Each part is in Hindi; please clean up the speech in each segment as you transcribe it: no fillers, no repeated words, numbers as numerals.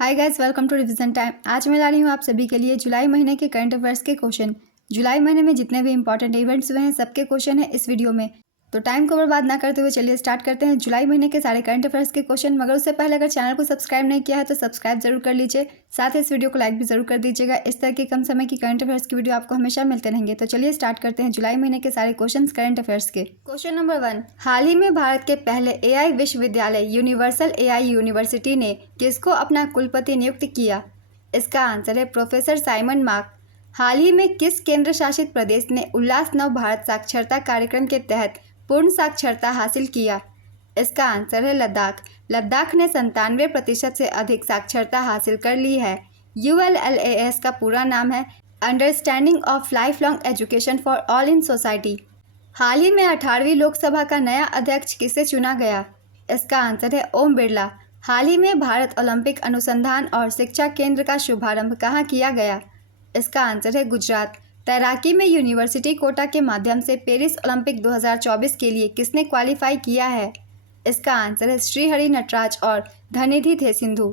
Hi guys, welcome to revision time. आज मैं ला रही हूँ आप सभी के लिए जुलाई महीने के करंट अफेयर्स के क्वेश्चन। जुलाई महीने में जितने भी इंपॉर्टेंट इवेंट्स हुए हैं सबके क्वेश्चन है इस वीडियो में। तो टाइम को बर्बाद ना करते हुए चलिए स्टार्ट करते हैं जुलाई महीने के सारे करंट अफेयर्स के क्वेश्चन। मगर उससे पहले अगर चैनल को सब्सक्राइब नहीं किया है तो सब्सक्राइब जरूर कर लीजिए, साथ ही इस वीडियो को लाइक भी जरूर कर दीजिएगा। इस तरह के कम समय की करंट अफेयर्स की वीडियो आपको हमेशा मिलते रहेंगे। तो चलिए स्टार्ट करते हैं जुलाई महीने के सारे क्वेश्चन करंट अफेयर्स के। क्वेश्चन नंबर 1, हाल ही में भारत के पहले एआई विश्वविद्यालय यूनिवर्सल एआई यूनिवर्सिटी ने किसको अपना कुलपति नियुक्त किया? इसका आंसर है प्रोफेसर साइमन मार्क। हाल ही में किस केंद्र शासित प्रदेश ने उल्लास नव भारत साक्षरता कार्यक्रम के तहत पूर्ण साक्षरता हासिल किया? इसका आंसर है लद्दाख। लद्दाख ने 97% से अधिक साक्षरता हासिल कर ली है। ULLAS का पूरा नाम है understanding of life long education for all in society. हाल ही में 18वीं लोकसभा का नया अध्यक्ष किसे चुना गया? इसका आंसर है ओम बिरला। हाल ही में भारत ओलंपिक अनुसंधान और शिक्षा केंद्र का शुभारंभ कहाँ किया गया? इसका आंसर है गुजरात। तैराकी में यूनिवर्सिटी कोटा के माध्यम से पेरिस ओलंपिक 2024 के लिए किसने क्वालिफाई किया है? इसका आंसर है श्रीहरि नटराज और धनिधि थे सिंधु।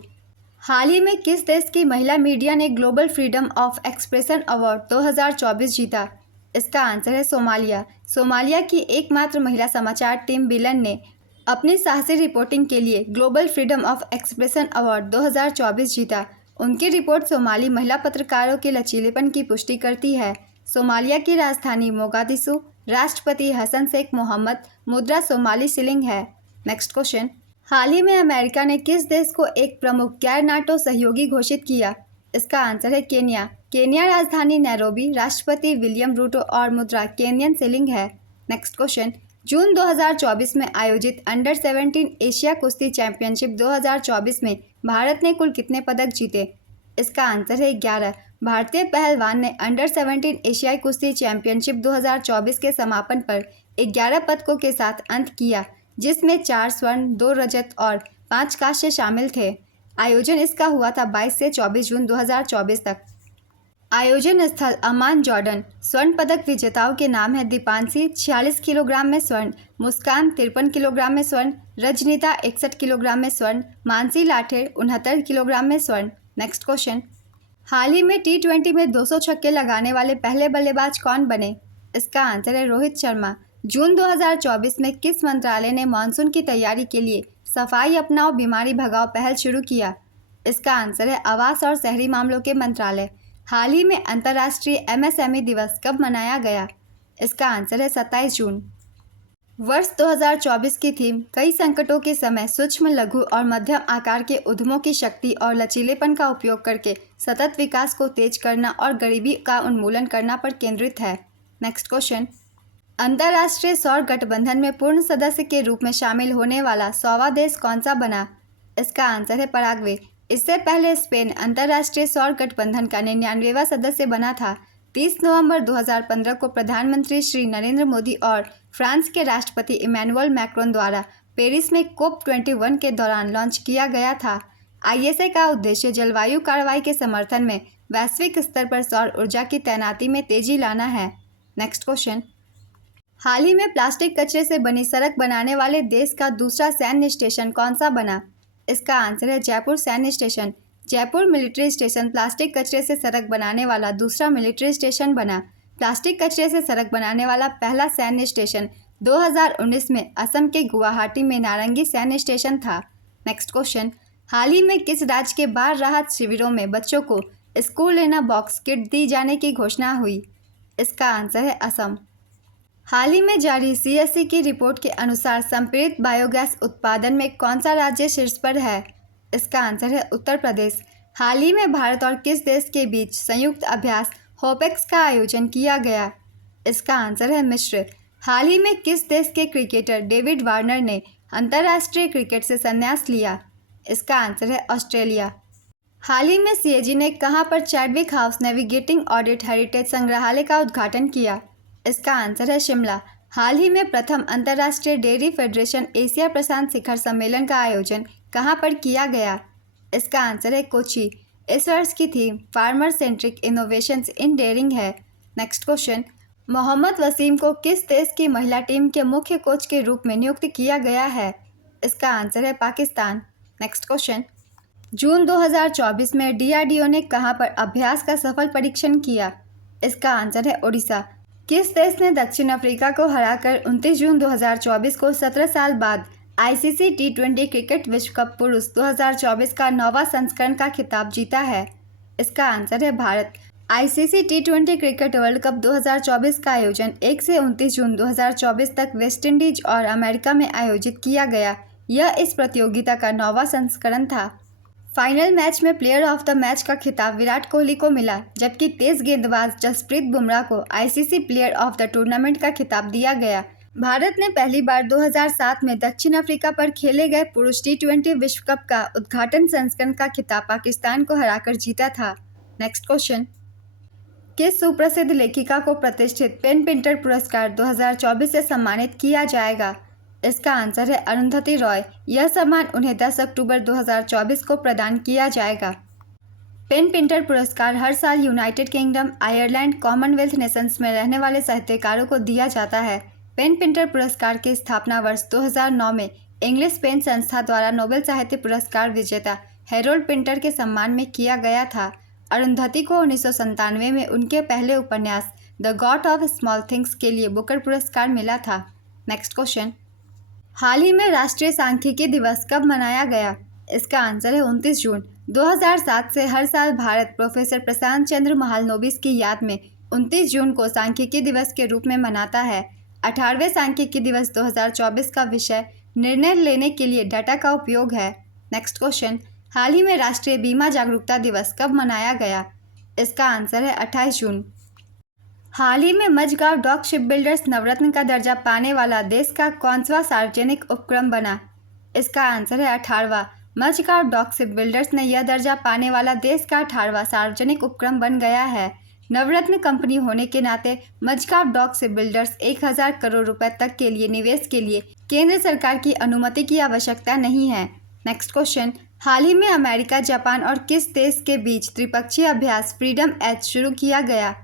हाल ही में किस देश की महिला मीडिया ने global freedom of expression award 2024 जीता? इसका आंसर है सोमालिया। सोमालिया की एकमात्र महिला समाचार टीम बिलन ने अपनी साहसी रिपोर्टिंग के लिए global freedom of expression award 2024 जीता। उनकी रिपोर्ट सोमाली महिला पत्रकारों के लचीलेपन की पुष्टि करती है। सोमालिया की राजधानी मोगादिशु। राष्ट्रपति हसन शेख मोहम्मद। मुद्रा सोमाली शिलिंग है। नेक्स्ट क्वेश्चन, हाल ही में अमेरिका ने किस देश को एक प्रमुख गैर नाटो सहयोगी घोषित किया? इसका आंसर है केन्या। केन्या राजधानी नैरोबी। राष्ट्रपति विलियम रूटो और मुद्रा केनियन शिलिंग है। नेक्स्ट क्वेश्चन, जून 2024 में आयोजित अंडर 17 एशिया कुश्ती चैंपियनशिप 2024 में भारत ने कुल कितने पदक जीते? इसका आंसर है 11। भारतीय पहलवान ने अंडर 17 एशियाई कुश्ती चैंपियनशिप 2024 के समापन पर 11 पदकों के साथ अंत किया, जिसमें 4 स्वर्ण, 2 रजत और 5 कांस्य शामिल थे। आयोजन इसका हुआ था 22 से 24 जून 2024 तक। आयोजन स्थल अमान जॉर्डन। स्वर्ण पदक विजेताओं के नाम है दीपांशी 46 किलोग्राम में स्वर्ण, मुस्कान 53 किलोग्राम में स्वर्ण, रजनीता 61 किलोग्राम में स्वर्ण, मानसी लाठेर 69 किलोग्राम में स्वर्ण। नेक्स्ट क्वेश्चन, हाल ही में T20 में 200 छक्के लगाने वाले पहले बल्लेबाज कौन बने? इसका आंसर है रोहित शर्मा। जून 2024 में किस मंत्रालय ने मानसून की तैयारी के लिए सफाई अपनाओ बीमारी भगाओ पहल शुरू किया? इसका आंसर है आवास और शहरी मामलों के मंत्रालय। हाल ही में अंतर्राष्ट्रीय MSME दिवस कब मनाया गया? इसका आंसर है 27 जून। वर्ष 2024 की थीम कई संकटों के समय सूक्ष्म, लघु और मध्यम आकार के उद्यमों की शक्ति और लचीलेपन का उपयोग करके सतत विकास को तेज करना और गरीबी का उन्मूलन करना पर केंद्रित है। नेक्स्ट क्वेश्चन, अंतर्राष्ट्रीय सौर गठबंधन में पूर्ण सदस्य के रूप में शामिल होने वाला 100वां देश कौन सा बना? इसका आंसर है पराग्वे। इससे पहले स्पेन अंतर्राष्ट्रीय सौर गठबंधन का 99वां सदस्य बना था। 30 नवंबर 2015 को प्रधानमंत्री श्री नरेंद्र मोदी और फ्रांस के राष्ट्रपति इमैनुअल मैक्रोन द्वारा पेरिस में COP21 के दौरान लॉन्च किया गया था। ISA का उद्देश्य जलवायु कार्रवाई के समर्थन में वैश्विक स्तर पर सौर ऊर्जा की तैनाती में तेजी लाना है। नेक्स्ट क्वेश्चन, हाल ही में प्लास्टिक कचरे से बनी सड़क बनाने वाले देश का दूसरा सैन्य स्टेशन कौन सा बना? इसका आंसर है जयपुर सैन्य station. Jaipur military station plastic कचरे से सड़क बनाने वाला दूसरा मिलिट्री स्टेशन बना। प्लास्टिक कचरे से सड़क बनाने वाला पहला सैन्य स्टेशन 2019 में असम के गुवाहाटी में नारंगी सैन्य स्टेशन था। नेक्स्ट क्वेश्चन, हाल ही में किस राज्य के बाढ़ राहत शिविरों में बच्चों को स्कूल लेना बॉक्स किट दी जाने की घोषणा हुई? इसका आंसर है असम। हाल ही में जारी CSE की रिपोर्ट के अनुसार संपीड़ित बायोगैस उत्पादन में कौन सा राज्य शीर्ष पर है? इसका आंसर है उत्तर प्रदेश। हाल ही में भारत और किस देश के बीच संयुक्त अभ्यास होपेक्स का आयोजन किया गया? इसका आंसर है मिस्र। हाल ही में किस देश के क्रिकेटर डेविड वार्नर ने अंतर्राष्ट्रीय क्रिकेट से संन्यास लिया? इसका आंसर है ऑस्ट्रेलिया। हाल ही में CAG ने कहां पर Chadwick house navigating audit heritage संग्रहालय का उद्घाटन किया? इसका आंसर है शिमला। हाल ही में प्रथम अंतर्राष्ट्रीय डेयरी फेडरेशन एशिया प्रशांत शिखर सम्मेलन का आयोजन कहां पर किया गया? इसका आंसर है कोची। इस वर्ष की थीम फार्मर सेंट्रिक इनोवेशंस इन डेयरिंग है। नेक्स्ट क्वेश्चन, मोहम्मद वसीम को किस देश की महिला टीम के मुख्य कोच के रूप में नियुक्त किया गया है? इसका आंसर है पाकिस्तान। नेक्स्ट क्वेश्चन, जून 2024 में डीआरडीओ ने कहां पर अभ्यास का सफल परीक्षण किया? इसका आंसर है ओडिशा। किस देश ने दक्षिण अफ्रीका को हराकर 29 जून 2024 को 17 साल बाद आईसीसी टी20 क्रिकेट विश्व कप पुरुष 2024 का 9वां संस्करण का खिताब जीता है? इसका आंसर है भारत। आईसीसी टी20 क्रिकेट वर्ल्ड कप 2024 का आयोजन 1 से 29 जून 2024 तक वेस्टइंडीज और अमेरिका में आयोजित किया गया। यह इस प्रतियोगिता का 9वां संस्करण था। फाइनल मैच में प्लेयर ऑफ द मैच का खिताब विराट कोहली को मिला, जबकि तेज गेंदबाज जसप्रीत बुमराह को ICC player of the tournament का खिताब दिया गया। भारत ने पहली बार 2007 में दक्षिण अफ्रीका पर खेले गए पुरुष टी20 विश्व कप का उद्घाटन संस्करण का खिताब पाकिस्तान को हराकर जीता था। नेक्स्ट क्वेश्चन, किस सुप्रसिद्ध लेखिका को प्रतिष्ठित पेन पिंटर पुरस्कार 2024 से सम्मानित किया जाएगा? इसका आंसर है अरुंधति रॉय। यह सम्मान उन्हें 10 अक्टूबर 2024 को प्रदान किया जाएगा। पेन पिंटर पुरस्कार हर साल United kingdom, Ireland, Commonwealth Nations में रहने वाले साहित्यकारों को दिया जाता है। पेन पिंटर पुरस्कार की स्थापना वर्ष 2009 में इंग्लिश पेन संस्था द्वारा नोबेल साहित्य पुरस्कार विजेता हैरोल्ड पिंटर के सम्मान में किया गया था। अरुंधति को 1997 में उनके पहले उपन्यास the God of small things के लिए बुकर पुरस्कार मिला था। नेक्स्ट क्वेश्चन, हाल ही में राष्ट्रीय सांख्यिकी दिवस कब मनाया गया? इसका आंसर है 29 जून। 2007 से हर साल भारत प्रोफेसर प्रशांत चंद्र महालनोबिस की याद में 29 जून को सांख्यिकी दिवस के रूप में मनाता है। 18वें सांख्यिकी दिवस 2024 का विषय निर्णय लेने के लिए डाटा का उपयोग है। नेक्स्ट क्वेश्चन, हाल ही में राष्ट्रीय बीमा जागरूकता दिवस कब मनाया गया? इसका आंसर है 28 जून। हाल ही में मझगांव डॉक शिपबिल्डर्स नवरत्न का दर्जा पाने वाला देश का कौनसा सार्वजनिक उपक्रम बना? इसका आंसर है 18वां। मझगांव डॉक शिपबिल्डर्स ने यह दर्जा पाने वाला देश का 18वां सार्वजनिक उपक्रम बन गया है। नवरत्न कंपनी होने के नाते मझगांव डॉक शिपबिल्डर्स 1000 करोड़ रुपए तक के लिए निवेश के लिए केंद्र सरकार की अनुमति की आवश्यकता नहीं है। नेक्स्ट क्वेश्चन, हाल ही में अमेरिका, जापान और किस देश के बीच त्रिपक्षीय अभ्यास फ्रीडम एच शुरू किया गया?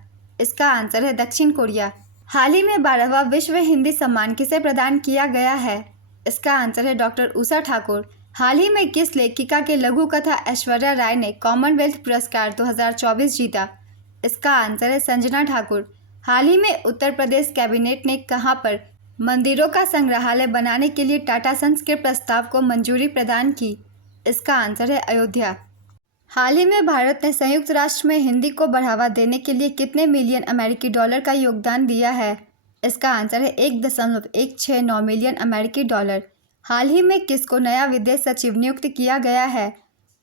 इसका आंसर है दक्षिण कोरिया। हाल ही में 12वां विश्व हिंदी सम्मान किसे प्रदान किया गया है? इसका आंसर है डॉक्टर उषा ठाकुर। हाल ही में किस लेखिका के लघु कथा ऐश्वर्या राय ने कॉमनवेल्थ पुरस्कार 2024 जीता? इसका आंसर है संजना ठाकुर। हाल ही में उत्तर प्रदेश कैबिनेट ने कहां पर मंदिरों का संग्रहालय बनाने के लिए टाटा सन्स के प्रस्ताव को मंजूरी प्रदान की? इसका आंसर है अयोध्या। हाल ही में भारत ने संयुक्त राष्ट्र में हिंदी को बढ़ावा देने के लिए कितने मिलियन अमेरिकी डॉलर का योगदान दिया है? इसका आंसर है 1.169 मिलियन अमेरिकी डॉलर। हाल ही में किसको नया विदेश सचिव नियुक्त किया गया है?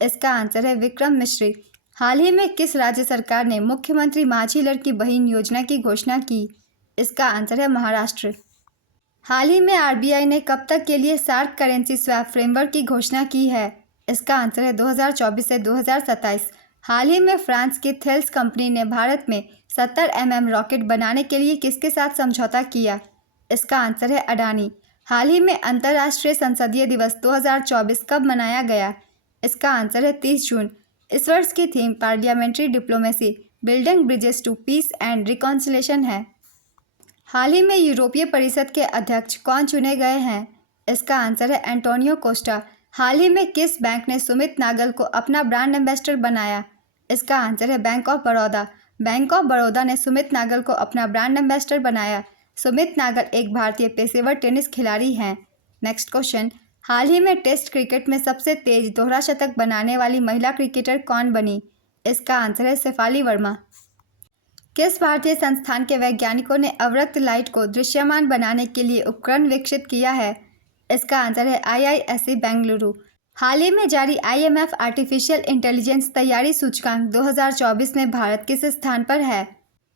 इसका आंसर है विक्रम मिश्री। हाल ही में किस राज्य सरकार ने मुख्यमंत्री माझी लड़की बहन योजना की घोषणा की? इसका आंसर है महाराष्ट्र। हाल ही में आरबीआई ने कब तक के लिए सार्क करेंसी स्वैप फ्रेमवर्क की घोषणा की है? इसका आंसर है 2024 से 2027। हाल ही में फ्रांस की थेल्स कंपनी ने भारत में 70 mm रॉकेट बनाने के लिए किसके साथ समझौता किया? इसका आंसर है अडानी। हाल ही में अंतर्राष्ट्रीय संसदीय दिवस 2024 कब मनाया गया? इसका आंसर है 30 जून। इस वर्ष की theme parliamentary diplomacy, building bridges to peace and reconciliation है। हाल ही में यूरोपीय परिषद के अध्यक्ष कौन चुने गए हैं? इसका आंसर है एंटोनियो कोस्टा। हाल ही में किस बैंक ने सुमित नागल को अपना ब्रांड एम्बेसडर बनाया? इसका आंसर है bank of Baroda. Bank of Baroda ने सुमित नागल को अपना ब्रांड एम्बेसडर बनाया। सुमित नागल एक भारतीय पेशेवर टेनिस खिलाड़ी हैं। नेक्स्ट क्वेश्चन, हाल ही में टेस्ट क्रिकेट में सबसे तेज दोहरा शतक बनाने वाली महिला क्रिकेटर कौन बनी? इसका आंसर है शेफाली वर्मा। किस भारतीय संस्थान के वैज्ञानिकों ने अवरक्त लाइट को दृश्यमान बनाने के लिए उपकरण विकसित किया है? इसका आंसर है IISc बेंगलुरु। हाल ही में जारी IMF आर्टिफिशियल इंटेलिजेंस तैयारी सूचकांक 2024 में भारत किस स्थान पर है?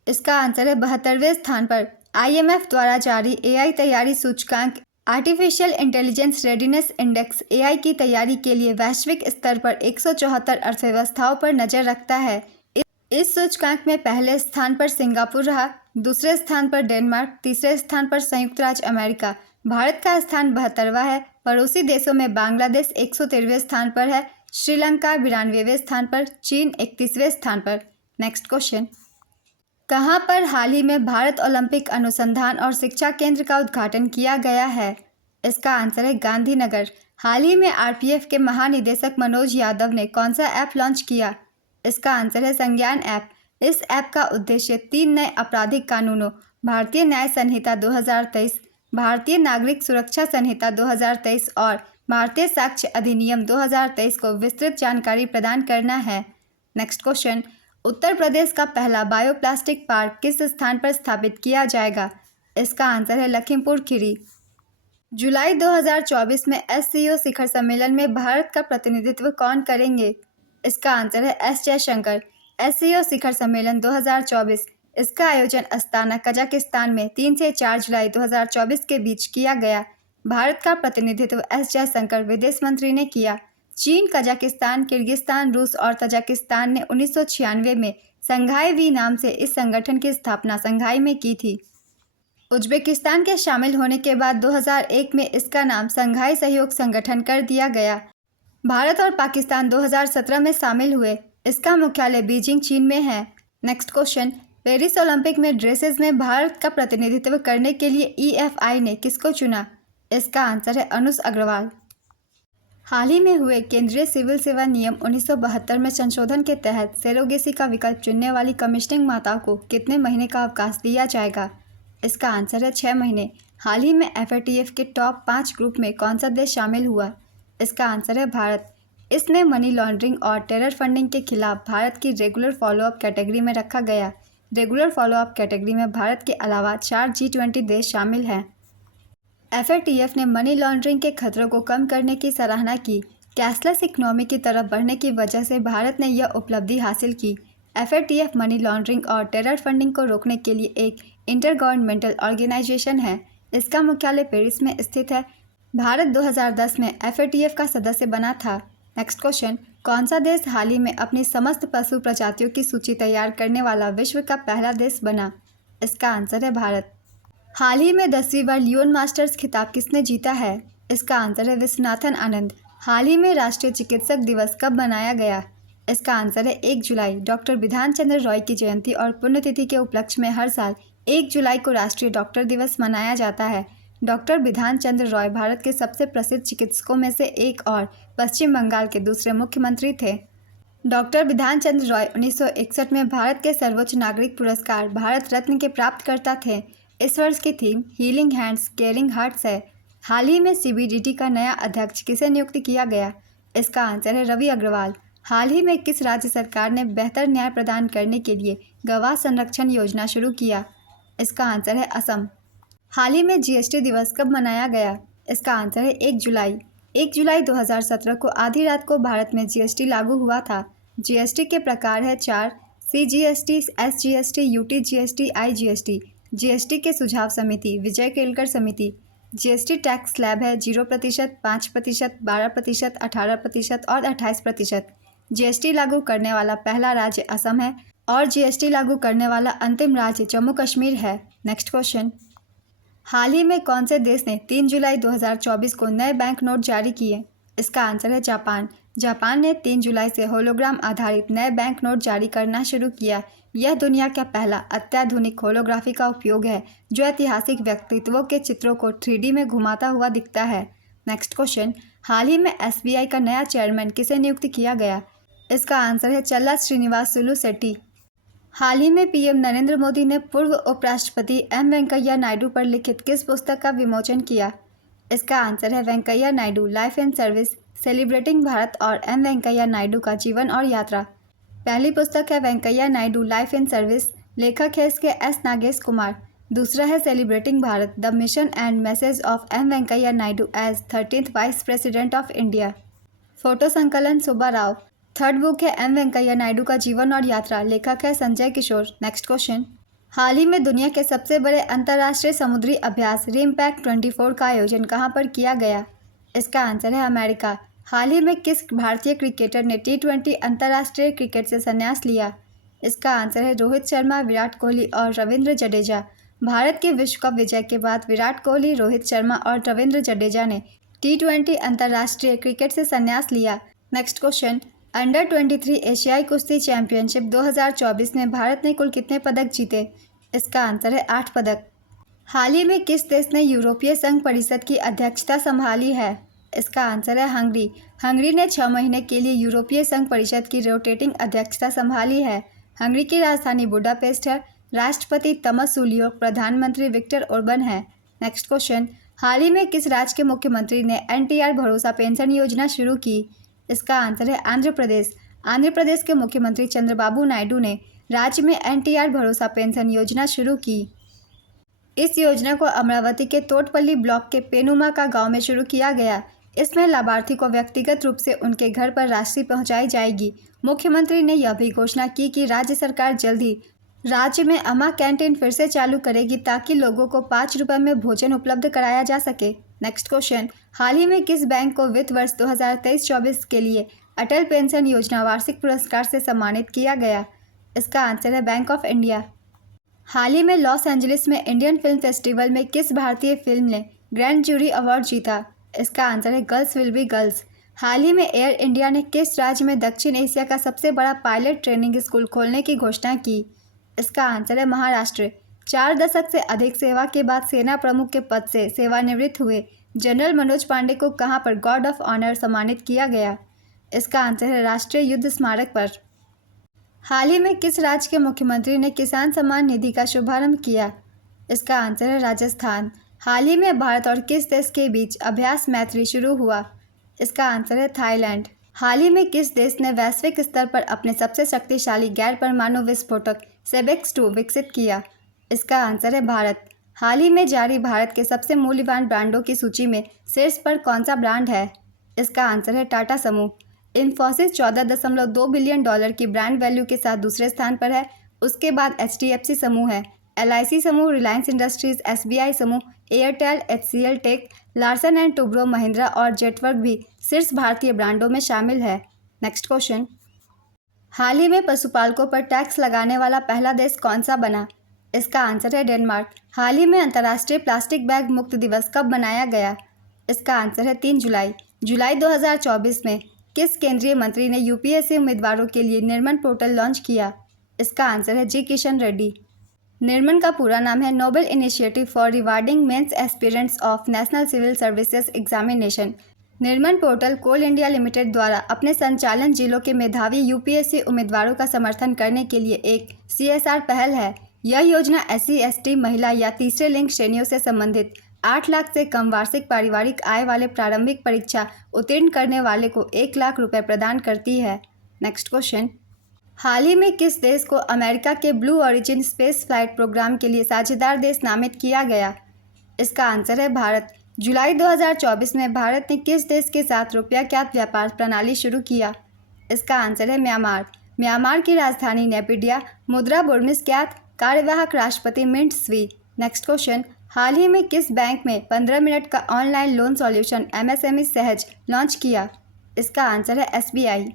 इसका आंसर है 72वें स्थान पर। IMF द्वारा जारी AI तैयारी सूचकांक artificial intelligence readiness index AI की तैयारी के लिए वैश्विक स्तर पर 174 अर्थव्यवस्थाओं पर नजर रखता है। इस सूचकांक में पहले स्थान पर सिंगापुर रहा, दूसरे स्थान पर डेनमार्क, तीसरे स्थान पर संयुक्त राज्य अमेरिका। भारत का स्थान 72वां है। पड़ोसी देशों में बांग्लादेश 113वें स्थान पर है, श्रीलंका 92वें स्थान पर, चीन 31वें स्थान पर। नेक्स्ट क्वेश्चन, कहाँ पर हाल ही में भारत ओलंपिक अनुसंधान और शिक्षा केंद्र का उद्घाटन किया गया है? इसका आंसर है गांधीनगर। हाल ही में आरपीएफ के महानिदेशक मनोज यादव ने कौन सा ऐप लॉन्च किया? इसका आंसर है संज्ञान ऐप। इस ऐप का उद्देश्य 3 नए आपराधिक कानूनों भारतीय न्याय संहिता 2023, भारतीय नागरिक सुरक्षा संहिता 2023 और भारतीय साक्ष्य अधिनियम 2023 को विस्तृत जानकारी प्रदान करना है। नेक्स्ट क्वेश्चन, उत्तर प्रदेश का पहला बायोप्लास्टिक पार्क किस स्थान पर स्थापित किया जाएगा? इसका आंसर है लखीमपुर खीरी। जुलाई 2024 में एससीओ शिखर सम्मेलन में भारत का प्रतिनिधित्व कौन करेंगे? इसका आंसर है एस जयशंकर। एससीओ शिखर सम्मेलन 2024, इसका आयोजन अस्ताना कजाकिस्तान में 3 से 4 जुलाई 2024 के बीच किया गया। भारत का प्रतिनिधित्व एस जयशंकर विदेश मंत्री ने किया। चीन, कजाकिस्तान, किर्गिस्तान, रूस और तजाकिस्तान ने 1996 में संघाई वी नाम से इस संगठन की स्थापना संघाई में की थी। उज्बेकिस्तान के शामिल होने के बाद 2001 में इसका नाम संघाई सहयोग संगठन कर दिया गया। भारत और पाकिस्तान 2017 में शामिल हुए। इसका मुख्यालय बीजिंग, चीन में है। नेक्स्ट क्वेश्चन, पेरिस ओलंपिक में ड्रेसेस में भारत का प्रतिनिधित्व करने के लिए EFI ने किसको चुना? इसका आंसर है अनुज अग्रवाल। हाल ही में हुए केंद्रीय सिविल सेवा नियम 1972 में संशोधन के तहत सेरोगेसी का विकल्प चुनने वाली कमीशनिंग माताओं को कितने महीने का अवकाश दिया जाएगा? इसका आंसर है 6 महीने। हाल ही में FATF के टॉप 5 ग्रुप में कौन सा देश शामिल हुआ? इसका आंसर है भारत। इसमें मनी लॉन्ड्रिंग और टेरर फंडिंग के खिलाफ भारत की रेगुलर फॉलोअप कैटेगरी में रखा गया। रेगुलर फॉलोअप कैटेगरी में भारत के अलावा 4 G20 देश शामिल हैं। FATF ने मनी लॉन्ड्रिंग के खतरों को कम करने की सराहना की। कैशलेस इकोनॉमी की तरफ बढ़ने की वजह से भारत ने यह उपलब्धि हासिल की। FATF मनी लॉन्ड्रिंग और टेरर फंडिंग को रोकने के लिए एक इंटर गवर्नमेंटल ऑर्गेनाइजेशन है। इसका मुख्यालय पेरिस में स्थित है। भारत 2010 में FATF का सदस्य बना था। नेक्स्ट क्वेश्चन, कौन सा देश हाल ही में अपनी समस्त पशु प्रजातियों की सूची तैयार करने वाला विश्व का पहला देश बना? इसका आंसर है भारत। हाल ही में 10वीं बार लियोन मास्टर्स खिताब किसने जीता है? इसका आंसर है विश्वनाथन आनंद। हाल ही में राष्ट्रीय चिकित्सक दिवस कब मनाया गया? इसका आंसर है 1 जुलाई। डॉक्टर बिधान चंद्र रॉय की जयंती और पुण्यतिथि के उपलक्ष्य में हर साल 1 जुलाई को राष्ट्रीय डॉक्टर दिवस मनाया जाता है। डॉक्टर बिधान चंद्र रॉय भारत के सबसे प्रसिद्ध चिकित्सकों में से एक और पश्चिम बंगाल के दूसरे मुख्यमंत्री थे। डॉक्टर बिधान चंद्र रॉय 1961 में भारत के सर्वोच्च नागरिक पुरस्कार भारत रत्न के प्राप्तकर्ता थे। इस वर्ष की theme healing hands caring hearts है। हाल ही में CBDT का नया अध्यक्ष किसे नियुक्त किया गया? इसका आंसर है रवि अग्रवाल। हाल ही में किस राज्य सरकार ने बेहतर न्याय प्रदान करने के लिए गवाह संरक्षण योजना शुरू किया? इसका आंसर है असम। हाल ही में GST दिवस कब मनाया गया? इसका आंसर है 1 जुलाई। 1 जुलाई 2017 को आधी रात को भारत में GST लागू हुआ था। GST के प्रकार है 4: CGST, SGST, UT GST, IGST। GST के सुझाव समिति विजय केलकर समिति। GST टैक्स स्लैब है 0%, 5%, 12%, 18% और 28%। GST लागू करने वाला पहला राज्य असम है और GST लागू करने वाला अंतिम राज्य जम्मू कश्मीर है। नेक्स्ट क्वेश्चन, हाल ही में कौन से देश ने 3 जुलाई 2024 को नए बैंक नोट जारी किए? इसका आंसर है जापान। जापान ने 3 जुलाई से होलोग्राम आधारित नए बैंक नोट जारी करना शुरू किया। यह दुनिया का पहला अत्याधुनिक होलोग्राफी का उपयोग है जो ऐतिहासिक व्यक्तित्वों के चित्रों को 3D में घुमाता हुआ दिखता है। नेक्स्ट क्वेश्चन, हाल ही में SBI का नया चेयरमैन किसे नियुक्त किया गया? इसका आंसर है चल्ला श्रीनिवास सुलू शेट्टी। हाल ही में PM नरेंद्र मोदी ने पूर्व उपराष्ट्रपति M वेंकैया नायडू पर लिखित किस पुस्तक का विमोचन किया? इसका आंसर है Venkaiah Naidu life and service celebrating Bharat और M वेंकैया नायडू का जीवन और यात्रा। पहली पुस्तक है Venkaiah Naidu life and service, लेखक है इसके S नागेश कुमार। दूसरा है celebrating Bharat the mission and message of M Venkaiah Naidu as 13th vice president of India. Photo संकलन सुब्बा राव। थर्ड बुक है M वेंकैया नायडू का जीवन और यात्रा, लेखक है संजय किशोर। नेक्स्ट क्वेश्चन, हाल ही में दुनिया के सबसे बड़े अंतर्राष्ट्रीय समुद्री अभ्यास रिमपैक्ट 24 का आयोजन कहां पर किया गया? इसका आंसर है अमेरिका। हाल ही में किस भारतीय क्रिकेटर ने T20 अंतर्राष्ट्रीय क्रिकेट से संन्यास लिया? इसका आंसर है रोहित शर्मा, विराट कोहली और रविंद्र जडेजा। भारत के विश्व कप विजय के बाद विराट कोहली, रोहित शर्मा और रविंद्र जडेजा ने T20 अंतर्राष्ट्रीय क्रिकेट से संन्यास लिया। नेक्स्ट क्वेश्चन, अंडर 23 एशियाई कुश्ती चैंपियनशिप 2024 में भारत ने कुल कितने पदक जीते? इसका आंसर है 8 पदक। हाल ही में किस देश ने यूरोपीय संघ परिषद की अध्यक्षता संभाली है? इसका आंसर है हंगरी। हंगरी ने 6 महीने के लिए यूरोपीय संघ परिषद की रोटेटिंग अध्यक्षता संभाली है। हंगरी की राजधानी बुडापेस्ट है। राष्ट्रपति तमसुलियो, प्रधानमंत्री विक्टर ओर्बन है। नेक्स्ट क्वेश्चन, हाल ही में किस राज्य के मुख्यमंत्री ने एनटीआर भरोसा पेंशन योजना शुरू की? इसका आंसर है आंध्र प्रदेश। आंध्र प्रदेश के मुख्यमंत्री चंद्रबाबू नायडू ने राज्य में एनटीआर भरोसा पेंशन योजना शुरू की। इस योजना को अमरावती के तोटपल्ली ब्लॉक के पेनुमा का गांव में शुरू किया गया। इसमें लाभार्थी को व्यक्तिगत रूप से उनके घर पर राशि पहुंचाई जाएगी। मुख्यमंत्री ने यह भी घोषणा की कि राज्य सरकार जल्द ही राज्य में अम्मा कैंटीन फिर से चालू करेगी ताकि लोगों को 5 रुपये में भोजन उपलब्ध कराया जा सके। नेक्स्ट क्वेश्चन, हाल ही में किस बैंक को वित्त वर्ष 2023-24 के लिए अटल पेंशन योजना वार्षिक पुरस्कार से सम्मानित किया गया? इसका आंसर है बैंक ऑफ इंडिया। हाल ही में लॉस एंजलिस में इंडियन फिल्म फेस्टिवल में किस भारतीय फिल्म ने ग्रैंड जूरी अवार्ड जीता? इसका आंसर है गर्ल्स विल बी गर्ल्स। हाल ही में एयर इंडिया ने किस राज्य में दक्षिण एशिया का सबसे बड़ा पायलट ट्रेनिंग स्कूल खोलने की घोषणा की? इसका आंसर है महाराष्ट्र। 4 दशक से अधिक सेवा के बाद सेना प्रमुख के पद से सेवानिवृत्त हुए जनरल मनोज पांडे को कहां पर गॉर्ड ऑफ ऑनर सम्मानित किया गया? इसका आंसर है राष्ट्रीय युद्ध स्मारक पर। हाल ही में किस राज्य के मुख्यमंत्री ने किसान सम्मान निधि का शुभारंभ किया? इसका आंसर है राजस्थान। हाल ही में भारत और किस देश के बीच अभ्यास मैत्री शुरू हुआ? इसका आंसर है थाईलैंड। हाल ही में किस देश ने वैश्विक स्तर पर अपने सबसे शक्तिशाली गैर परमाणु विस्फोटक सेबेक्स-2 विकसित किया? इसका आंसर है भारत। हाल ही में जारी भारत के सबसे मूल्यवान ब्रांडों की सूची में शीर्ष पर कौन सा ब्रांड है? इसका आंसर है टाटा समूह। इन्फोसिस $14.2 बिलियन की ब्रांड वैल्यू के साथ दूसरे स्थान पर है। उसके बाद HDFC समूह है, LIC समूह, रिलायंस इंडस्ट्रीज, SBI समूह, Airtel, HCL tech, Larsen and Toubro Mahindra और जेटवर्क भी शीर्ष भारतीय ब्रांडों में शामिल है। नेक्स्ट क्वेश्चन, हाल ही में पशुपालकों पर टैक्स लगाने वाला पहला देश कौन सा बना? इसका आंसर है डेनमार्क। हाल ही में अंतर्राष्ट्रीय प्लास्टिक बैग मुक्त दिवस कब मनाया गया? इसका आंसर है 3 जुलाई। जुलाई 2024 में किस केंद्रीय मंत्री ने UPSC उम्मीदवारों के लिए निर्मन पोर्टल लॉन्च किया? इसका आंसर है जी किशन रेड्डी। निर्मन का पूरा नाम है noble initiative for rewarding mains aspirants of national civil services examination. NIRMAN portal Coal India Limited द्वारा अपने संचालन जिलों के मेधावी UPSC उम्मीदवारों का समर्थन करने के लिए एक CSR पहल है। यह योजना SC ST महिला या तीसरे लिंग श्रेणियों से संबंधित 8 लाख से कम वार्षिक पारिवारिक आय वाले प्रारंभिक परीक्षा उत्तीर्ण करने वाले को 1 लाख रुपए प्रदान करती है। नेक्स्ट क्वेश्चन, हाल ही में किस देश को अमेरिका के Blue Origin space flight programme के लिए साझेदार देश नामित किया गया? इसका आंसर है भारत। जुलाई 2024 में भारत ने किस देश के साथ रुपया-ज्ञात व्यापार प्रणाली शुरू किया? इसका आंसर है म्यांमार। म्यांमार की राजधानी नेपिडिया, मुद्रा बुर्मिस-ज्ञात, कार्यवाहक राष्ट्रपति मिंट स्वी। नेक्स्ट क्वेश्चन, हाल ही में किस बैंक में 15 मिनट का ऑनलाइन लोन सॉल्यूशन MSME सहज लॉन्च किया? इसका आंसर है SBI।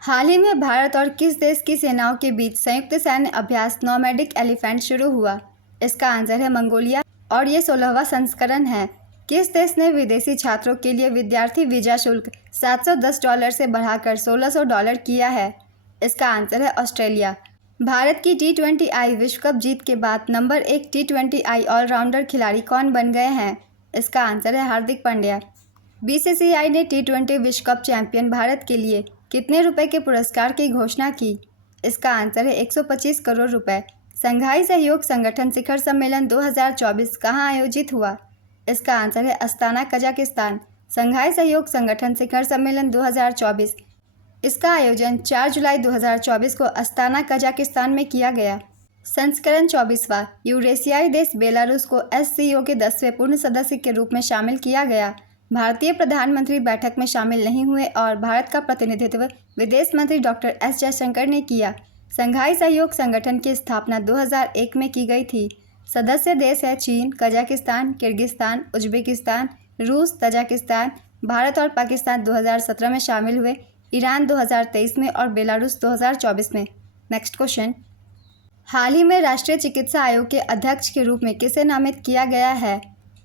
हाल ही में भारत और किस देश की सेनाओं के बीच संयुक्त सैन्य अभ्यास नॉमैडिक एलिफेंट शुरू हुआ? इसका आंसर है मंगोलिया और ये 16वां संस्करण है। किस देश ने विदेशी छात्रों के लिए विद्यार्थी वीजा शुल्क $710 से बढ़ाकर $1600 किया है? इसका आंसर है ऑस्ट्रेलिया। भारत की T20I विश्व कप जीत के बाद नंबर 1 T20I ऑलराउंडर खिलाड़ी कौन बन गए हैं? इसका आंसर है हार्दिक पांड्या। BCCI ने T20 विश्व कप चैंपियन भारत के लिए कितने रुपए के पुरस्कार की घोषणा की? इसका आंसर है 125 करोड़ रुपए। संघाई सहयोग संगठन शिखर सम्मेलन 2024 कहाँ आयोजित हुआ? इसका आंसर है अस्ताना, कजाकिस्तान। संघाई सहयोग संगठन शिखर सम्मेलन 2024 इसका आयोजन 4 जुलाई 2024 को अस्ताना, कजाकिस्तान में किया गया। संस्करण 24वां, यूरेशियाई देश बेलारूस को SCO के 10वें पूर्ण सदस्य के रूप में शामिल किया गया। भारतीय प्रधानमंत्री बैठक में शामिल नहीं हुए और भारत का प्रतिनिधित्व विदेश मंत्री डॉक्टर S जयशंकर ने किया। संघाई सहयोग संगठन की स्थापना 2001 में की गई थी। सदस्य देश है चीन, कजाकिस्तान, किर्गिस्तान, उज्बेकिस्तान, रूस, तजाकिस्तान। भारत और पाकिस्तान 2017 में शामिल हुए, ईरान 2023 में और बेलारूस 2024 में। नेक्स्ट क्वेश्चन, हाल ही में राष्ट्रीय चिकित्सा आयोग के अध्यक्ष के रूप में किसे नामित किया गया है?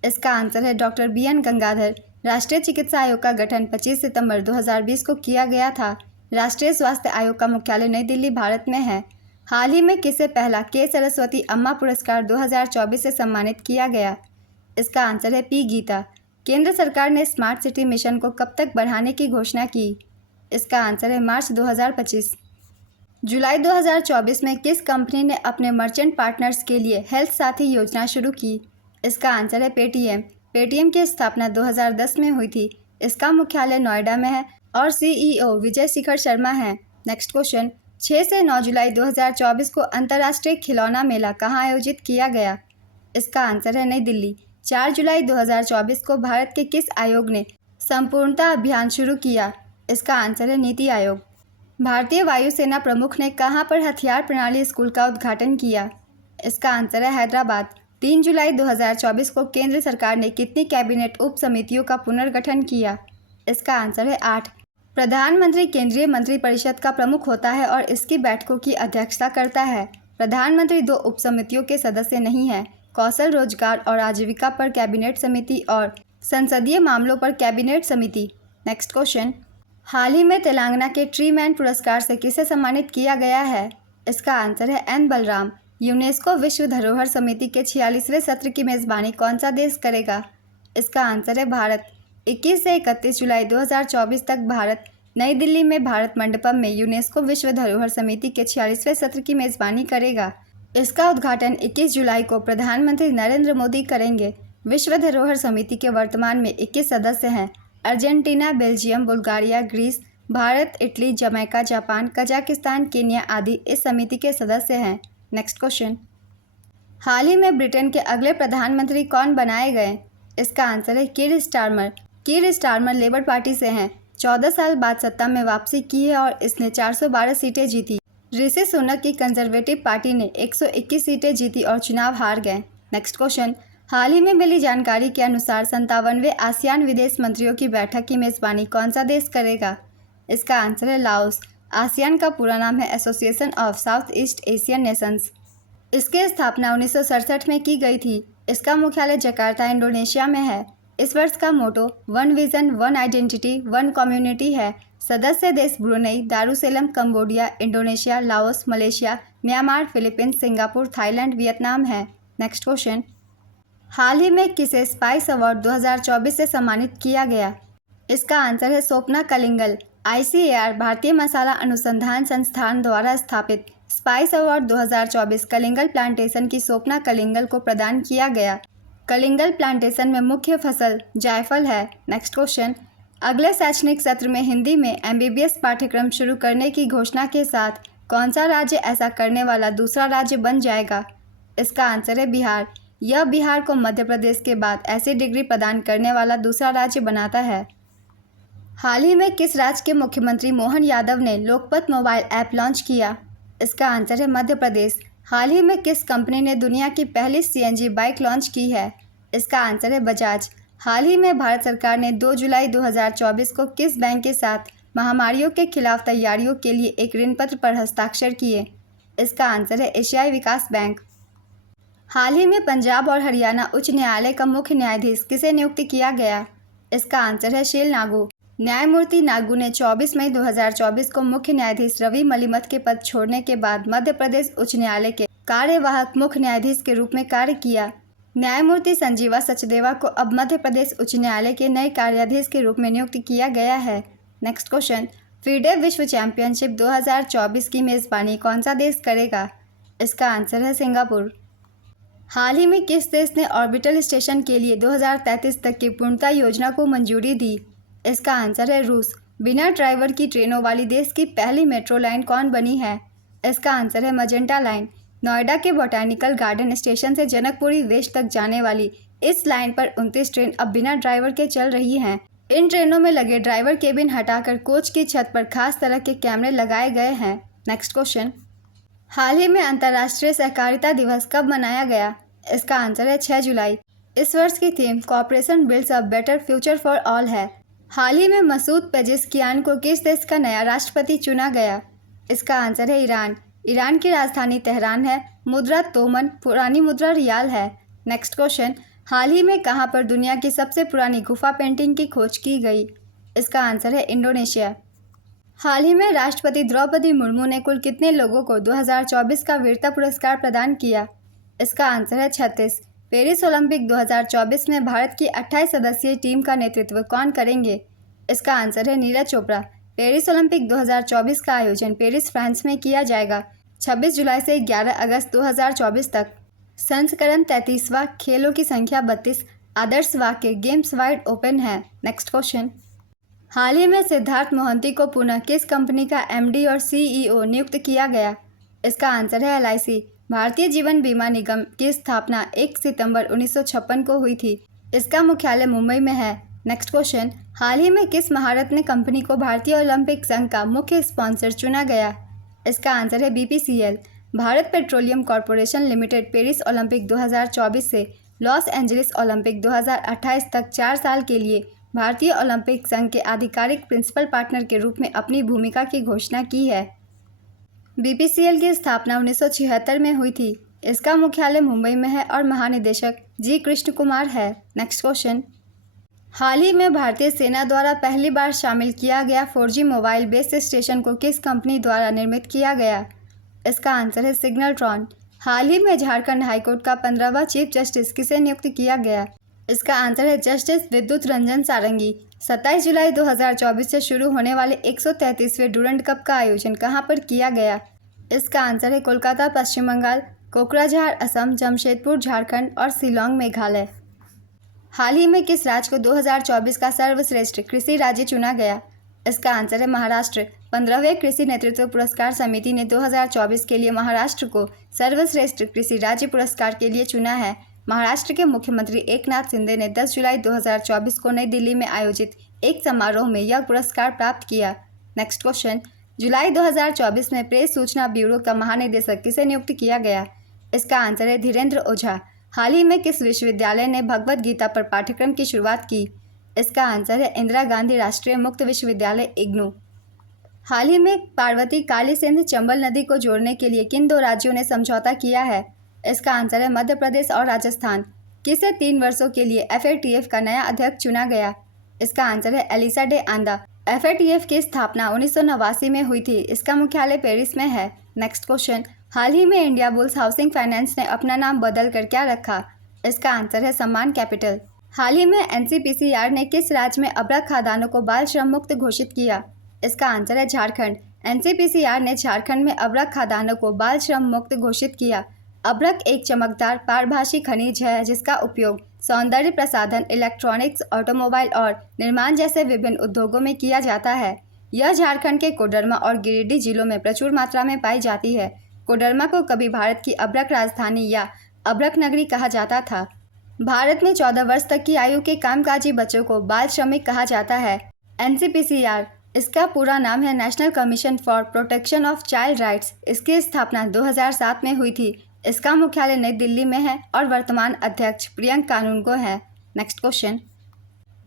इसका आंसर है डॉक्टर BN गंगाधर। राष्ट्रीय चिकित्सा आयोग का गठन 25 सितंबर 2020 को किया गया था। राष्ट्रीय स्वास्थ्य आयोग का मुख्यालय नई दिल्ली, भारत में है। हाल ही में किसे पहला K सरस्वती अम्मा पुरस्कार 2024 से सम्मानित किया गया? इसका आंसर है P गीता। केंद्र सरकार ने स्मार्ट सिटी मिशन को कब तक बढ़ाने की घोषणा की? इसका आंसर है मार्च 2025। जुलाई 2024 में किस कंपनी ने अपने मर्चेंट पार्टनर्स के लिए हेल्थ साथी योजना शुरू की? इसका आंसर है पेटीएम। पेटीएम की स्थापना 2010 में हुई थी। इसका मुख्यालय नोएडा में है और सीईओ विजय शेखर शर्मा है। नेक्स्ट क्वेश्चन, 6 से 9 जुलाई 2024 को अंतर्राष्ट्रीय खिलौना मेला कहाँ आयोजित किया गया? इसका आंसर है नई दिल्ली। 4 जुलाई 2024 को भारत के किस आयोग ने संपूर्णता अभियान शुरू किया? इसका आंसर है नीति आयोग। भारतीय वायुसेना प्रमुख ने कहां पर हथियार प्रणाली स्कूल का उद्घाटन किया? इसका आंसर है हैदराबाद। 3 जुलाई 2024 को केंद्र सरकार ने कितनी कैबिनेट उप समितियों का पुनर्गठन किया? इसका आंसर है 8। प्रधानमंत्री केंद्रीय मंत्रिपरिषद का प्रमुख होता है और इसकी बैठकों की अध्यक्षता करता है। प्रधानमंत्री 2 उप समितियों के सदस्य नहीं हैं, कौशल रोजगार और आजीविका पर कैबिनेट समिति और संसदीय मामलों पर कैबिनेट समिति। नेक्स्ट क्वेश्चन, हाल ही में तेलंगाना के ट्री मैन पुरस्कार से किसे सम्मानित किया गया है? इसका आंसर है एन बलराम। यूनेस्को विश्व धरोहर समिति के 46वें सत्र की मेज़बानी कौन सा देश करेगा? इसका आंसर है भारत। 21 से 31 जुलाई 2024 तक भारत नई दिल्ली में भारत मंडपम में यूनेस्को विश्व धरोहर समिति के 46वें सत्र की मेज़बानी करेगा। इसका उद्घाटन 21 जुलाई को प्रधानमंत्री नरेंद्र मोदी करेंगे। विश्व धरोहर समिति के वर्तमान में 21 सदस्य हैं। Argentina, Belgium, Bulgaria, Greece, Bharat, Italy, Jamaica, Japan, Kazakhstan, Kenya आदि इस समिति के सदस्य हैं। नेक्स्ट क्वेश्चन, हाल ही में ब्रिटेन के अगले प्रधानमंत्री कौन बनाए गए? इसका आंसर है कीर स्टारमर। कीर स्टारमर लेबर पार्टी से हैं। 14 साल बाद सत्ता में वापसी की है और इसने 412 सीटें जीती। ऋषि सुनक की कंजर्वेटिव पार्टी ने 121 सीटें जीती और चुनाव हार गए। नेक्स्ट क्वेश्चन, हाल ही में मिली जानकारी के अनुसार 57वें आसियान विदेश मंत्रियों की बैठक की मेज़बानी कौन सा देश करेगा? इसका आंसर है लाओस। आसियान का पूरा नाम है association of south east Asian Nations. इसकी स्थापना 1967 में की गई थी। इसका मुख्यालय जकार्ता, इंडोनेशिया में है। इस वर्ष का motto one vision, one identity, one community है। सदस्य देश Brunei, Darussalam, Cambodia, Indonesia, Laos, Malaysia, Myanmar, Philippines, Singapore, Thailand, Vietnam है। नेक्स्ट क्वेश्चन, हाल ही में किसे स्पाइस अवार्ड 2024 से सम्मानित किया गया? इसका आंसर है स्वप्ना कलिंगल। ICAR भारतीय मसाला अनुसंधान संस्थान द्वारा स्थापित स्पाइस अवार्ड 2024 कलिंगल प्लांटेशन की स्वप्ना कलिंगल को प्रदान किया गया। कलिंगल प्लांटेशन में मुख्य फसल जायफल है। नेक्स्ट क्वेश्चन, अगले शैक्षणिक सत्र में हिंदी में MBBS पाठ्यक्रम शुरू करने की घोषणा के साथ कौन सा राज्य ऐसा करने वाला दूसरा राज्य बन जाएगा? इसका आंसर है बिहार। यह बिहार को मध्य प्रदेश के बाद ऐसी डिग्री प्रदान करने वाला दूसरा राज्य बनाता है। हाल ही में किस राज्य के मुख्यमंत्री मोहन यादव ने लोकपथ मोबाइल ऐप लॉन्च किया? इसका आंसर है मध्य प्रदेश। हाल ही में किस कंपनी ने दुनिया की पहली CNG बाइक लॉन्च की है? इसका आंसर है बजाज। हाल ही में भारत सरकार ने 2 जुलाई 2024 को किस बैंक के साथ महामारियों के खिलाफ तैयारियों के लिए एक ऋण पत्र पर हस्ताक्षर किए? इसका आंसर है एशियाई विकास बैंक। हाल ही में पंजाब और हरियाणा उच्च न्यायालय का मुख्य न्यायाधीश किसे नियुक्त किया गया? इसका आंसर है शील नागू। न्यायमूर्ति नागू ने 24 मई 2024 को मुख्य न्यायाधीश रवि मलिमत के पद छोड़ने के बाद मध्य प्रदेश उच्च न्यायालय के कार्यवाहक मुख्य न्यायाधीश के रूप में कार्य किया। न्यायमूर्ति संजीवा सचदेवा को अब मध्य प्रदेश उच्च न्यायालय के नए कार्याधीश के रूप में नियुक्त किया गया है। नेक्स्ट क्वेश्चन, फीडे विश्व चैंपियनशिप 2024 की मेज़बानी कौन सा देश करेगा? इसका आंसर है सिंगापुर। हाल ही में किस देश ने ऑर्बिटल स्टेशन के लिए 2033 तक की पूर्णता योजना को मंजूरी दी? इसका आंसर है रूस। बिना ड्राइवर की ट्रेनों वाली देश की पहली मेट्रो लाइन कौन बनी है? इसका आंसर है मजेंटा लाइन। नोएडा के बोटैनिकल गार्डन स्टेशन से जनकपुरी वेस्ट तक जाने वाली इस लाइन पर 29 ट्रेन अब बिना ड्राइवर के चल रही हैं। इन ट्रेनों में लगे ड्राइवर केबिन हटाकर कोच की छत पर खास तरह के कैमरे लगाए गए हैं। नेक्स्ट क्वेश्चन, हाल ही में अंतर्राष्ट्रीय सहकारिता दिवस कब मनाया गया? इसका आंसर है 6 जुलाई। इस वर्ष की theme cooperation builds a better future for all है। हाल ही में मसूद पेजेस्कियान को किस देश का नया राष्ट्रपति चुना गया? इसका आंसर है ईरान। ईरान की राजधानी तेहरान है। मुद्रा तोमन, पुरानी मुद्रा रियाल है। नेक्स्ट क्वेश्चन, हाल ही में कहां पर दुनिया की सबसे पुरानी गुफा पेंटिंग की खोज की गई? इसका आंसर है इंडोनेशिया। हाल ही में राष्ट्रपति द्रौपदी मुर्मू ने कुल कितने लोगों को 2024 का वीरता पुरस्कार प्रदान किया? इसका आंसर है 36। पेरिस ओलंपिक 2024 में भारत की 28 सदस्यीय टीम का नेतृत्व कौन करेंगे? इसका आंसर है नीरज चोपड़ा। पेरिस ओलंपिक 2024 का आयोजन पेरिस, फ्रांस में किया जाएगा 26 जुलाई से 11 अगस्त 2024 तक। संस्करण 33वां, खेलों की संख्या 32, आदर्श वाक्य गेम्स वाइड ओपन है। Next question. हाल ही में सिद्धार्थ मोहंती को पुनः किस कंपनी का एमडी और सीईओ नियुक्त किया गया? इसका आंसर है एलआईसी। भारतीय जीवन बीमा निगम की स्थापना 1 सितंबर 1956 को हुई थी। इसका मुख्यालय मुंबई में है। Next question. हाल ही में किस महारत्न कंपनी को भारतीय ओलंपिक संघ का मुख्य स्पॉन्सर चुना गया? इसका आंसर है BPCL. Bharat petroleum corporation limited Paris Olympic 2024 से लॉस एंजलिस ओलंपिक 2028 तक 4 साल के लिए भारतीय ओलंपिक संघ के आधिकारिक प्रिंसिपल पार्टनर के रूप में अपनी भूमिका की घोषणा की है। बीपीसीएल की स्थापना 1976 में हुई थी। इसका मुख्यालय मुंबई में है और महानिदेशक जी कृष्ण कुमार है। Next question. हाल ही में भारतीय सेना द्वारा पहली बार शामिल किया गया 4G मोबाइल बेस स्टेशन को किस कंपनी द्वारा निर्मित किया गया? इसका आंसर है सिग्नलट्रॉन। हाल ही में झारखंड हाईकोर्ट का 15वां चीफ जस्टिस किसे नियुक्त किया गया? इसका आंसर है जस्टिस विद्युत रंजन सारंगी। 27 जुलाई 2024 से शुरू होने वाले 133वें डूरंड कप का आयोजन कहां पर किया गया? इसका आंसर है कोलकाता, पश्चिम बंगाल, कोकराझार, असम, जमशेदपुर, झारखंड और शिलोंग, मेघालय। हाल ही में किस राज्य को 2024 का सर्वश्रेष्ठ कृषि राज्य चुना गया? इसका आंसर है महाराष्ट्र। 15वें कृषि नेतृत्व पुरस्कार समिति ने 2024 के लिए महाराष्ट्र को सर्वश्रेष्ठ कृषि राज्य पुरस्कार के लिए चुना है। महाराष्ट्र के मुख्यमंत्री एकनाथ शिंदे ने 10 जुलाई 2024 को नई दिल्ली में आयोजित एक समारोह में यह पुरस्कार प्राप्त किया। Next question. जुलाई 2024 में प्रेस सूचना ब्यूरो का महानिदेशक किसे नियुक्त किया गया? इसका आंसर है धीरेन्द्र ओझा। हाल ही में किस विश्वविद्यालय ने भगवद गीता पर पाठ्यक्रम की शुरुआत की? इसका आंसर है इंदिरा गांधी राष्ट्रीय मुक्त विश्वविद्यालय, इग्नू। हाल ही में पार्वती, काली सिंध, चंबल नदी को जोड़ने के लिए किन 2 राज्यों ने समझौता किया है? इसका आंसर है मध्य प्रदेश और राजस्थान। किसे 3 वर्षों के लिए एफएटीएफ का नया अध्यक्ष चुना गया? इसका आंसर है एलिसा डे आंदा। एफएटीएफ की स्थापना 1989 में हुई थी। इसका मुख्यालय पेरिस में है। Next question. हाल ही में इंडिया बुल्स हाउसिंग फाइनेंस ने अपना नाम बदल कर क्या रखा? इसका आंसर है सम्मान कैपिटल। हाल ही में एनसीपीसीआर ने किस राज्य में अभ्रक खादानों को बाल श्रम मुक्त घोषित किया? इसका आंसर है झारखंड। एनसीपीसीआर ने झारखंड में अभ्रक खादानों को बाल श्रम मुक्त घोषित किया। अभ्रक एक चमकदार पारभासी खनिज है जिसका उपयोग सौंदर्य प्रसाधन, इलेक्ट्रॉनिक्स, ऑटोमोबाइल और निर्माण जैसे विभिन्न उद्योगों में किया जाता है। यह झारखंड के कोडरमा और गिरिडीह जिलों में प्रचुर मात्रा में पाई जाती है। कोडरमा को कभी भारत की अभ्रक राजधानी या अभ्रक नगरी कहा जाता था। भारत में 14 वर्ष तक की आयु के कामकाजी बच्चों को बाल श्रमिक कहा जाता है। एनसीपीसीआर, इसका पूरा नाम है national commission for protection of child rights. इसकी स्थापना 2007 में हुई थी। इसका मुख्यालय नई दिल्ली में है और वर्तमान अध्यक्ष प्रियंक कानूनगो है। Next question.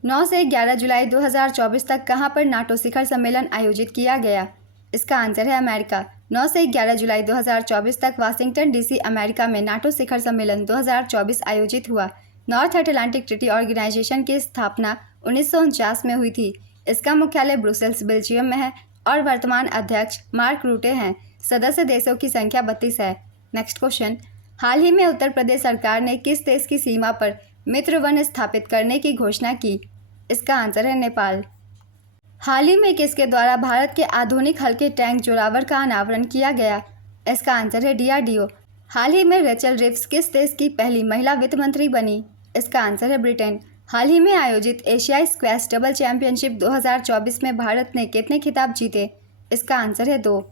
9 से 11 जुलाई 2024 तक कहां पर नाटो शिखर सम्मेलन आयोजित किया गया? इसका आंसर है अमेरिका। 9 से 11 जुलाई 2024 तक वाशिंगटन डीसी, अमेरिका में नाटो शिखर सम्मेलन 2024 आयोजित हुआ। नॉर्थ अटलांटिक ट्रीटी ऑर्गेनाइजेशन की स्थापना 1949 में हुई थी। इसका मुख्यालय ब्रुसेल्स, बेल्जियम में है और वर्तमान अध्यक्ष मार्क रूटे हैं। सदस्य देशों की संख्या 32 है। Next question. हाल ही में उत्तर प्रदेश सरकार ने किस देश की सीमा पर मित्र वन स्थापित करने की घोषणा की? इसका आंसर है नेपाल। हाल ही में किसके द्वारा भारत के आधुनिक हल्के टैंक जोरावर का अनावरण किया गया? इसका आंसर है डीआरडीओ। हाल ही में रेचल रिव्स किस देश की पहली महिला वित्त मंत्री बनी? इसका आंसर है ब्रिटेन। हाल ही में आयोजित एशियाई स्क्वैश डबल चैंपियनशिप 2024 में भारत ने कितने खिताब जीते? इसका आंसर है 2।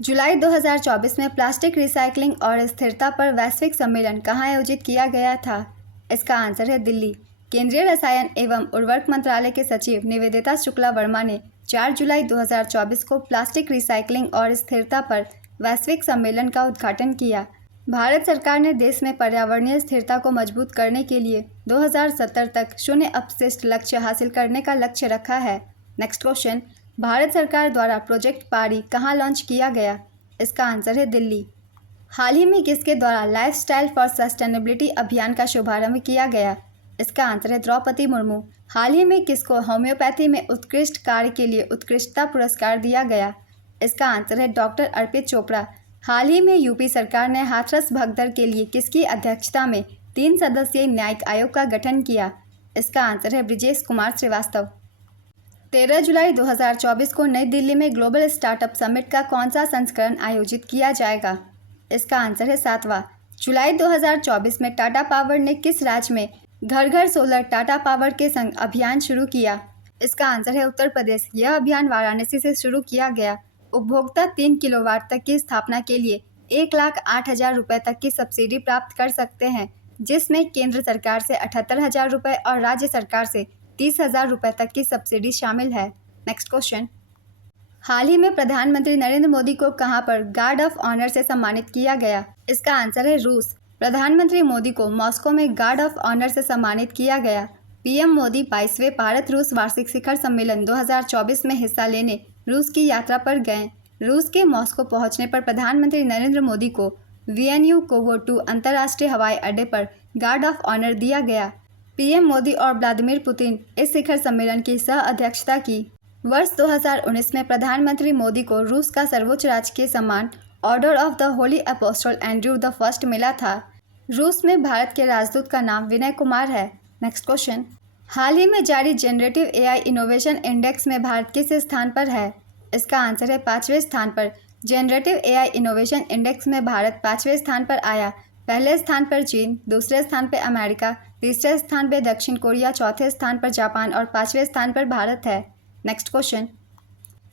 जुलाई 2024 में प्लास्टिक रिसाइकलिंग और स्थिरता पर वैश्विक सम्मेलन कहाँ आयोजित किया गया था? इसका आंसर है दिल्ली। केंद्रीय रसायन एवं उर्वरक मंत्रालय के सचिव निवेदिता शुक्ला वर्मा ने 4 जुलाई 2024 को प्लास्टिक रिसाइकलिंग और स्थिरता पर वैश्विक सम्मेलन का उद्घाटन किया। भारत सरकार ने देश में पर्यावरणीय स्थिरता को मजबूत करने के लिए 2070 तक शून्य अपशिष्ट लक्ष्य हासिल करने का लक्ष्य रखा है। Next question. भारत सरकार द्वारा प्रोजेक्ट पारी कहाँ लॉन्च किया गया? इसका आंसर है दिल्ली। हाल ही में किसके द्वारा लाइफस्टाइल फॉर सस्टेनेबिलिटी अभियान का शुभारंभ किया गया? इसका आंसर है द्रौपदी मुर्मू। हाल ही में किसको होम्योपैथी में उत्कृष्ट कार्य के लिए उत्कृष्टता पुरस्कार दिया गया? इसका आंसर है डॉक्टर अर्पित चोपड़ा। हाल ही में यूपी सरकार ने हाथरस भगदड़ के लिए किसकी अध्यक्षता में 3 सदस्यीय न्यायिक आयोग का गठन किया? इसका आंसर है ब्रिजेश कुमार श्रीवास्तव। 13 जुलाई 2024 को नई दिल्ली में ग्लोबल स्टार्टअप समिट का कौन सा संस्करण आयोजित किया जाएगा? इसका आंसर है 7वां। जुलाई 2024 में टाटा पावर ने किस राज्य में घर घर सोलर टाटा पावर के संग अभियान शुरू किया? इसका आंसर है उत्तर प्रदेश। यह अभियान वाराणसी से शुरू किया गया। उपभोक्ता 3 किलोवाट तक की स्थापना के लिए 1,08,000 रुपये तक की सब्सिडी प्राप्त कर सकते हैं, जिसमें केंद्र सरकार से 78,000 रुपये और राज्य सरकार से 30,000 रुपये तक की सब्सिडी शामिल है। नेक्स्ट क्वेश्चन, हाल ही में प्रधानमंत्री नरेंद्र मोदी को कहां पर गार्ड ऑफ ऑनर से सम्मानित किया गया? इसका आंसर है रूस। प्रधानमंत्री मोदी को मॉस्को में गार्ड ऑफ ऑनर से सम्मानित किया गया। पीएम मोदी 22वें भारत रूस वार्षिक शिखर सम्मेलन 2024 में हिस्सा लेने रूस की यात्रा पर गए। रूस के मॉस्को पहुंचने पर प्रधानमंत्री नरेंद्र मोदी को VNU कोवो-2 अंतर्राष्ट्रीय हवाई अड्डे पर गार्ड ऑफ ऑनर दिया गया। पीएम मोदी और व्लादिमीर पुतिन इस शिखर सम्मेलन की सह अध्यक्षता की। वर्ष 2019 में प्रधानमंत्री मोदी को रूस का सर्वोच्च राजकीय सम्मान order of the Holi apostle Andrew the first मिला था। रूस में भारत के राजदूत का नाम विनय कुमार है। नेक्स्ट क्वेश्चन, हाल ही में जारी जनरेटिव AI इनोवेशन इंडेक्स में भारत किस स्थान पर है? इसका आंसर है 5वें स्थान पर। जनरेटिव AI इनोवेशन इंडेक्स में भारत 5वें स्थान पर आया। पहले स्थान पर चीन, दूसरे स्थान पर अमेरिका, तीसरे स्थान पर दक्षिण कोरिया, चौथे स्थान पर जापान और 5वें स्थान पर भारत है। नेक्स्ट क्वेश्चन,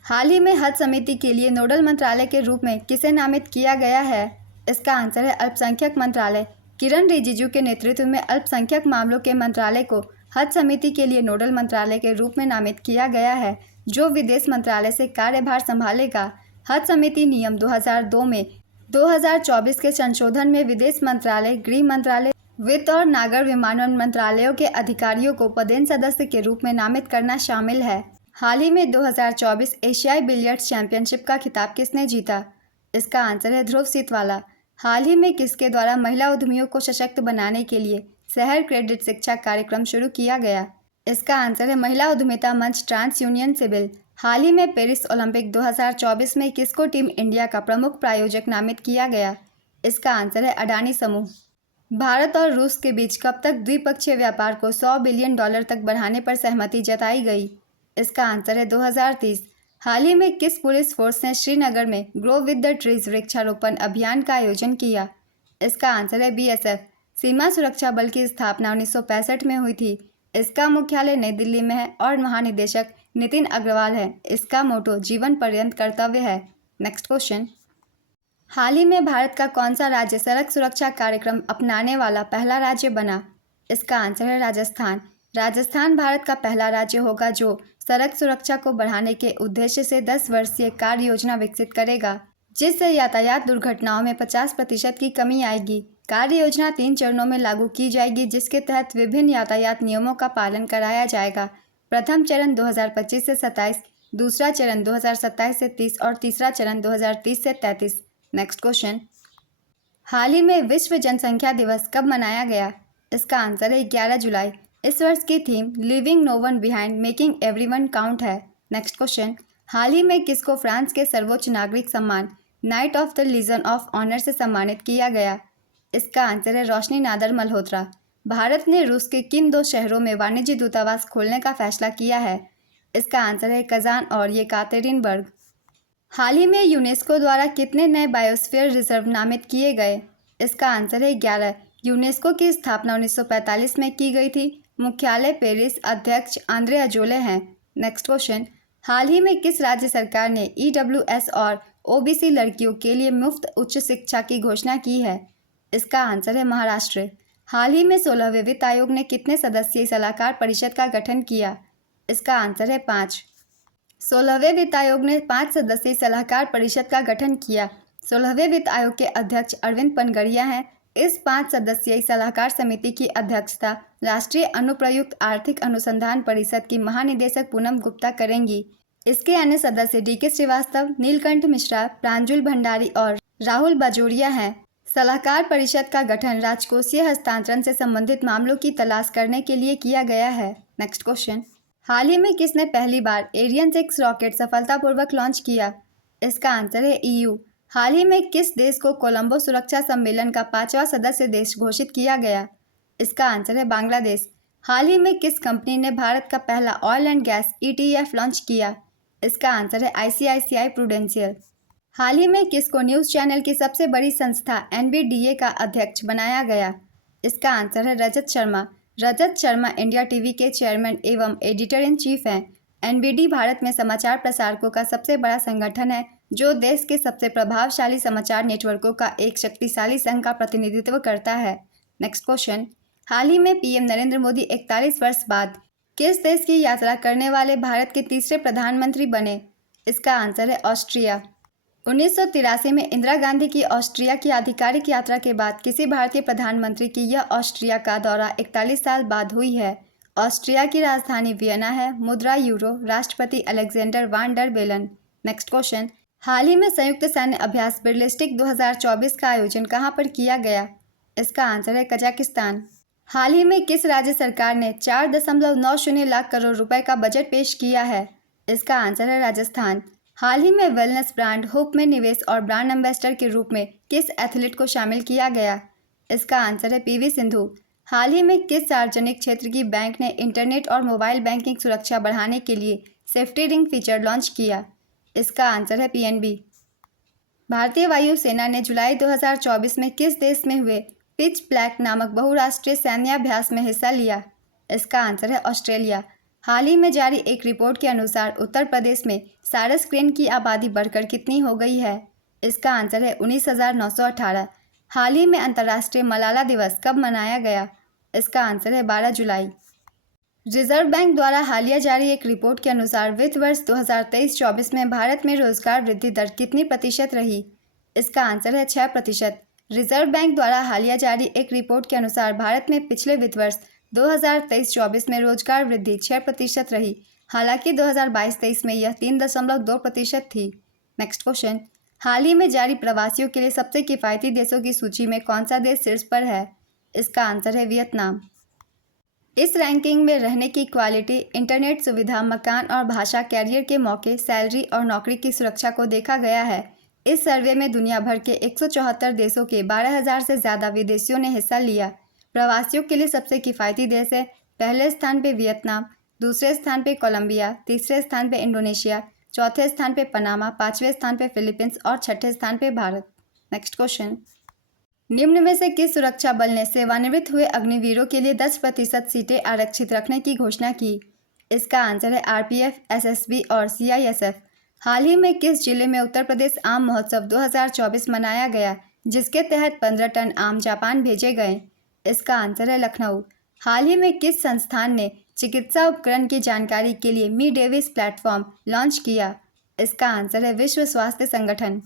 हाल ही में हज समिति के लिए नोडल मंत्रालय के रूप में किसे नामित किया गया है? इसका आंसर है अल्पसंख्यक मंत्रालय। किरण रिजिजू के नेतृत्व में अल्पसंख्यक मामलों के मंत्रालय को हज समिति के लिए नोडल मंत्रालय के रूप में नामित किया गया है, जो विदेश मंत्रालय से कार्यभार संभालेगा। हज समिति नियम 2002 में 2024 के संशोधन में विदेश मंत्रालय, गृह मंत्रालय, वित्त और नागर विमानन मंत्रालयों के अधिकारियों को पदेन सदस्य के रूप में नामित करना शामिल है। हाल ही में 2024 एशियाई बिलियर्ड्स चैंपियनशिप का खिताब किसने जीता? इसका आंसर है ध्रुव सीतवाला। हाल ही में किसके द्वारा महिला उद्यमियों को सशक्त बनाने के लिए शहर क्रेडिट शिक्षा कार्यक्रम शुरू किया गया? इसका आंसर है महिला उद्यमिता मंच ट्रांस यूनियन सिविल। हाल ही में पेरिस ओलंपिक 2024 में किसको टीम इंडिया का प्रमुख प्रायोजक नामित किया गया? इसका आंसर है अडानी समूह। भारत और रूस के बीच कब तक द्विपक्षीय व्यापार को $100 बिलियन तक बढ़ाने पर सहमति जताई गई? इसका आंसर है 2030। हाल ही में किस पुलिस फोर्स ने श्रीनगर में ग्रो विद द ट्रीज वृक्षारोपण अभियान का आयोजन किया? इसका आंसर है BSF। सीमा सुरक्षा बल की स्थापना 1965 में हुई थी। इसका मुख्यालय नई दिल्ली में है और महानिदेशक नितिन अग्रवाल है। इसका मोटो जीवन पर्यंत कर्तव्य है। नेक्स्ट क्वेश्चन, हाल ही में भारत का कौन सा राज्य सड़क सुरक्षा कार्यक्रम अपनाने वाला पहला राज्य बना? इसका आंसर है राजस्थान। राजस्थान भारत का पहला राज्य होगा जो सड़क सुरक्षा को बढ़ाने के उद्देश्य से 10 वर्षीय कार्य योजना विकसित करेगा, जिससे यातायात दुर्घटनाओं में 50% की कमी आएगी। कार्य योजना 3 चरणों में लागू की जाएगी, जिसके तहत विभिन्न यातायात नियमों का पालन कराया जाएगा। प्रथम चरण 2025 से 27, दूसरा चरण 2027 से 30 और तीसरा चरण 2030 से 33। नेक्स्ट क्वेश्चन, हाल ही में विश्व जनसंख्या दिवस कब मनाया गया? इसका आंसर है 11 जुलाई। इस वर्ष की theme living no one behind making everyone count है। नेक्स्ट क्वेश्चन, हाल ही में किसको फ्रांस के सर्वोच्च नागरिक सम्मान knight of the Legion of Honour से सम्मानित किया गया? इसका आंसर है रोशनी नादर मल्होत्रा। भारत ने रूस के किन 2 शहरों में वाणिज्य दूतावास खोलने का फैसला किया है? इसका आंसर है कजान और येकातेरिनबर्ग। हाल ही में यूनेस्को द्वारा कितने नए बायोस्फीयर रिजर्व नामित किए गए? इसका आंसर है 11। यूनेस्को की स्थापना 1945 में की गई थी। मुख्यालय पेरिस, अध्यक्ष आंद्रे अजोले हैं। नेक्स्ट क्वेश्चन, हाल ही में किस राज्य सरकार ने EWS और OBC लड़कियों के लिए मुफ्त उच्च शिक्षा की घोषणा की है? इसका आंसर है महाराष्ट्र। हाल ही में 16वें वित्त आयोग ने कितने सदस्यीय सलाहकार परिषद का गठन किया? इसका आंसर है 5। 16वें वित्त आयोग ने 5 सदस्यीय सलाहकार परिषद का गठन किया। 16वें वित्त आयोग के अध्यक्ष अरविंद पनगड़िया हैं। इस 5 सदस्यीय सलाहकार समिति की अध्यक्षता राष्ट्रीय अनुप्रयुक्त आर्थिक अनुसंधान परिषद की महानिदेशक पूनम गुप्ता करेंगी। इसके अन्य सदस्य DK श्रीवास्तव, नीलकंठ मिश्रा, प्रांजुल भंडारी और राहुल बाजोरिया हैं। सलाहकार परिषद का गठन राजकोषीय हस्तांतरण से संबंधित मामलों की तलाश करने के लिए किया गया है। नेक्स्ट क्वेश्चन, हाल ही में किसने पहली बार एरियन 6 रॉकेट सफलतापूर्वक लॉन्च किया? इसका आंसर है EU। हाल ही में किस देश को कोलंबो सुरक्षा सम्मेलन का 5वां सदस्य देश घोषित किया गया? इसका आंसर है बांग्लादेश। हाल ही में किस कंपनी ने भारत का पहला oil and gas ETF launch किया? इसका आंसर है ICICI प्रूडेंशियल। हाल ही में किसको न्यूज़ चैनल की सबसे बड़ी संस्था NBDA का अध्यक्ष बनाया गया? इसका आंसर है रजत शर्मा। रजत शर्मा इंडिया टीवी के चेयरमैन एवं एडिटर इन चीफ हैं। NBD भारत में समाचार प्रसारकों का सबसे बड़ा संगठन है जो देश के सबसे प्रभावशाली समाचार नेटवर्कों का एक शक्तिशाली संघ का प्रतिनिधित्व करता है। नेक्स्ट क्वेश्चन, हाल ही में PM नरेंद्र मोदी 41 वर्ष बाद किस देश की यात्रा करने वाले भारत के तीसरे प्रधानमंत्री बने? इसका आंसर है ऑस्ट्रिया। 1983 में इंदिरा गांधी की ऑस्ट्रिया की आधिकारिक यात्रा के बाद किसी भारतीय प्रधानमंत्री की यह ऑस्ट्रिया का दौरा 41 साल बाद हुई है। ऑस्ट्रिया की राजधानी वियना है। मुद्रा यूरो। राष्ट्रपति अलेक्जेंडर वान डर बेलन। नेक्स्ट क्वेश्चन, हाल ही में संयुक्त सैन्य अभ्यास बिरलिस्टिक 2024 का आयोजन कहां पर किया गया? इसका आंसर है कजाकिस्तान। हाल ही में किस राज्य सरकार ने 4.90 लाख करोड़ रुपए का बजट पेश किया है? इसका आंसर है राजस्थान। हाल ही में वेलनेस ब्रांड हुप में निवेश और ब्रांड एम्बेसडर के रूप में किस एथलीट को शामिल किया गया? इसका आंसर है PV सिंधु। हाल ही में किस सार्वजनिक क्षेत्र की बैंक ने इंटरनेट और मोबाइल बैंकिंग सुरक्षा बढ़ाने के लिए सेफ्टी रिंग फीचर लॉन्च किया? इसका आंसर है PNB। भारतीय वायुसेना ने जुलाई 2024 में किस देश में हुए पिच ब्लैक नामक बहुराष्ट्रीय सैन्याभ्यास में हिस्सा लिया? इसका आंसर है ऑस्ट्रेलिया। हाल ही में जारी एक रिपोर्ट के अनुसार उत्तर प्रदेश में सारस क्रेन की आबादी बढ़कर कितनी हो गई है? इसका आंसर है 19,918। हाल ही में अंतर्राष्ट्रीय मलाला दिवस कब मनाया गया? इसका आंसर है 12 जुलाई। रिजर्व बैंक द्वारा हालिया जारी एक रिपोर्ट के अनुसार वित्त वर्ष 2023-24 में भारत में रोजगार वृद्धि दर कितनी प्रतिशत रही? इसका आंसर है 6%। रिजर्व बैंक द्वारा हालिया जारी एक रिपोर्ट के अनुसार भारत में पिछले वित्त वर्ष 2023-24 में रोजगार वृद्धि 6% रही। हालांकि 2022-23 में यह 3.2% थी। नेक्स्ट क्वेश्चन, हाल ही में जारी प्रवासियों के लिए सबसे किफ़ायती देशों की सूची में कौन सा देश शीर्ष पर है? इसका आंसर है वियतनाम। इस रैंकिंग में रहने की क्वालिटी, इंटरनेट सुविधा, मकान और भाषा, कैरियर के मौके, सैलरी और नौकरी की सुरक्षा को देखा गया है। इस सर्वे में दुनिया भर के 174 देशों के 12,000 से ज़्यादा विदेशियों ने हिस्सा लिया। प्रवासियों के लिए सबसे किफ़ायती देश है। पहले स्थान पे वियतनाम, दूसरे स्थान पे कोलंबिया, तीसरे स्थान पे इंडोनेशिया, चौथे स्थान पे पनामा, पाँचवें स्थान पे फिलीपींस और छठे स्थान पे भारत। नेक्स्ट क्वेश्चन, निम्न में से किस सुरक्षा बल ने सेवानिवृत्त हुए अग्निवीरों के लिए 10% सीटें आरक्षित रखने की घोषणा की? इसका आंसर है RPF, SSB और CISF। हाल ही में किस जिले में उत्तर प्रदेश आम महोत्सव 2024 मनाया गया, जिसके तहत 15 टन आम जापान भेजे गए? इसका आंसर है लखनऊ। हाल ही में किस संस्थान ने चिकित्सा उपकरण की जानकारी के लिए मी डेविस प्लेटफॉर्म लॉन्च किया? इसका आंसर है विश्व स्वास्थ्य संगठन।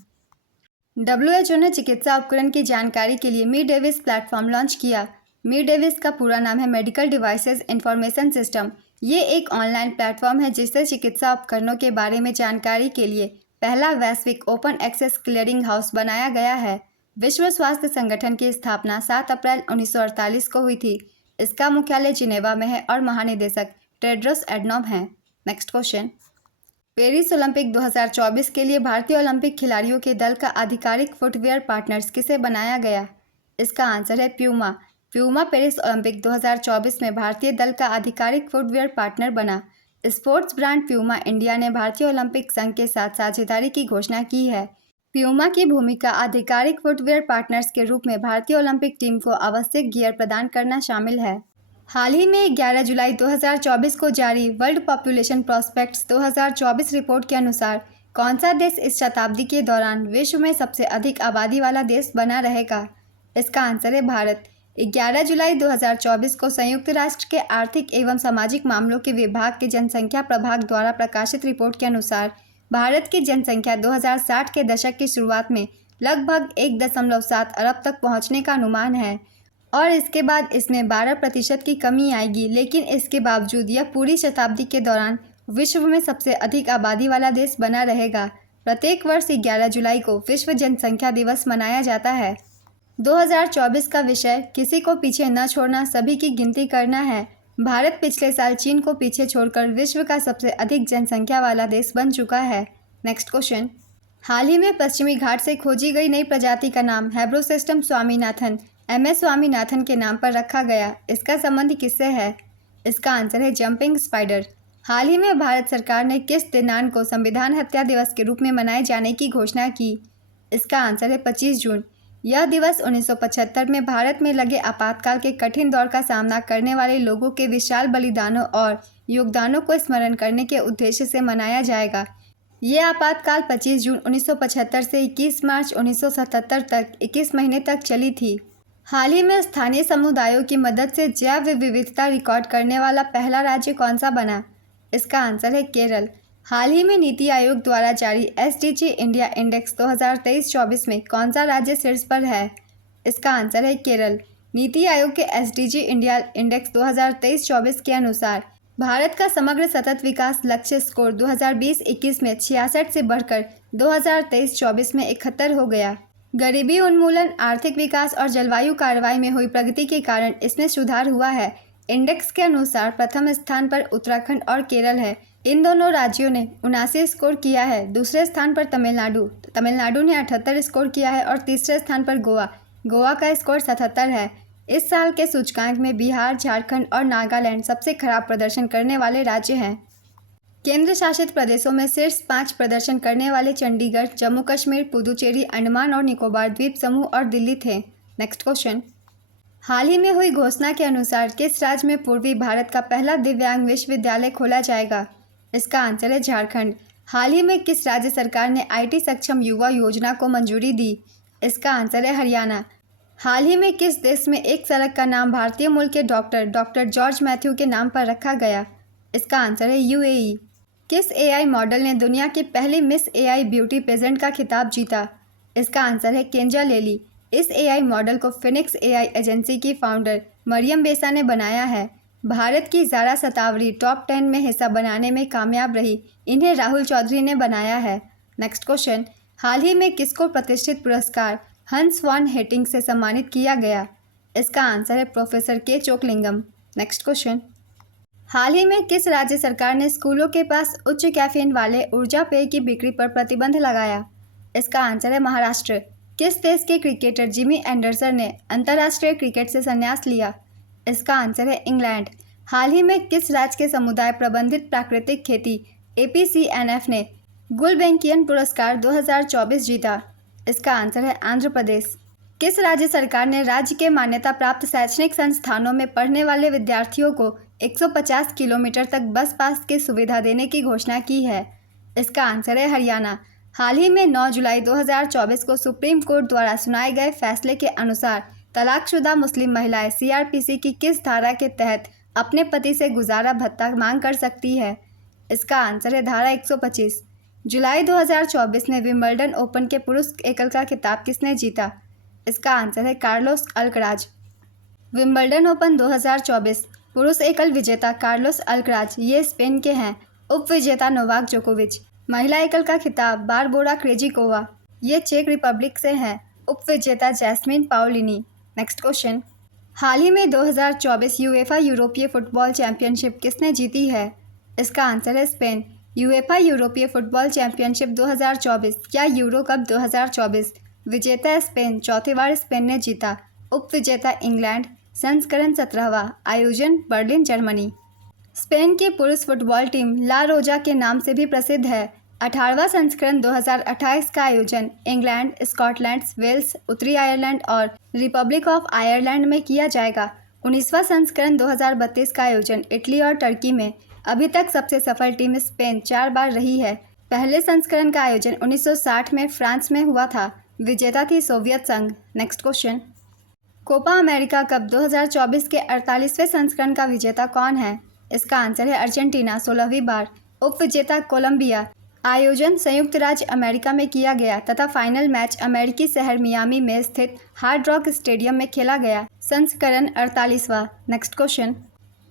WHO ने चिकित्सा उपकरण की जानकारी के लिए मी डेविस प्लेटफॉर्म लॉन्च किया। मी डेविस का पूरा नाम है मेडिकल डिवाइसेस इंफॉर्मेशन सिस्टम। ये एक ऑनलाइन प्लेटफॉर्म है जिससे चिकित्सा उपकरणों के बारे में जानकारी के लिए पहला वैश्विक ओपन एक्सेस क्लियरिंग हाउस बनाया गया है। विश्व स्वास्थ्य संगठन की स्थापना 7 अप्रैल 1948 को हुई थी। इसका मुख्यालय जिनेवा में है और महानिदेशक टेड्रोस एडनॉम हैं। नेक्स्ट क्वेश्चन, पेरिस ओलंपिक 2024 के लिए भारतीय ओलंपिक खिलाड़ियों के दल का आधिकारिक फुटवेयर पार्टनर्स किसे बनाया गया? इसका आंसर है प्यूमा। प्यूमा पेरिस ओलंपिक 2024 में भारतीय दल का आधिकारिक फुटवेयर पार्टनर बना। स्पोर्ट्स ब्रांड प्यूमा इंडिया ने भारतीय ओलंपिक संघ के साथ साझेदारी की घोषणा की है। प्यूमा की भूमिका आधिकारिक फुटवेयर पार्टनर्स के रूप में भारतीय ओलंपिक टीम को आवश्यक गियर प्रदान करना शामिल है। हाल ही में 11 जुलाई 2024 को जारी वर्ल्ड पॉपुलेशन प्रॉस्पेक्ट्स 2024 रिपोर्ट के अनुसार कौन सा देश इस शताब्दी के दौरान विश्व में सबसे अधिक आबादी वाला देश बना रहेगा? इसका आंसर है भारत। 11 जुलाई 2024 को संयुक्त राष्ट्र के आर्थिक एवं सामाजिक मामलों के विभाग के जनसंख्या प्रभाग द्वारा प्रकाशित रिपोर्ट के अनुसार भारत की जनसंख्या 2060 के दशक की शुरुआत में लगभग 1.7 अरब तक पहुंचने का अनुमान है और इसके बाद इसमें 12% की कमी आएगी, लेकिन इसके बावजूद यह पूरी शताब्दी के दौरान विश्व में सबसे अधिक आबादी वाला देश बना रहेगा। प्रत्येक वर्ष 11 जुलाई को विश्व जनसंख्या दिवस मनाया जाता है। 2024 का विषय किसी को पीछे न छोड़ना, सभी की गिनती करना है। भारत पिछले साल चीन को पीछे छोड़कर विश्व का सबसे अधिक जनसंख्या वाला देश बन चुका है। नेक्स्ट क्वेश्चन, हाल ही में पश्चिमी घाट से खोजी गई नई प्रजाति का नाम हेब्रोसिस्टम स्वामीनाथन MS स्वामीनाथन के नाम पर रखा गया। इसका संबंध किससे है? इसका आंसर है जंपिंग स्पाइडर। हाल ही में भारत सरकार ने किस दिनांक को संविधान हत्या दिवस के रूप में मनाए जाने की घोषणा की? इसका आंसर है 25 जून। यह दिवस 1975 में भारत में लगे आपातकाल के कठिन दौर का सामना करने वाले लोगों के विशाल बलिदानों और योगदानों को स्मरण करने के उद्देश्य से मनाया जाएगा। ये आपातकाल 25 जून 1975 से 21 मार्च 1977 तक 21 महीने तक चली थी। हाल ही में स्थानीय समुदायों की मदद से जैव विविधता रिकॉर्ड करने वाला पहला राज्य कौन सा बना? इसका आंसर है केरल। हाल ही में नीति आयोग द्वारा जारी SDG इंडिया इंडेक्स 2023-24 में कौन सा राज्य शीर्ष पर है? इसका आंसर है केरल। नीति आयोग के SDG इंडिया इंडेक्स 2023-24 के अनुसार भारत का समग्र सतत विकास लक्ष्य स्कोर 2020-21 में 66 से बढ़कर 2023-24 में 71 हो गया। गरीबी उन्मूलन, आर्थिक विकास और जलवायु कार्रवाई में हुई प्रगति के कारण इसमें सुधार हुआ है। इंडेक्स के अनुसार प्रथम स्थान पर उत्तराखंड और केरल है। इन दोनों राज्यों ने 79 स्कोर किया है। दूसरे स्थान पर तमिलनाडु ने 78 स्कोर किया है और तीसरे स्थान पर गोवा का स्कोर 77 है। इस साल के सूचकांक में बिहार, झारखंड और नागालैंड सबसे खराब प्रदर्शन करने वाले राज्य हैं। केंद्र शासित प्रदेशों में शीर्ष 5 प्रदर्शन करने वाले चंडीगढ़, जम्मू कश्मीर, पुदुचेरी, अंडमान और निकोबार द्वीप समूह और दिल्ली थे। Next question. हाल ही में हुई घोषणा के अनुसार किस राज्य में पूर्वी भारत का पहला दिव्यांग विश्वविद्यालय खोला जाएगा? इसका आंसर है झारखंड। हाल ही में किस राज्य सरकार ने IT सक्षम युवा योजना को मंजूरी दी? इसका आंसर है हरियाणा। हाल ही में किस देश में एक सड़क का नाम भारतीय मूल के डॉक्टर जॉर्ज मैथ्यू के नाम पर रखा गया? इसका आंसर है UAE। किस AI मॉडल ने दुनिया की पहली मिस AI ब्यूटी पेजेंट का खिताब जीता? इसका आंसर है केंजा लेली। इस AI मॉडल को फिनिक्स AI एजेंसी की फाउंडर मरियम बेसा ने बनाया है। भारत की ज़ारा सतावरी टॉप 10 में हिस्सा बनाने में कामयाब रही। इन्हें राहुल चौधरी ने बनाया है। Next question. हाल ही में किसको प्रतिष्ठित पुरस्कार हंस वॉन हेटिंग से सम्मानित किया गया? इसका आंसर है professor K Chockalingam. Next question. हाल ही में किस राज्य सरकार ने स्कूलों के पास उच्च कैफीन वाले ऊर्जा पेय की बिक्री पर प्रतिबंध लगाया? इसका आंसर है महाराष्ट्र। किस देश के क्रिकेटर जिमी एंडरसन ने अंतर्राष्ट्रीय क्रिकेट से संन्यास लिया? इसका आंसर है इंग्लैंड। हाल ही में किस राज्य के समुदाय प्रबंधित प्राकृतिक खेती APCNF ने गुलबेंकियन पुरस्कार 2024 जीता? इसका आंसर है आंध्र प्रदेश। किस राज्य सरकार ने राज्य के मान्यता प्राप्त शैक्षणिक संस्थानों में पढ़ने वाले विद्यार्थियों को 150 किलोमीटर तक बस पास की सुविधा देने की घोषणा की है? इसका आंसर है हरियाणा। हाल ही में 9 जुलाई 2024 को सुप्रीम कोर्ट द्वारा सुनाए गए फैसले के अनुसार तलाकशुदा मुस्लिम महिलाएं CRPC की किस धारा के तहत अपने पति से गुजारा भत्ता मांग कर सकती है? इसका आंसर है धारा 125। जुलाई 2024 में विंबलडन ओपन के पुरुष एकल का खिताब किसने जीता? इसका आंसर है कार्लोस अल्कराज। विंबलडन ओपन 2024 पुरुष एकल विजेता कार्लोस अल्कराज ये स्पेन के हैं। उप विजेता नोवाक जोकोविच। महिला एकल का खिताब बारबोरा क्रेजिकोवा ये चेक रिपब्लिक से हैं। उप विजेता जैस्मिन पाओलिनी। Next question. हाल ही में 2024 यूएफा यूरोपीय फुटबॉल चैंपियनशिप किसने जीती है? इसका आंसर है स्पेन। यूएफा यूरोपीय फुटबॉल चैंपियनशिप 2024 या यूरो कप 2024 विजेता स्पेन, चौथी बार स्पेन ने जीता। उप विजेता इंग्लैंड। संस्करण 17वां। आयोजन बर्लिन, जर्मनी। स्पेन की पुरुष फुटबॉल टीम ला रोजा के नाम से भी प्रसिद्ध है। 18वां संस्करण 2028 का आयोजन इंग्लैंड, स्कॉटलैंड, वेल्स, उत्तरी आयरलैंड और रिपब्लिक ऑफ आयरलैंड में किया जाएगा। 19वां संस्करण 2032 का आयोजन इटली और टर्की में। अभी तक सबसे सफल टीम स्पेन 4 बार रही है। पहले संस्करण का आयोजन 1960 में फ्रांस में हुआ था। विजेता थी सोवियत संघ। Next question. Copa America Cup 2024 के 48वें संस्करण का विजेता कौन है? इसका आंसर है अर्जेंटीना, 16वीं बार। उप विजेता कोलंबिया। आयोजन संयुक्त राज्य अमेरिका में किया गया तथा फाइनल मैच अमेरिकी शहर मियामी में स्थित हार्ड रॉक स्टेडियम में खेला गया। संस्करण 48वां। Next question.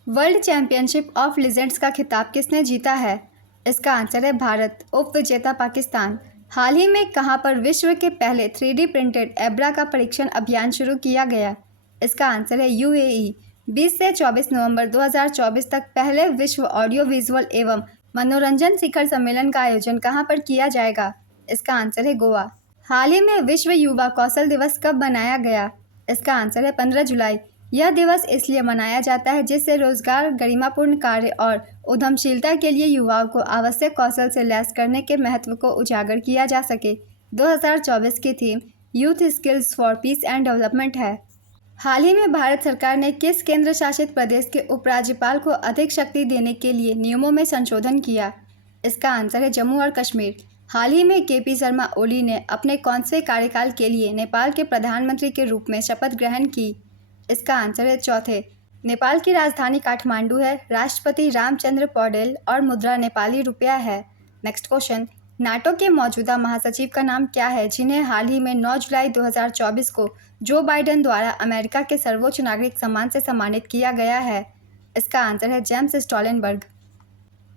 World championship of legends का खिताब किसने जीता है? इसका आंसर है भारत। उप विजेता पाकिस्तान। हाल ही में कहां पर विश्व के पहले 3D प्रिंटेड एब्रा का परीक्षण अभियान शुरू किया गया? इसका आंसर है UAE। 20 से 24 नवंबर 2024 तक पहले विश्व ऑडियो विजुअल एवं मनोरंजन शिखर सम्मेलन का आयोजन कहां पर किया जाएगा? इसका आंसर है गोवा। हाल ही में विश्व युवा कौशल दिवस कब मनाया गया? इसका आंसर है 15 जुलाई। यह दिवस इसलिए मनाया जाता है जिससे रोजगार, गरिमापूर्ण कार्य और उद्यमशीलता के लिए युवाओं को आवश्यक कौशल से लैस करने के महत्व को उजागर किया जा सके। 2024 की theme youth skills for piece and development है। हाल ही में भारत सरकार ने किस केंद्र शासित प्रदेश के उपराज्यपाल को अधिक शक्ति देने के लिए नियमों में संशोधन किया? इसका आंसर है जम्मू और कश्मीर। हाल ही में केपी शर्मा ओली ने अपने कौनसे कार्यकाल के लिए नेपाल के प्रधानमंत्री के रूप में शपथ ग्रहण की? इसका आंसर है चौथे। नेपाल की राजधानी काठमांडू है, राष्ट्रपति रामचंद्र पौडेल और मुद्रा नेपाली रुपया है। नेक्स्ट क्वेश्चन, नाटो के मौजूदा महासचिव का नाम क्या है जिन्हें हाल ही में 9 जुलाई 2024 को जो बाइडेन द्वारा अमेरिका के सर्वोच्च नागरिक सम्मान से सम्मानित किया गया है? इसका आंसर है जेम्स स्टोलनबर्ग।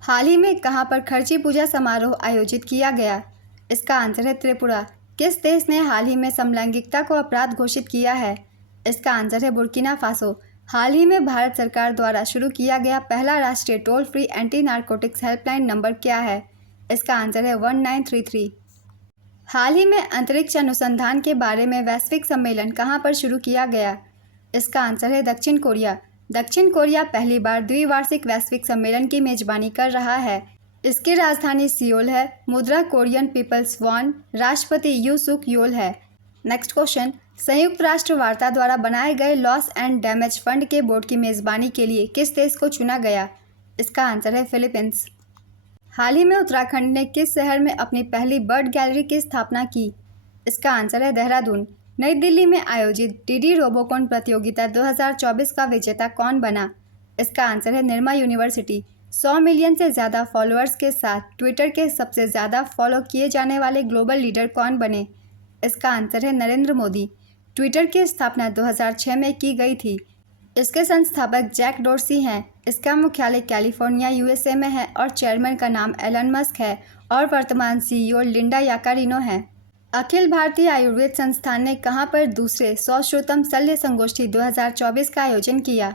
हाल ही में कहां पर खर्ची पूजा समारोह आयोजित किया गया? इसका आंसर है त्रिपुरा। किस देश ने हाल ही में समलैंगिकता को अपराध घोषित किया है? इसका आंसर है बुर्किना फासो। हाल ही में भारत सरकार द्वारा शुरू किया गया पहला राष्ट्रीय toll free anti narcotics helpline number क्या है? इसका आंसर है 1933। हाल ही में अंतरिक्ष अनुसंधान के बारे में वैश्विक सम्मेलन कहां पर शुरू किया गया? इसका आंसर है दक्षिण कोरिया। दक्षिण कोरिया पहली बार द्विवार्षिक वैश्विक सम्मेलन की मेजबानी कर रहा है। इसकी राजधानी सियोल है। मुद्रा कोरियन पीपल्स वॉन, राष्ट्रपति यू सुक योल है। नेक्स्ट क्वेश्चन, संयुक्त राष्ट्र वार्ता द्वारा बनाए गए लॉस एंड डैमेज फंड के बोर्ड की मेजबानी के लिए किस देश को चुना गया? इसका आंसर है फिलीपींस। हाल ही में उत्तराखंड ने किस शहर में अपनी पहली बर्ड गैलरी की स्थापना की? इसका आंसर है देहरादून। नई दिल्ली में आयोजित डीडी रोबोकॉन प्रतियोगिता 2024 का विजेता कौन बना? इसका आंसर है निर्मा यूनिवर्सिटी। 100 मिलियन से ज़्यादा फॉलोअर्स के साथ ट्विटर के सबसे ज़्यादा फॉलो किए जाने वाले ग्लोबल लीडर कौन बने? इसका आंसर है नरेंद्र मोदी। ट्विटर की स्थापना 2006 में की गई थी। इसके संस्थापक जैक डोर्सी हैं। इसका मुख्यालय कैलिफोर्निया यूएसए में है और चेयरमैन का नाम एलन मस्क है और वर्तमान सीईओ लिंडा याकारिनो है। अखिल भारतीय आयुर्वेद संस्थान ने कहां पर दूसरे 100 श्रोतम शल्य संगोष्ठी 2024 का आयोजन किया?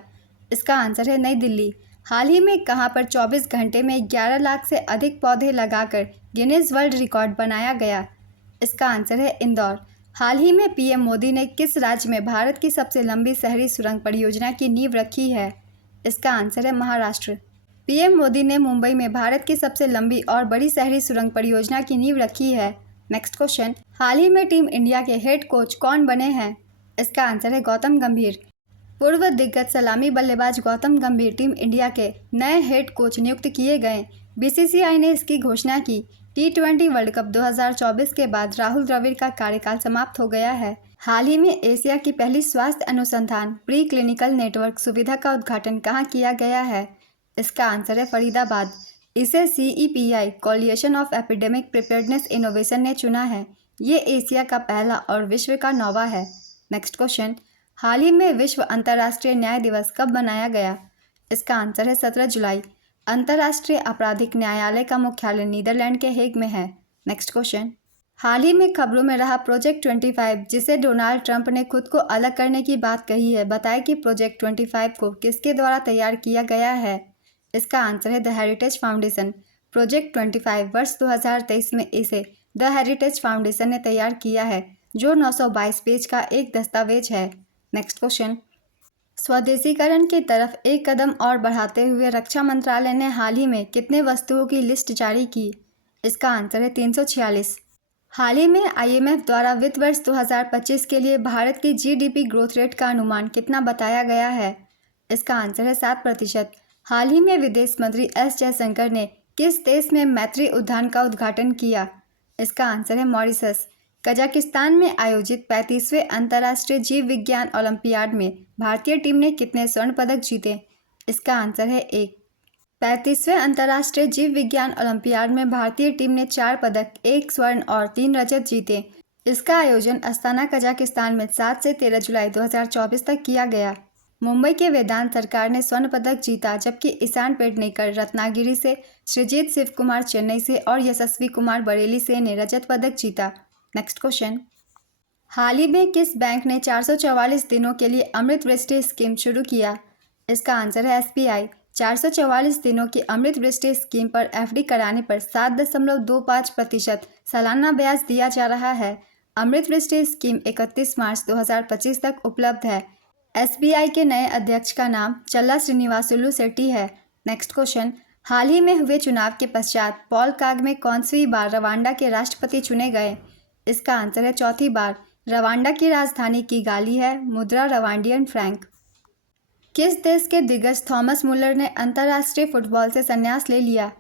इसका आंसर है नई दिल्ली। हाल ही में कहां पर 24 घंटे में 11 लाख से अधिक पौधे लगाकर गिनीज वर्ल्ड रिकॉर्ड बनाया गया? इसका आंसर है इंदौर। हाल ही में पीएम मोदी ने किस राज्य में भारत की सबसे लंबी शहरी सुरंग परियोजना की नींव रखी है? इसका आंसर है महाराष्ट्र। पीएम मोदी ने मुंबई में भारत की सबसे लंबी और बड़ी शहरी सुरंग परियोजना की नींव रखी है। नेक्स्ट क्वेश्चन, हाल ही में टीम इंडिया के हेड कोच कौन बने हैं? इसका आंसर है गौतम गंभीर। पूर्व दिग्गज सलामी बल्लेबाज गौतम गंभीर टीम इंडिया के नए हेड कोच नियुक्त किए गए। बीसीसीआई ने इसकी घोषणा की। T20 वर्ल्ड कप 2024 के बाद राहुल द्रविड़ का कार्यकाल समाप्त हो गया है। हाल ही में एशिया की पहली स्वास्थ्य अनुसंधान प्री क्लिनिकल नेटवर्क सुविधा का उद्घाटन कहाँ किया गया है? इसका आंसर है फरीदाबाद। इसे CEPI coalition of epidemic preparedness innovation ने चुना है। ये एशिया का पहला और विश्व का 9वां है। नेक्स्ट क्वेश्चन, हाल ही में विश्व अंतर्राष्ट्रीय न्याय दिवस कब मनाया गया? इसका आंसर है 17 जुलाई। अंतर्राष्ट्रीय आपराधिक न्यायालय का मुख्यालय नीदरलैंड के हेग में है। नेक्स्ट क्वेश्चन, हाल ही में खबरों में रहा प्रोजेक्ट 25 जिसे डोनाल्ड ट्रंप ने खुद को अलग करने की बात कही है। बताएं कि प्रोजेक्ट 25 को किसके द्वारा तैयार किया गया है? इसका आंसर है द हेरिटेज फाउंडेशन। प्रोजेक्ट 25 वर्ष 2023 में इसे द हेरिटेज फाउंडेशन ने तैयार किया है, जो 922 पेज का एक दस्तावेज है। नेक्स्ट क्वेश्चन, स्वदेशीकरण की तरफ एक कदम और बढ़ाते हुए रक्षा मंत्रालय ने हाल ही में कितने वस्तुओं की लिस्ट जारी की? इसका आंसर है 346। हाल ही में IMF द्वारा वित्त वर्ष 2025 के लिए भारत की GDP ग्रोथ रेट का अनुमान कितना बताया गया है? इसका आंसर है 7%। हाल ही में विदेश मंत्री S जयशंकर ने किस देश में मैत्री उद्यान का उद्घाटन किया? इसका आंसर है मॉरिशस। कजाकिस्तान में आयोजित 35वें अंतर्राष्ट्रीय जीव विज्ञान ओलंपियाड में भारतीय टीम ने कितने स्वर्ण पदक जीते? इसका आंसर है 1। 35वें अंतर्राष्ट्रीय जीव विज्ञान ओलंपियाड में भारतीय टीम ने 4 पदक, 1 स्वर्ण और 3 रजत जीते। इसका आयोजन अस्ताना कजाकिस्तान में 7 से 13 जुलाई 2024 तक किया गया। मुंबई के वेदांत सरकार ने स्वर्ण पदक जीता, जबकि ईशान पेडनेकर रत्नागिरी से, सृजित शिव कुमार चेन्नई से और यशस्वी कुमार बरेली से ने रजत पदक जीता। नेक्स्ट क्वेश्चन, हाल ही में किस बैंक ने 444 दिनों के लिए अमृत वृष्टि स्कीम शुरू किया? इसका आंसर है SBI। 444 दिनों की अमृत वृष्टि स्कीम पर FD कराने पर 7.25% सालाना ब्याज दिया जा रहा है। अमृत वृष्टि स्कीम 31 मार्च 2025 तक उपलब्ध है। SBI के नए अध्यक्ष का नाम चल्ला श्रीनिवासुलु शेट्टी है। नेक्स्ट क्वेश्चन, हाल ही में हुए चुनाव के पश्चात पॉल कागमे कौनसी बार रवांडा के राष्ट्रपति चुने गए? इसका आंसर है चौथी बार। रवांडा की राजधानी किगाली है। मुद्रा रवांडियन फ्रैंक। किस देश के दिग्गज थॉमस मुलर ने अंतर्राष्ट्रीय फुटबॉल से संन्यास ले लिया?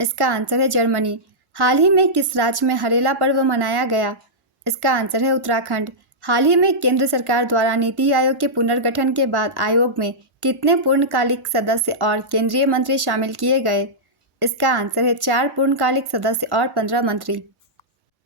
इसका आंसर है जर्मनी। हाल ही में किस राज्य में हरेला पर्व मनाया गया? इसका आंसर है उत्तराखंड। हाल ही में केंद्र सरकार द्वारा नीति आयोग के पुनर्गठन के बाद आयोग में कितने पूर्णकालिक सदस्य और केंद्रीय मंत्री शामिल किए गए? इसका आंसर है 4 पूर्णकालिक सदस्य और 15 मंत्री।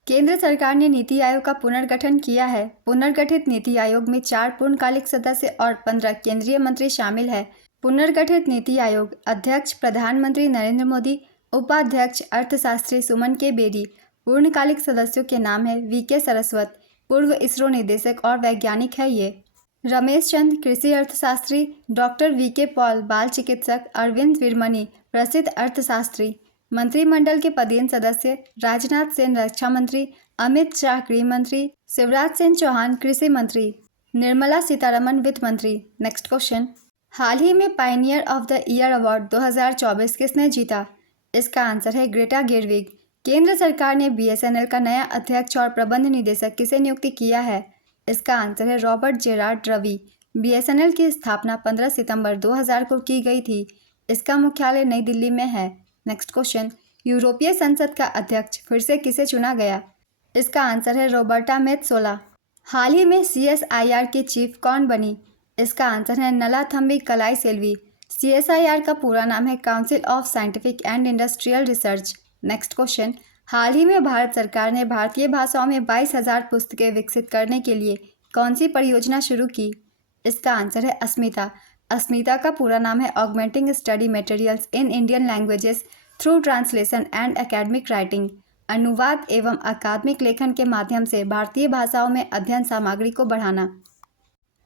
केंद्र सरकार ने नीति आयोग का पुनर्गठन किया है। पुनर्गठित नीति आयोग में 4 पूर्णकालिक सदस्य और 15 केंद्रीय मंत्री शामिल है। पुनर्गठित नीति आयोग अध्यक्ष प्रधानमंत्री नरेंद्र मोदी, उपाध्यक्ष अर्थशास्त्री सुमन के बेरी। पूर्णकालिक सदस्यों के नाम है VK सरस्वत, पूर्व इसरो निदेशक और वैज्ञानिक है ये। रमेश चंद कृषि अर्थशास्त्री, डॉक्टर VK पॉल बाल चिकित्सक, अरविंद वीरमणि प्रसिद्ध अर्थशास्त्री। मंत्रिमंडल के पदेन सदस्य राजनाथ सिंह रक्षा मंत्री, अमित शाह गृह मंत्री, शिवराज सिंह चौहान कृषि मंत्री, निर्मला सीतारमण वित्त मंत्री। नेक्स्ट क्वेश्चन, हाल ही में Pioneer of the year award 2024 किसने जीता? इसका आंसर है ग्रेटा गेरविग। केंद्र सरकार ने BSNL का नया अध्यक्ष और प्रबंध निदेशक किसे नियुक्त किया है? इसका आंसर है रॉबर्ट जेरार्ड रवि। BSNL की स्थापना 15 सितंबर 2000 को की गई थी। इसका मुख्यालय नई दिल्ली में है। नेक्स्ट क्वेश्चन, यूरोपीय संसद का अध्यक्ष फिर से किसे चुना गया? इसका आंसर है रोबर्टा मेत्सोला। हाल ही में CSIR की चीफ कौन बनी? इसका आंसर है नलाथम्बी कलाई सेल्वी। CSIR का पूरा नाम है council of scientific and industrial research. Next question, हाल ही में भारत सरकार ने भारतीय भाषाओं में 22,000 पुस्तकें विकसित करने के लिए कौन सी परियोजना शुरू की? इसका आंसर है अस्मिता। अस्मिता का पूरा नाम है augmenting study materials in Indian languages through translation and academic writing. अनुवाद एवं अकादमिक लेखन के माध्यम से भारतीय भाषाओं में अध्ययन सामग्री को बढ़ाना।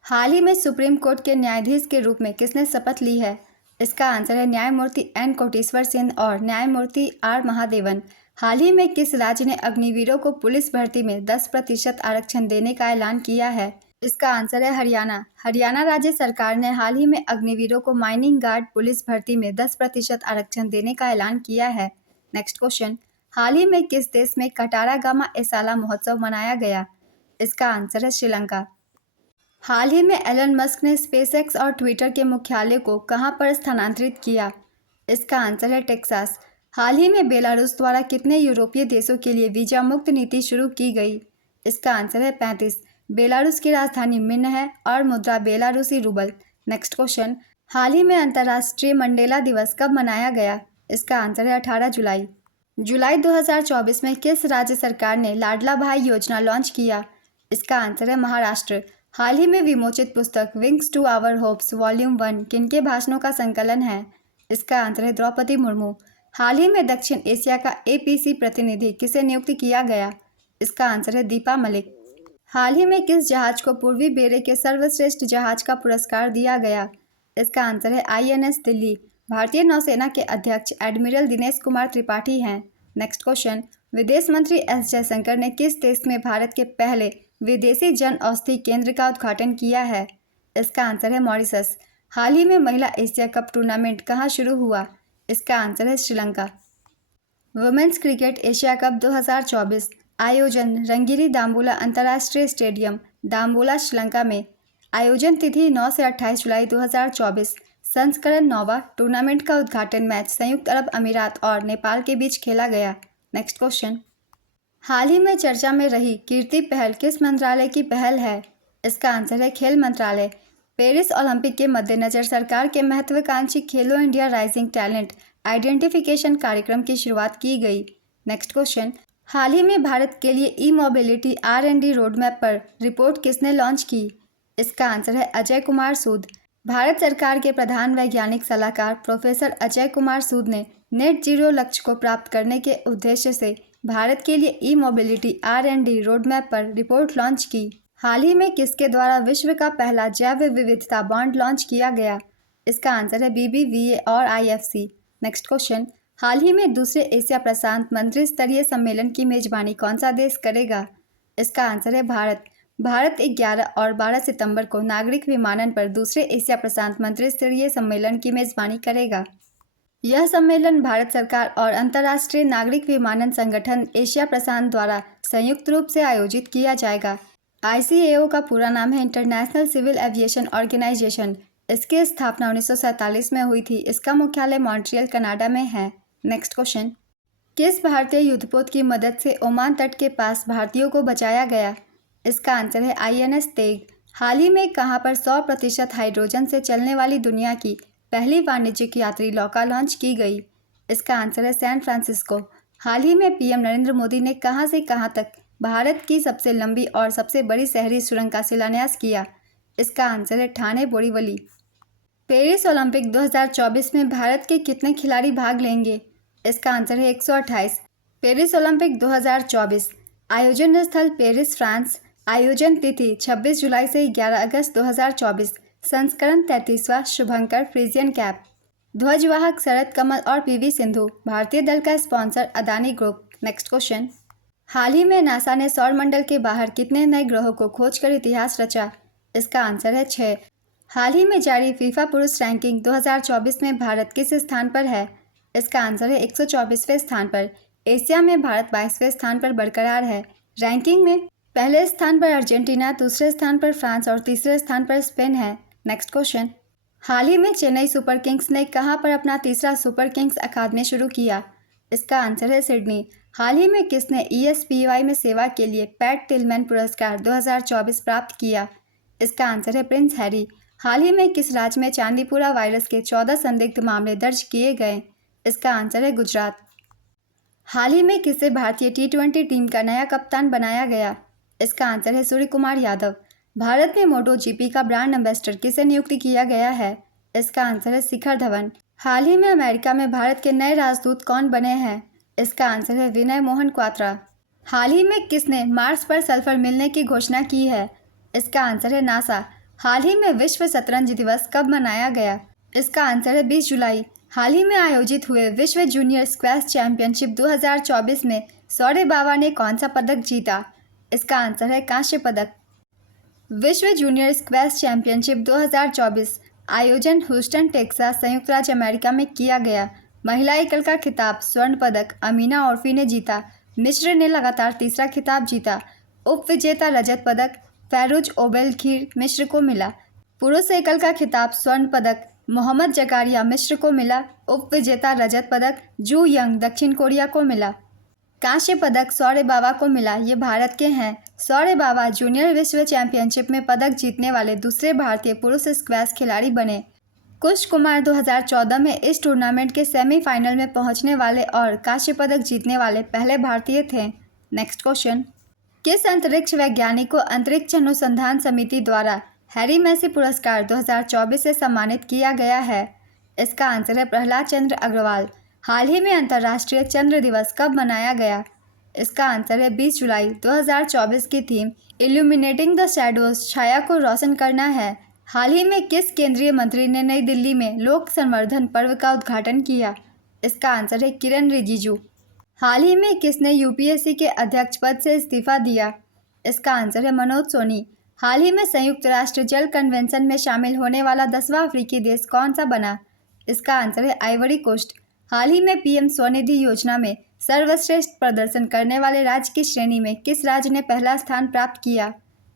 हाल ही में सुप्रीम कोर्ट के न्यायाधीश के रूप में किसने शपथ ली है? इसका आंसर है न्यायमूर्ति N कोटेश्वर सिंह और न्यायमूर्ति R महादेवन। हाल ही में किस राज्य ने अग्निवीरों को पुलिस भर्ती में 10% आरक्षण देने का ऐलान किया है? इसका आंसर है हरियाणा। हरियाणा राज्य सरकार ने हाल ही में अग्निवीरों को माइनिंग गार्ड पुलिस भर्ती में 10% आरक्षण देने का ऐलान किया है। नेक्स्ट क्वेश्चन, हाल ही में किस देश में कटारा गामा एसाला महोत्सव मनाया गया? इसका आंसर है श्रीलंका। हाल ही में एलन मस्क ने SpaceX और ट्विटर के मुख्यालय को कहां पर स्थानांतरित किया? इसका आंसर है टेक्सास। हाल ही में बेलारूस द्वारा कितने यूरोपीय देशों के लिए वीजा मुक्त नीति शुरू की गई? इसका आंसर है 35। बेलारूस की राजधानी मिन है और मुद्रा बेलारूसी रूबल। नेक्स्ट क्वेश्चन, हाल ही में अंतर्राष्ट्रीय मंडेला दिवस कब मनाया गया? इसका आंसर है 18 जुलाई। जुलाई 2024 में किस राज्य सरकार ने लाडला भाई योजना लॉन्च किया? इसका आंसर है महाराष्ट्र। हाल ही में विमोचित पुस्तक wings to our hopes volume 1 किनके भाषणों का संकलन है? इसका आंसर है द्रौपदी मुर्मू। हाल ही में दक्षिण एशिया का APC प्रतिनिधि किसे नियुक्त किया गया? इसका आंसर है दीपा मलिक। हाल ही में किस जहाज को पूर्वी बेड़े के सर्वश्रेष्ठ जहाज का पुरस्कार दिया गया? इसका आंसर है INS दिल्ली। भारतीय नौसेना के अध्यक्ष एडमिरल दिनेश कुमार त्रिपाठी हैं। नेक्स्ट क्वेश्चन, विदेश मंत्री S जयशंकर ने किस देश में भारत के पहले विदेशी जन औषधि केंद्र का उद्घाटन किया है? इसका आंसर है मॉरिशस। हाल ही में महिला एशिया कप टूर्नामेंट कहां शुरू हुआ? इसका आंसर है Sri Lanka. Women's cricket Asia Cup 2024 आयोजन रंगीली दाम्बुला अंतर्राष्ट्रीय स्टेडियम दाम्बुला श्रीलंका में। आयोजन तिथि 9 से 28 जुलाई 2024। संस्करण 9वां। टूर्नामेंट का उद्घाटन मैच संयुक्त अरब अमीरात और नेपाल के बीच खेला गया। नेक्स्ट क्वेश्चन, हाल ही में चर्चा में रही कीर्ति पहल किस मंत्रालय की पहल है? इसका आंसर है खेल मंत्रालय। पेरिस ओलंपिक के मद्देनजर सरकार के महत्वाकांक्षी खेलो इंडिया राइजिंग टैलेंट आइडेंटिफिकेशन कार्यक्रम की शुरुआत की गई। नेक्स्ट क्वेश्चन, हाल ही में भारत के लिए E-मोबिलिटी R&D रोडमैप पर रिपोर्ट किसने लॉन्च की? इसका आंसर है अजय कुमार सूद। भारत सरकार के प्रधान वैज्ञानिक सलाहकार प्रोफेसर अजय कुमार सूद ने नेट जीरो लक्ष्य को प्राप्त करने के उद्देश्य से भारत के लिए E-मोबिलिटी R&D रोडमैप पर रिपोर्ट लॉन्च की। हाल ही में किसके द्वारा विश्व का पहला जैव विविधता बॉन्ड लॉन्च किया गया? इसका आंसर है BBVA और IFC। नेक्स्ट क्वेश्चन, हाल ही में दूसरे एशिया प्रशांत मंत्री स्तरीय सम्मेलन की मेजबानी कौन सा देश करेगा? इसका आंसर है भारत। भारत 11 और 12 सितंबर को नागरिक विमानन पर दूसरे एशिया प्रशांत मंत्री स्तरीय सम्मेलन की मेजबानी करेगा। यह सम्मेलन भारत सरकार और अंतर्राष्ट्रीय नागरिक विमानन संगठन एशिया प्रशांत द्वारा संयुक्त रूप से आयोजित किया जाएगा। ICAO का पूरा नाम है इंटरनेशनल सिविल एविएशन ऑर्गेनाइजेशन। इसकी स्थापना 1947 में हुई थी। इसका मुख्यालय मॉन्ट्रियल कनाडा में है। नेक्स्ट क्वेश्चन, किस भारतीय युद्धपोत की मदद से ओमान तट के पास भारतीयों को बचाया गया? इसका आंसर है INS तेग। हाल ही में कहां पर 100% हाइड्रोजन से चलने वाली दुनिया की पहली वाणिज्यिक यात्री नौका लॉन्च की गई? इसका आंसर है सैन फ्रांसिस्को। हाल ही में PM नरेंद्र मोदी ने कहां से कहां तक भारत की सबसे लंबी और सबसे बड़ी शहरी सुरंग का शिलान्यास किया? इसका आंसर है ठाणे बोरीवली। पेरिस ओलंपिक 2024 में भारत के कितने खिलाड़ी भाग लेंगे? इसका आंसर है 128। पेरिस ओलंपिक 2024 आयोजन स्थल पेरिस, फ्रांस। आयोजन तिथि 26 जुलाई से 11 अगस्त 2024। संस्करण 33वां। शुभंकर फ्रीजियन कैप। ध्वजवाहक शरद कमल और PV सिंधु। भारतीय दल का sponsor Adani group. Next question, हाल ही में नासा ने सौर मंडल के बाहर कितने नए ग्रहों को खोजकर इतिहास रचा? इसका आंसर है 6। हाल ही में जारी फीफा पुरुष रैंकिंग 2024 में भारत किस स्थान पर है? इसका आंसर है 124वें स्थान पर। एशिया में भारत 22वें स्थान पर बरकरार है। रैंकिंग में पहले स्थान पर अर्जेंटीना, दूसरे स्थान पर फ्रांस और तीसरे स्थान पर स्पेन है। नेक्स्ट क्वेश्चन, हाल ही में चेन्नई सुपर किंग्स ने कहां पर अपना तीसरा सुपर किंग्स अकादमी शुरू किया? इसका आंसर है सिडनी। हाल ही में किसने ESPY में सेवा के लिए पैट टिलमैन पुरस्कार 2024 प्राप्त किया? इसका आंसर है प्रिंस हैरी। हाल ही में किस राज्य में चांदीपुरा वायरस के 14 संदिग्ध मामले दर्ज किए गए? इसका आंसर है गुजरात। हाल ही में किसे भारतीय T20 टीम का नया कप्तान बनाया गया? इसका आंसर है सूर्य कुमार यादव। भारत में MotoGP का ब्रांड एम्बेसडर किसे नियुक्त किया गया है? इसका आंसर है शिखर धवन। हाल ही में अमेरिका में भारत के नए राजदूत कौन बने हैं? इसका आंसर है विनय मोहन क्वात्रा। हाल ही में किसने मार्स पर सल्फर मिलने की घोषणा की है? इसका आंसर है नासा। हाल ही में विश्व शतरंज दिवस कब मनाया गया? इसका आंसर है 20 जुलाई। हाल ही में आयोजित हुए विश्व जूनियर स्क्वैश चैंपियनशिप 2024 में सौरभ बाबा ने कौन सा पदक जीता? इसका आंसर है कांस्य पदक। विश्व जूनियर स्क्वैश चैंपियनशिप 2024 आयोजन ह्यूस्टन, टेक्सास, संयुक्त राज्य अमेरिका में किया गया। महिला एकल का खिताब स्वर्ण पदक अमीना औरफी ने जीता। मिस्र ने लगातार तीसरा खिताब जीता। उप विजेता रजत पदक फैरूज ओबेलखीर मिस्र को मिला। पुरुष एकल का खिताब स्वर्ण पदक मोहम्मद जकारिया मिस्र को मिला। उप विजेता रजत पदक जू यंग दक्षिण कोरिया को मिला। कांस्य पदक सौरभ बाबा को मिला। ये भारत के हैं। सौरभ बाबा जूनियर विश्व चैंपियनशिप में पदक जीतने वाले दूसरे भारतीय पुरुष स्क्वैश खिलाड़ी बने। कुश कुमार 2014 में इस टूर्नामेंट के सेमीफाइनल में पहुंचने वाले और कांस्य पदक जीतने वाले पहले भारतीय थे। नेक्स्ट क्वेश्चन, किस अंतरिक्ष वैज्ञानिक को अंतरिक्ष अनुसंधान समिति द्वारा हैरी मैसी पुरस्कार 2024 से सम्मानित किया गया है? इसका आंसर है प्रहलाद चंद्र अग्रवाल। हाल ही में अंतर्राष्ट्रीय चंद्र दिवस कब मनाया गया? इसका आंसर है 20 जुलाई। 2024 की थीम इल्यूमिनेटिंग द शैडोज, छाया को रोशन करना है। हाल ही में किस केंद्रीय मंत्री ने नई दिल्ली में लोक संवर्धन पर्व का उद्घाटन किया? इसका आंसर है किरण रिजिजू। हाल ही में किसने UPSC के अध्यक्ष पद से इस्तीफा दिया? इसका आंसर है मनोज सोनी। हाल ही में संयुक्त राष्ट्र जल कन्वेंशन में शामिल होने वाला 10वां अफ्रीकी देश कौन सा बना? इसका आंसर है आइवरी कोस्ट। हाल ही में PM स्वनिधि योजना में सर्वश्रेष्ठ प्रदर्शन करने वाले राज्य की श्रेणी में किस राज्य ने पहला स्थान प्राप्त किया?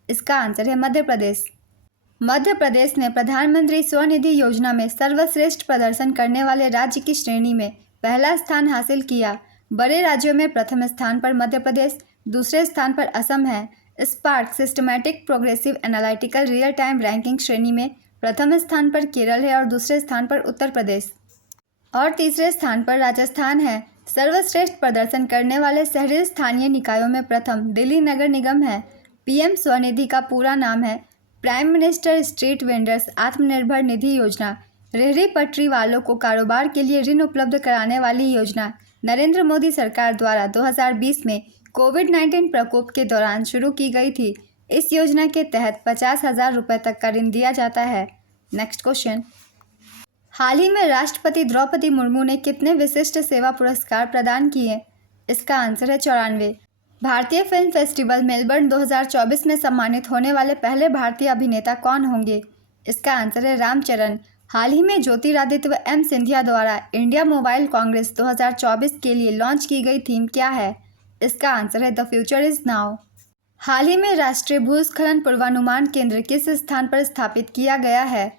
इसका आंसर है मध्य प्रदेश। मध्य प्रदेश ने प्रधानमंत्री स्वनिधि योजना में सर्वश्रेष्ठ प्रदर्शन करने वाले राज्य की श्रेणी में पहला स्थान हासिल किया। बड़े राज्यों में प्रथम स्थान पर मध्य प्रदेश, दूसरे स्थान पर असम है। Spark systematic progressive analytical real time ranking श्रेणी में प्रथम स्थान पर केरल है और दूसरे स्थान पर उत्तर प्रदेश और तीसरे स्थान पर राजस्थान है। सर्वश्रेष्ठ प्रदर्शन करने वाले शहरी स्थानीय निकायों में प्रथम दिल्ली नगर निगम है। PM स्वनिधि का पूरा नाम है prime minister street vendors Atmanirbhar Nidhi योजना। रेहड़ी पटरी वालों को कारोबार के लिए ऋण उपलब्ध कराने वाली योजना नरेंद्र मोदी सरकार द्वारा 2020 में कोविड-19 प्रकोप के दौरान शुरू की गई थी। इस योजना के तहत 50,000 रुपये तक का ऋण दिया जाता है। नेक्स्ट क्वेश्चन, हाल ही में राष्ट्रपति द्रौपदी मुर्मू ने कितने विशिष्ट सेवा पुरस्कार प्रदान किए? इसका आंसर है 94। भारतीय फिल्म फेस्टिवल मेलबर्न 2024 में सम्मानित होने वाले पहले भारतीय अभिनेता कौन होंगे? इसका आंसर है रामचरण। हाल ही में ज्योतिरादित्य व एम सिंधिया द्वारा इंडिया मोबाइल कांग्रेस 2024 के लिए लॉन्च की गई थीम क्या है? इसका आंसर है द फ्यूचर इज नाउ। हाल ही में राष्ट्रीय भूस्खलन पूर्वानुमान केंद्र किस स्थान पर स्थापित किया गया है?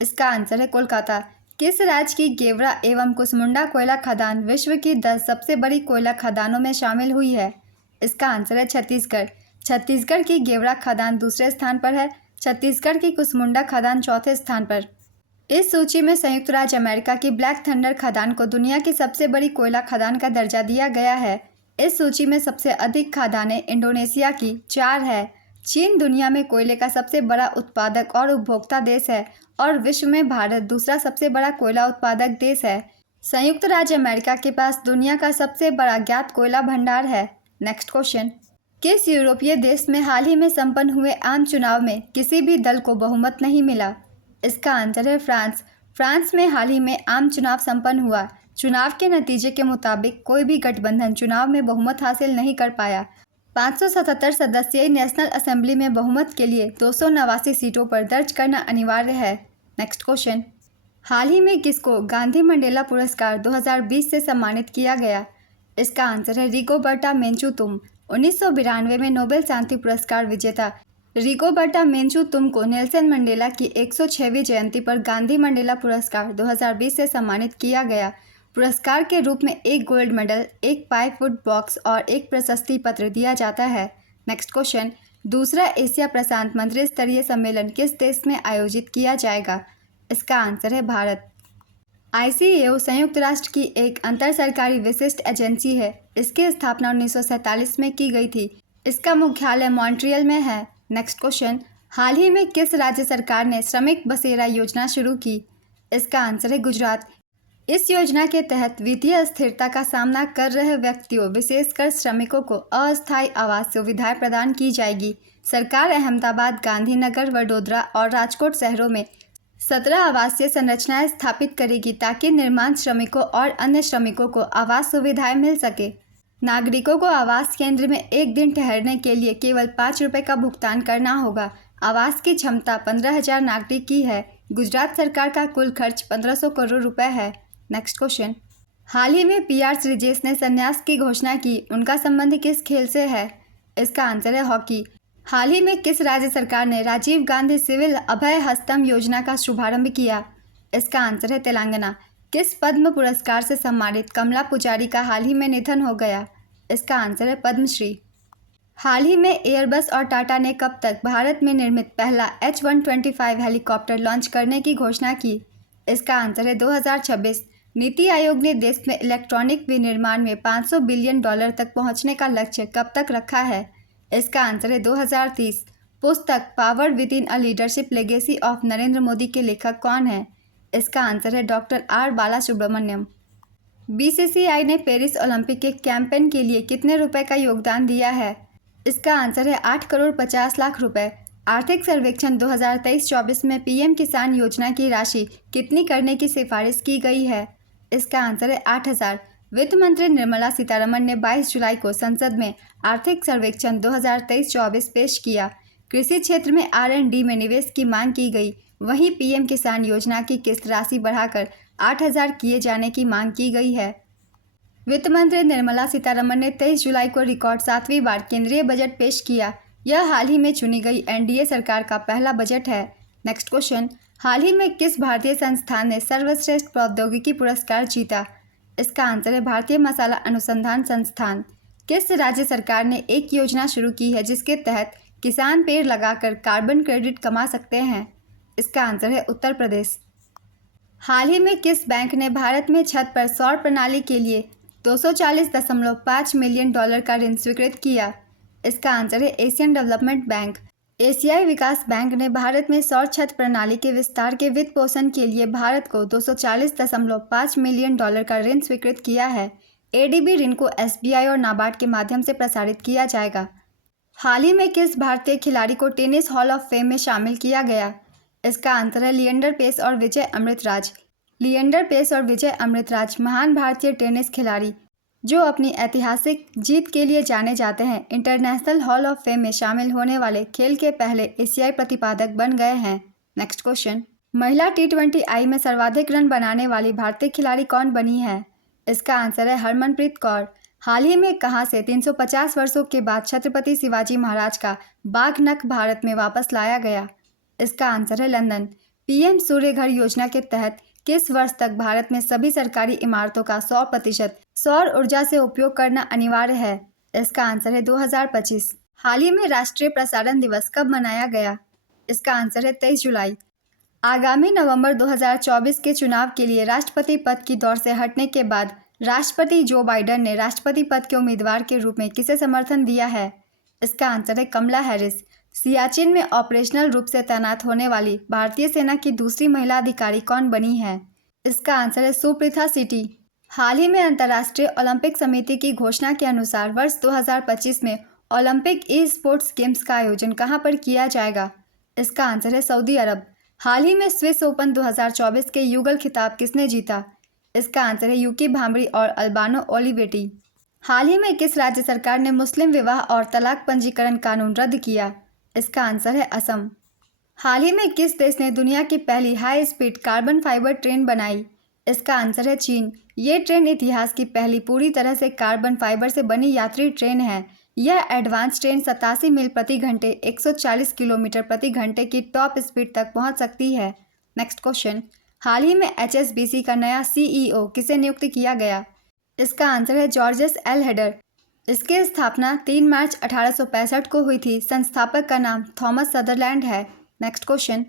इसका आंसर है कोलकाता। किस राज्य की गेवरा एवं कुसमुंडा कोयला खदान विश्व की 10 सबसे बड़ी कोयला खदानों में शामिल हुई है? इसका आंसर है छत्तीसगढ़। छत्तीसगढ़ की गेवरा खदान दूसरे स्थान पर है, छत्तीसगढ़ की कुसमुंडा खदान चौथे स्थान पर। इस सूची में संयुक्त राज्य अमेरिका की ब्लैक थंडर खदान को दुनिया की सबसे बड़ी कोयला खदान का दर्जा दिया गया है। इस सूची में सबसे अधिक खदानें इंडोनेशिया की 4 है। चीन दुनिया में कोयले का सबसे बड़ा उत्पादक और उपभोक्ता देश है और विश्व में भारत दूसरा सबसे बड़ा कोयला उत्पादक देश है। संयुक्त राज्य अमेरिका के पास दुनिया का सबसे बड़ा ज्ञात कोयला भंडार है। नेक्स्ट क्वेश्चन, किस यूरोपीय देश में हाल ही में संपन्न हुए आम चुनाव में किसी भी दल को बहुमत नहीं मिला? इसका आंसर है फ्रांस। फ्रांस में हाल ही में आम चुनाव संपन्न हुआ। चुनाव के नतीजे के मुताबिक कोई भी गठबंधन चुनाव में बहुमत हासिल नहीं कर पाया। 577 सदस्यीय नेशनल असेंबली में बहुमत के लिए 289 सीटों पर दर्ज करना अनिवार्य है। नेक्स्ट क्वेश्चन, हाल ही में किसको गांधी मंडेला पुरस्कार 2020 से सम्मानित किया गया? इसका आंसर है रिगोबर्टा मेंचुतुम। 1992 में नोबेल शांति पुरस्कार विजेता रिगोबर्टा मेंचुतुम को नेल्सन मंडेला की 106वीं जयंती पर गांधी मंडेला पुरस्कार 2020 से सम्मानित किया गया। पुरस्कार के रूप में 1 गोल्ड मेडल, 1 पाई फूड बॉक्स और 1 प्रशस्ति पत्र दिया जाता है। नेक्स्ट क्वेश्चन, दूसरा एशिया प्रशांत मंत्री स्तरीय सम्मेलन किस देश में आयोजित किया जाएगा? इसका आंसर है भारत। ICAO संयुक्त राष्ट्र की एक अंतर सरकारी विशिष्ट एजेंसी है। इसकी स्थापना 1947 में की गई थी। इसका मुख्यालय मॉन्ट्रियल में है। नेक्स्ट क्वेश्चन, हाल ही में किस राज्य सरकार ने श्रमिक बसेरा योजना शुरू की? इसका आंसर है गुजरात। इस योजना के तहत वित्तीय अस्थिरता का सामना कर रहे व्यक्तियों विशेषकर श्रमिकों को अस्थायी आवास सुविधाएं प्रदान की जाएगी। सरकार अहमदाबाद, गांधीनगर, वडोदरा और राजकोट शहरों में 17 आवासीय संरचनाएं स्थापित करेगी ताकि निर्माण श्रमिकों और अन्य श्रमिकों को आवास सुविधाएं मिल सके। नागरिकों को आवास केंद्र में एक दिन ठहरने के लिए केवल 5 रुपये का भुगतान करना होगा। आवास की क्षमता 15,000 नागरिक की है। गुजरात सरकार का कुल खर्च 1500 करोड़ रुपए है। नेक्स्ट क्वेश्चन, हाल ही में PR श्रीजेश ने संन्यास की घोषणा की। उनका संबंध किस खेल से है? इसका आंसर है हॉकी। हाल ही में किस राज्य सरकार ने राजीव गांधी सिविल अभय हस्तम योजना का शुभारंभ किया? इसका आंसर है तेलंगाना। किस पद्म पुरस्कार से सम्मानित कमला पुजारी का हाल ही में निधन हो गया? इसका आंसर है पद्मश्री। हाल ही में एयरबस और टाटा ने कब तक भारत में निर्मित पहला H-125 हेलीकॉप्टर लॉन्च करने की घोषणा की? इसका आंसर है 2026। नीति आयोग ने देश में इलेक्ट्रॉनिक विनिर्माण में $500 बिलियन तक पहुंचने का लक्ष्य कब तक रखा है? इसका आंसर है 2030। पुस्तक power with in a leadership legacy of Narendra Modi के लेखक कौन है? इसका आंसर है डॉक्टर R बालासुब्रमण्यम। BCCI ने पेरिस ओलंपिक के कैंपेन के लिए कितने रुपए का योगदान दिया है? इसका आंसर है 8 करोड़ 50 लाख रुपए। आर्थिक सर्वेक्षण 2023-24 में PM किसान योजना की राशि कितनी करने की सिफारिश की गई है? इसका आंसर है 8,000। वित्त मंत्री निर्मला सीतारमण ने 22 जुलाई को संसद में आर्थिक सर्वेक्षण 2023-24 पेश किया। कृषि क्षेत्र में R&D में निवेश की मांग की गई। वहीं PM किसान योजना की किस्त राशि बढ़ाकर 8,000 किए जाने की मांग की गई है। वित्त मंत्री निर्मला सीतारमण ने 23 जुलाई को रिकॉर्ड 7वीं बार केंद्रीय बजट पेश किया। यह हाल ही में चुनी गई NDA सरकार का पहला बजट है। नेक्स्ट क्वेश्चन, हाल ही में किस भारतीय संस्थान ने सर्वश्रेष्ठ प्रौद्योगिकी पुरस्कार जीता? इसका आंसर है भारतीय मसाला अनुसंधान संस्थान। किस राज्य सरकार ने एक योजना शुरू की है जिसके तहत किसान पेड़ लगाकर कार्बन क्रेडिट कमा सकते हैं? इसका आंसर है उत्तर प्रदेश। हाल ही में किस बैंक ने भारत में छत पर सौर प्रणाली के लिए $240.5 मिलियन का ऋण स्वीकृत किया? इसका आंसर है एशियन डेवलपमेंट बैंक। एशियाई विकास बैंक ने भारत में सौर छत प्रणाली के विस्तार के वित्त पोषण के लिए भारत को $240.5 मिलियन का ऋण स्वीकृत किया है। ADB ऋण को SBI और नाबार्ड के माध्यम से प्रसारित किया जाएगा। हाल ही में किस भारतीय खिलाड़ी को टेनिस हॉल ऑफ फेम में शामिल किया गया? इसका आंसर है लिएंडर पेस और विजय अमृतराज। लिएंडर पेस और विजय अमृतराज महान भारतीय टेनिस खिलाड़ी जो अपनी ऐतिहासिक जीत के लिए जाने जाते हैं, इंटरनेशनल हॉल ऑफ फेम में शामिल होने वाले खेल के पहले एशियाई प्रतिपादक बन गए हैं। नेक्स्ट क्वेश्चन, महिला T20I में सर्वाधिक रन बनाने वाली भारतीय खिलाड़ी कौन बनी है? इसका आंसर है हरमनप्रीत कौर। हाल ही में कहां से 350 वर्षों के बाद छत्रपति शिवाजी महाराज का बाघ नख भारत में वापस लाया गया? इसका आंसर है लंदन। PM सूर्य घर योजना के तहत किस वर्ष तक भारत में सभी सरकारी इमारतों का 100% सौर ऊर्जा से उपयोग करना अनिवार्य है? इसका आंसर है 2025। हाल ही में राष्ट्रीय प्रसारण दिवस कब मनाया गया? इसका आंसर है 23 जुलाई। आगामी नवंबर 2024 के चुनाव के लिए राष्ट्रपति पद की दौड़ से हटने के बाद राष्ट्रपति जो बाइडेन ने राष्ट्रपति पद के उम्मीदवार के रूप में किसे समर्थन दिया है? इसका आंसर है कमला हैरिस। सियाचिन में ऑपरेशनल रूप से तैनात होने वाली भारतीय सेना की दूसरी महिला अधिकारी कौन बनी है? इसका आंसर है सुप्रीता सिटी। हाल ही में अंतर्राष्ट्रीय ओलंपिक समिति की घोषणा के अनुसार वर्ष 2025 में ओलंपिक ई-स्पोर्ट्स गेम्स का आयोजन कहां पर किया जाएगा? इसका आंसर है सऊदी अरब। हाल ही में स्विस ओपन 2024 के युगल खिताब किसने जीता? इसका आंसर है यूकी भांबरी और अल्बानो ओलिवेटी। हाल ही में किस राज्य सरकार ने मुस्लिम विवाह और तलाक पंजीकरण कानून रद्द किया? इसका आंसर है असम। हाल ही में किस देश ने दुनिया की पहली high speed carbon fibre train बनाई? इसका आंसर है चीन। ये ट्रेन इतिहास की पहली पूरी तरह से कार्बन फाइबर से बनी यात्री ट्रेन है। यह एडवांस ट्रेन 87 मील प्रति घंटे 140 किलोमीटर प्रति घंटे की टॉप स्पीड तक पहुंच सकती है। नेक्स्ट क्वेश्चन, हाल ही में HSBC का नया CEO किसे नियुक्त किया गया? इसका आंसर है जॉर्जेस एल हेडर। इसकी स्थापना 3 मार्च 1865 को हुई थी। संस्थापक का नाम थॉमस सदरलैंड है। नेक्स्ट क्वेश्चन,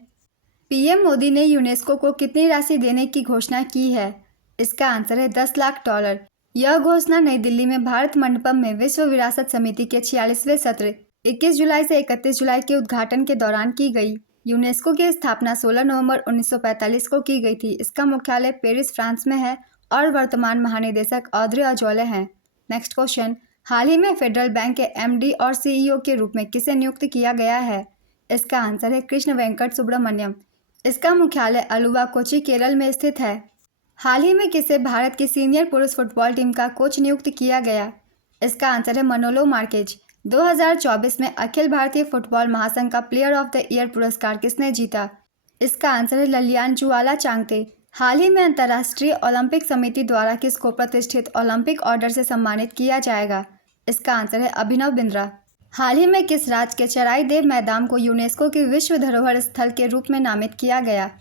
PM मोदी ने यूनेस्को को कितनी राशि देने की घोषणा की है? इसका आंसर है $10 लाख। यह घोषणा नई दिल्ली में भारत मंडपम में विश्व विरासत समिति के 46वें सत्र 21 जुलाई से 31 जुलाई के उद्घाटन के दौरान की गई। यूनेस्को की स्थापना 16 नवंबर 1945 को की गई थी। इसका मुख्यालय पेरिस, फ्रांस में है और वर्तमान महानिदेशक ऑड्रे अजौले हैं। नेक्स्ट क्वेश्चन, हाल ही में फेडरल बैंक के MD और CEO के रूप में किसे नियुक्त किया गया है? इसका आंसर है कृष्ण वेंकट सुब्रमण्यम। इसका मुख्यालय अलुवा, कोची, केरल में स्थित है। हाल ही में किसे भारत की सीनियर पुरुष फुटबॉल टीम का कोच नियुक्त किया गया? इसका आंसर है मनोलो मार्केज। 2024 में अखिल भारतीय फुटबॉल महासंघ का प्लेयर ऑफ द ईयर पुरस्कार किसने जीता? इसका आंसर है ललियान जुआला चांगते। हाल ही में अंतर्राष्ट्रीय ओलंपिक समिति द्वारा किसको प्रतिष्ठित ओलंपिक ऑर्डर से सम्मानित किया जाएगा? इसका आंसर है अभिनव बिंद्रा। हाल ही में किस राज्य के चराई देव मैदान को यूनेस्को की विश्व धरोहर स्थल के रूप में नामित किया गया?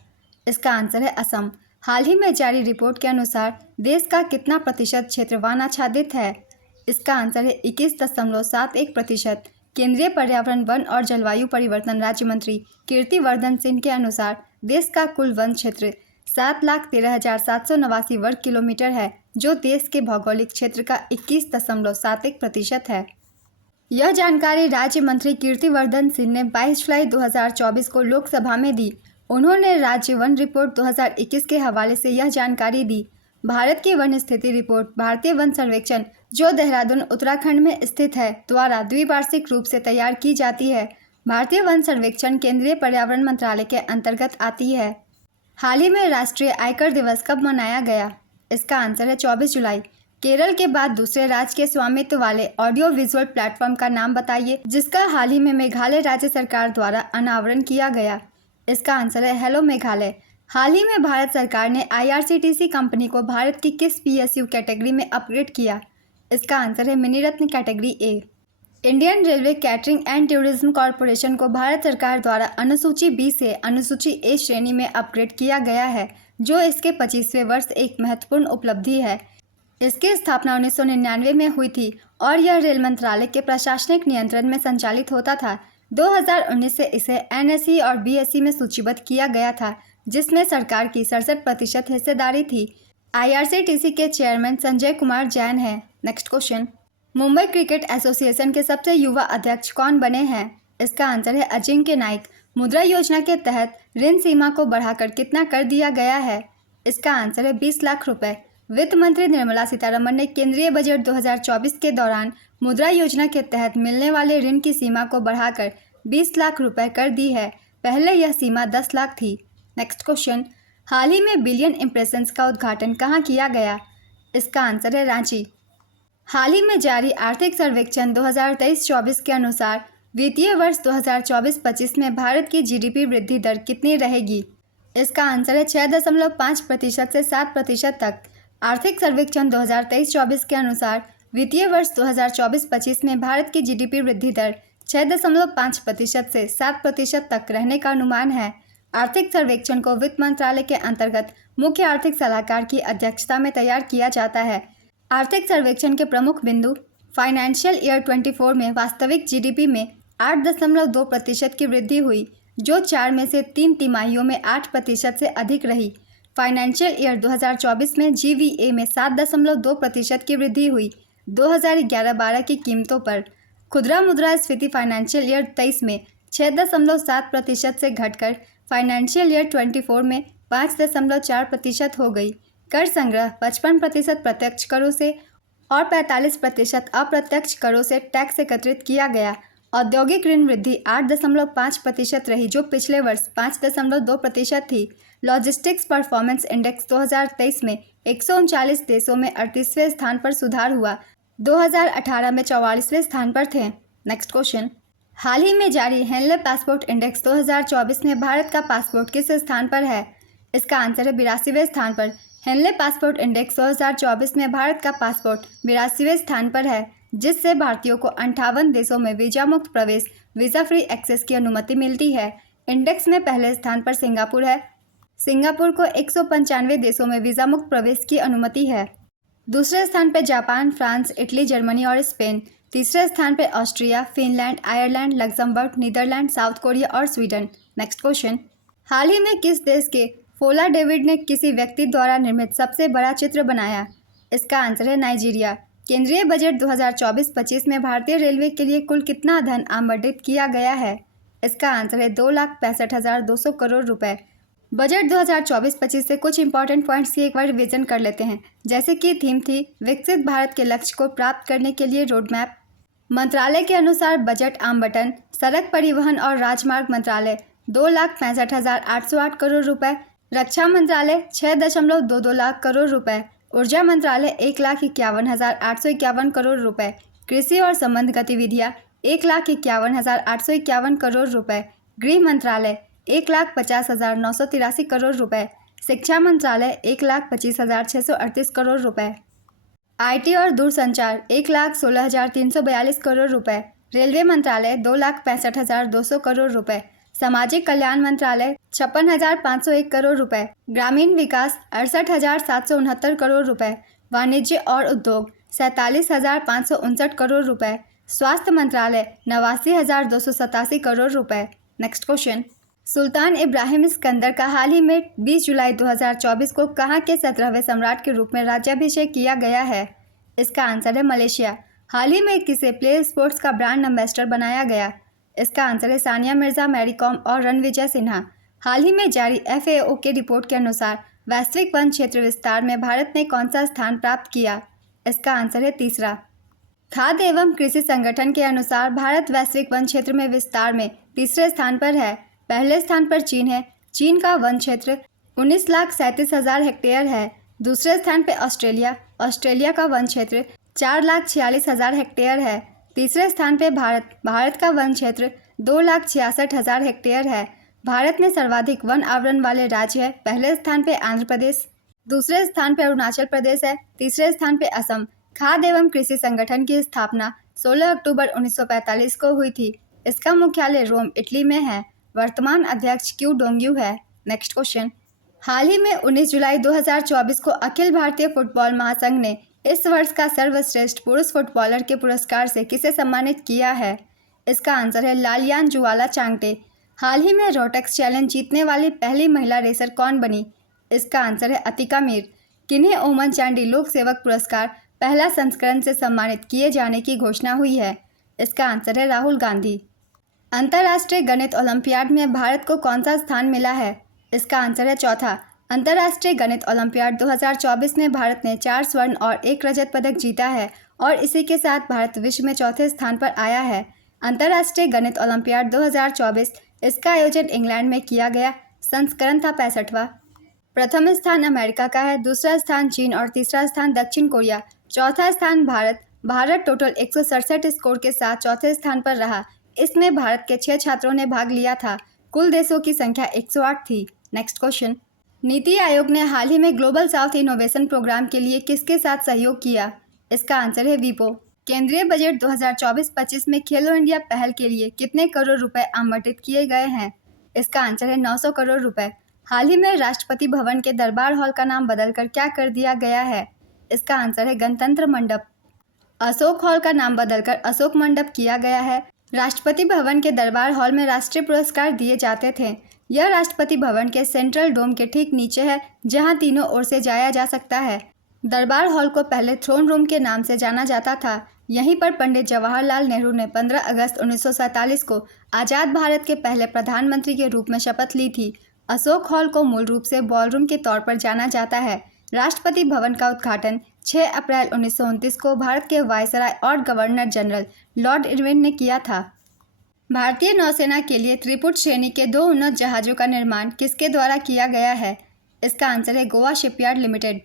इसका आंसर है असम। हाल ही में जारी रिपोर्ट के अनुसार देश का कितना प्रतिशत क्षेत्र वन आच्छादित है? इसका आंसर है 21.71%। केंद्रीय पर्यावरण, वन और जलवायु परिवर्तन राज्य मंत्री कीर्तिवर्धन सिंह के अनुसार देश का कुल वन क्षेत्र 7,13,789 वर्ग किलोमीटर है, जो देश के भौगोलिक क्षेत्र का 21.71% है। यह जानकारी राज्य मंत्री कीर्तिवर्धन सिंह ने 22 जुलाई 2024 को लोकसभा में दी। उन्होंने राज्य वन रिपोर्ट 2021 के हवाले से यह जानकारी दी। भारत की वन स्थिति रिपोर्ट भारतीय वन सर्वेक्षण, जो देहरादून, उत्तराखंड में स्थित है, द्वारा द्विवार्षिक रूप से तैयार की जाती है। भारतीय वन सर्वेक्षण केंद्रीय पर्यावरण मंत्रालय के अंतर्गत आती है। हाल ही में राष्ट्रीय आयकर दिवस कब मनाया गया? इसका आंसर है 24 जुलाई। केरल के बाद दूसरे राज्य के स्वामित्व वाले ऑडियो विजुअल प्लेटफॉर्म का नाम बताइए, जिसका हाल ही में मेघालय राज्य सरकार द्वारा अनावरण किया गया। इसका आंसर है हेलो मेघालय। हाल ही में भारत सरकार ने IRCTC कंपनी को भारत की किस PSU कैटेगरी में अपग्रेड किया? इसका आंसर है mini Ratna category A। Indian railway catering and tourism corporation को भारत सरकार द्वारा अनुसूची B से अनुसूची A श्रेणी में अपग्रेड किया गया है, जो इसके 25वें वर्ष एक महत्वपूर्ण उपलब्धि है। इसकी स्थापना 1999 में हुई थी और यह रेल मंत्रालय के प्रशासनिक नियंत्रण में संचालित होता था। 2019 से इसे NSE और BSE में सूचीबद्ध किया गया था, जिसमें सरकार की 67% हिस्सेदारी थी। IRCTC के चेयरमैन संजय कुमार जैन हैं। Next question, Mumbai cricket association के सबसे युवा अध्यक्ष कौन बने हैं? इसका आंसर है अजिंक्य नाइक। मुद्रा योजना के तहत ऋण सीमा को बढ़ाकर कितना कर दिया गया है? इसका आंसर है 20 लाख रुपए। वित्त मंत्री निर्मला सीतारमण ने केंद्रीय बजट 2024 के दौरान मुद्रा योजना के तहत मिलने वाले ऋण की सीमा को बढ़ाकर 20 लाख रुपए कर दी है। पहले यह सीमा 10 लाख थी। नेक्स्ट क्वेश्चन, हाल ही में बिलियन इंप्रेशंस का उद्घाटन कहाँ किया गया? इसका आंसर है रांची। हाल ही में जारी आर्थिक सर्वेक्षण 2023-24 के अनुसार वित्तीय वर्ष 2024-25 में भारत की जीडीपी वृद्धि दर कितनी रहेगी? इसका आंसर है 6.5% से 7% तक। आर्थिक सर्वेक्षण 2023-24 के अनुसार वित्तीय वर्ष 2024-25 में भारत की जीडीपी वृद्धि दर 6.5% से 7% तक रहने का अनुमान है। आर्थिक सर्वेक्षण को वित्त मंत्रालय के अंतर्गत मुख्य आर्थिक सलाहकार की अध्यक्षता में तैयार किया जाता है। आर्थिक सर्वेक्षण के प्रमुख बिंदु फाइनेंशियल ईयर 24 में वास्तविक जीडीपी में 8.2% की वृद्धि हुई, जो 4 में से 3 तिमाहियों में 8% से अधिक रही। फाइनेंशियल ईयर 2024 में जीवीए में 7.2% की वृद्धि हुई 2011-12 की कीमतों पर। खुदरा मुद्रास्फीति फाइनेंशियल ईयर 23 में 6.7% से घटकर फाइनेंशियल ईयर 24 में 5.4% हो गई। कर संग्रह 55% प्रत्यक्ष करों से और 45% अप्रत्यक्ष करों से टैक्स एकत्रित किया गया। औद्योगिक ऋण वृद्धि 8.5% रही, जो पिछले वर्ष 5.2% थी। लॉजिस्टिक्स परफॉर्मेंस इंडेक्स 2023 में 139 देशों में 38वें स्थान पर सुधार हुआ, 2018 में 44वें स्थान पर थे। नेक्स्ट क्वेश्चन, हाल ही में जारी हेनले पासपोर्ट इंडेक्स 2024 में भारत का पासपोर्ट किस स्थान पर है? इसका आंसर है 82वें स्थान पर। हेनले पासपोर्ट इंडेक्स 2024 में भारत का पासपोर्ट 82वें स्थान पर है, जिससे भारतीयों को 58 देशों में वीजा मुक्त प्रवेश, वीजा फ्री एक्सेस की अनुमति मिलती है। इंडेक्स में पहले स्थान पर सिंगापुर है। सिंगापुर को 195 देशों में वीजा मुक्त प्रवेश की अनुमति है। दूसरे स्थान पर जापान, फ्रांस, इटली, जर्मनी और स्पेन। तीसरे स्थान पर Austria, Finland, Ireland, Luxembourg, Netherlands, South Korea और स्वीडन। नेक्स्ट क्वेश्चन, हाल ही में किस देश के फोला डेविड ने किसी व्यक्ति द्वारा निर्मित सबसे बड़ा चित्र बनाया? इसका आंसर है नाइजीरिया। केंद्रीय बजट 2024-25 में भारतीय रेलवे के लिए कुल कितना धन आवंटित किया गया है? इसका आंसर है 2,65,200 करोड़ रुपए। बजट 2024-25 से कुछ इंपॉर्टेंट पॉइंट्स की एक बार रिवीजन कर लेते हैं, जैसे कि थीम थी विकसित भारत के लक्ष्य को प्राप्त करने के लिए रोड मैप। मंत्रालय के अनुसार बजट आवंटन सड़क परिवहन और राजमार्ग मंत्रालय 2,65,808 करोड़ रुपए, रक्षा मंत्रालय 6.22 लाख करोड़ रुपए, ऊर्जा मंत्रालय 1,51,851 करोड़ रुपए, कृषि और संबंध गतिविधियां 1,51,851 करोड़ रुपए, गृह मंत्रालय 1,50,983 करोड़ रुपए, शिक्षा मंत्रालय 1,25,638 करोड़ रुपए, आईटी और दूरसंचार 1,16,342 करोड़ रुपए, रेलवे मंत्रालय 2,65,200 करोड़ रुपए, सामाजिक कल्याण मंत्रालय 56,501 करोड़ रुपए, ग्रामीण विकास 68,769 करोड़ रुपए, वाणिज्य और उद्योग 47,559 करोड़ रुपए, स्वास्थ्य मंत्रालय 89,287 करोड़ रुपए। नेक्स्ट क्वेश्चन, सुल्तान इब्राहिम सिकंदर का हाल ही में 20 जुलाई 2024 को कहाँ के 17वें सम्राट के रूप में राज्याभिषेक किया गया है? इसका आंसर है मलेशिया। हाल ही में किसे प्ले स्पोर्ट्स का ब्रांड एम्बेसडर बनाया गया? इसका आंसर है सानिया मिर्जा, मैरी कॉम और रणविजय सिन्हा। हाल ही में जारी FAO के रिपोर्ट के अनुसार वैश्विक वन क्षेत्र विस्तार में भारत ने कौन सा स्थान प्राप्त किया? इसका आंसर है तीसरा। खाद्य एवं कृषि संगठन के अनुसार भारत वैश्विक वन क्षेत्र में विस्तार में तीसरे स्थान पर है। पहले स्थान पर चीन है। चीन का वन क्षेत्र 19,37,000 हेक्टेयर है। दूसरे स्थान पर ऑस्ट्रेलिया। ऑस्ट्रेलिया का वन क्षेत्र 4,46,000 हेक्टेयर है। तीसरे स्थान पर भारत। भारत का वन क्षेत्र 2,66,000 हेक्टेयर है। भारत में सर्वाधिक वन आवरण वाले राज्य है। पहले स्थान पर आंध्र प्रदेश, दूसरे स्थान पर अरुणाचल प्रदेश है, तीसरे स्थान पर असम। खाद्य एवं कृषि संगठन की स्थापना 16 अक्टूबर 1945 को हुई थी। इसका मुख्यालय रोम, इटली में है। वर्तमान अध्यक्ष क्यू डोंगयू है। नेक्स्ट क्वेश्चन, हाल ही में 19 जुलाई 2024 को अखिल भारतीय फुटबॉल महासंघ ने इस वर्ष का सर्वश्रेष्ठ पुरुष फुटबॉलर के पुरस्कार से किसे सम्मानित किया है? इसका आंसर है लालियान जुवाला चांगटे। हाल ही में रोटेक्स चैलेंज जीतने वाली पहली महिला रेसर कौन बनी? इसका आंसर है अतिका मीर। किन्हें ओमन चांडी लोक सेवक पुरस्कार पहला संस्करण से सम्मानित किए जाने की घोषणा हुई है? इसका आंसर है राहुल गांधी। अंतर्राष्ट्रीय गणित ओलंपियाड में भारत को कौन सा स्थान मिला है? इसका आंसर है चौथा। अंतर्राष्ट्रीय गणित ओलंपियाड 2024 में भारत ने 4 स्वर्ण और 1 रजत पदक जीता है और इसी के साथ भारत विश्व में चौथे स्थान पर आया है। अंतर्राष्ट्रीय गणित ओलंपियाड 2024 इसका आयोजन इंग्लैंड में किया गया। संस्करण था 65वां। प्रथम स्थान अमेरिका का है, दूसरा स्थान चीन और तीसरा स्थान दक्षिण कोरिया। चौथा स्थान भारत, भारत टोटल 167 स्कोर के साथ चौथे स्थान पर रहा। इसमें भारत के 6 छात्रों ने भाग लिया था। कुल देशों की संख्या 108 थी। नेक्स्ट क्वेश्चन, नीति आयोग ने हाल ही में ग्लोबल साउथ इनोवेशन प्रोग्राम के लिए किसके साथ सहयोग किया? इसका आंसर है वीपो। केंद्रीय बजट 2024-25 में खेलो इंडिया पहल के लिए कितने करोड़ रुपए आवंटित किए गए हैं? इसका आंसर है 900 करोड़ रुपए। हाल ही में राष्ट्रपति भवन के दरबार हॉल का नाम बदलकर क्या कर दिया गया है? इसका आंसर है गणतंत्र मंडप। अशोक हॉल का नाम बदलकर अशोक मंडप किया गया है। राष्ट्रपति भवन के दरबार हॉल में राष्ट्रीय पुरस्कार दिए जाते थे। यह राष्ट्रपति भवन के सेंट्रल डोम के ठीक नीचे है, जहां तीनों ओर से जाया जा सकता है। दरबार हॉल को पहले थ्रोन रूम के नाम से जाना जाता था। यहीं पर पंडित जवाहरलाल नेहरू ने 15 अगस्त 1947 को आज़ाद भारत के पहले प्रधानमंत्री के रूप में शपथ ली थी। अशोक हॉल को मूल रूप से बॉलरूम के तौर पर जाना जाता है। राष्ट्रपति भवन का उद्घाटन 6 अप्रैल 1929 को भारत के वायसराय और गवर्नर जनरल लॉर्ड इरविन ने किया था। भारतीय नौसेना के लिए त्रिपुट श्रेणी के 2 उन्नत जहाज़ों का निर्माण किसके द्वारा किया गया है? इसका आंसर है गोवा शिपयार्ड लिमिटेड।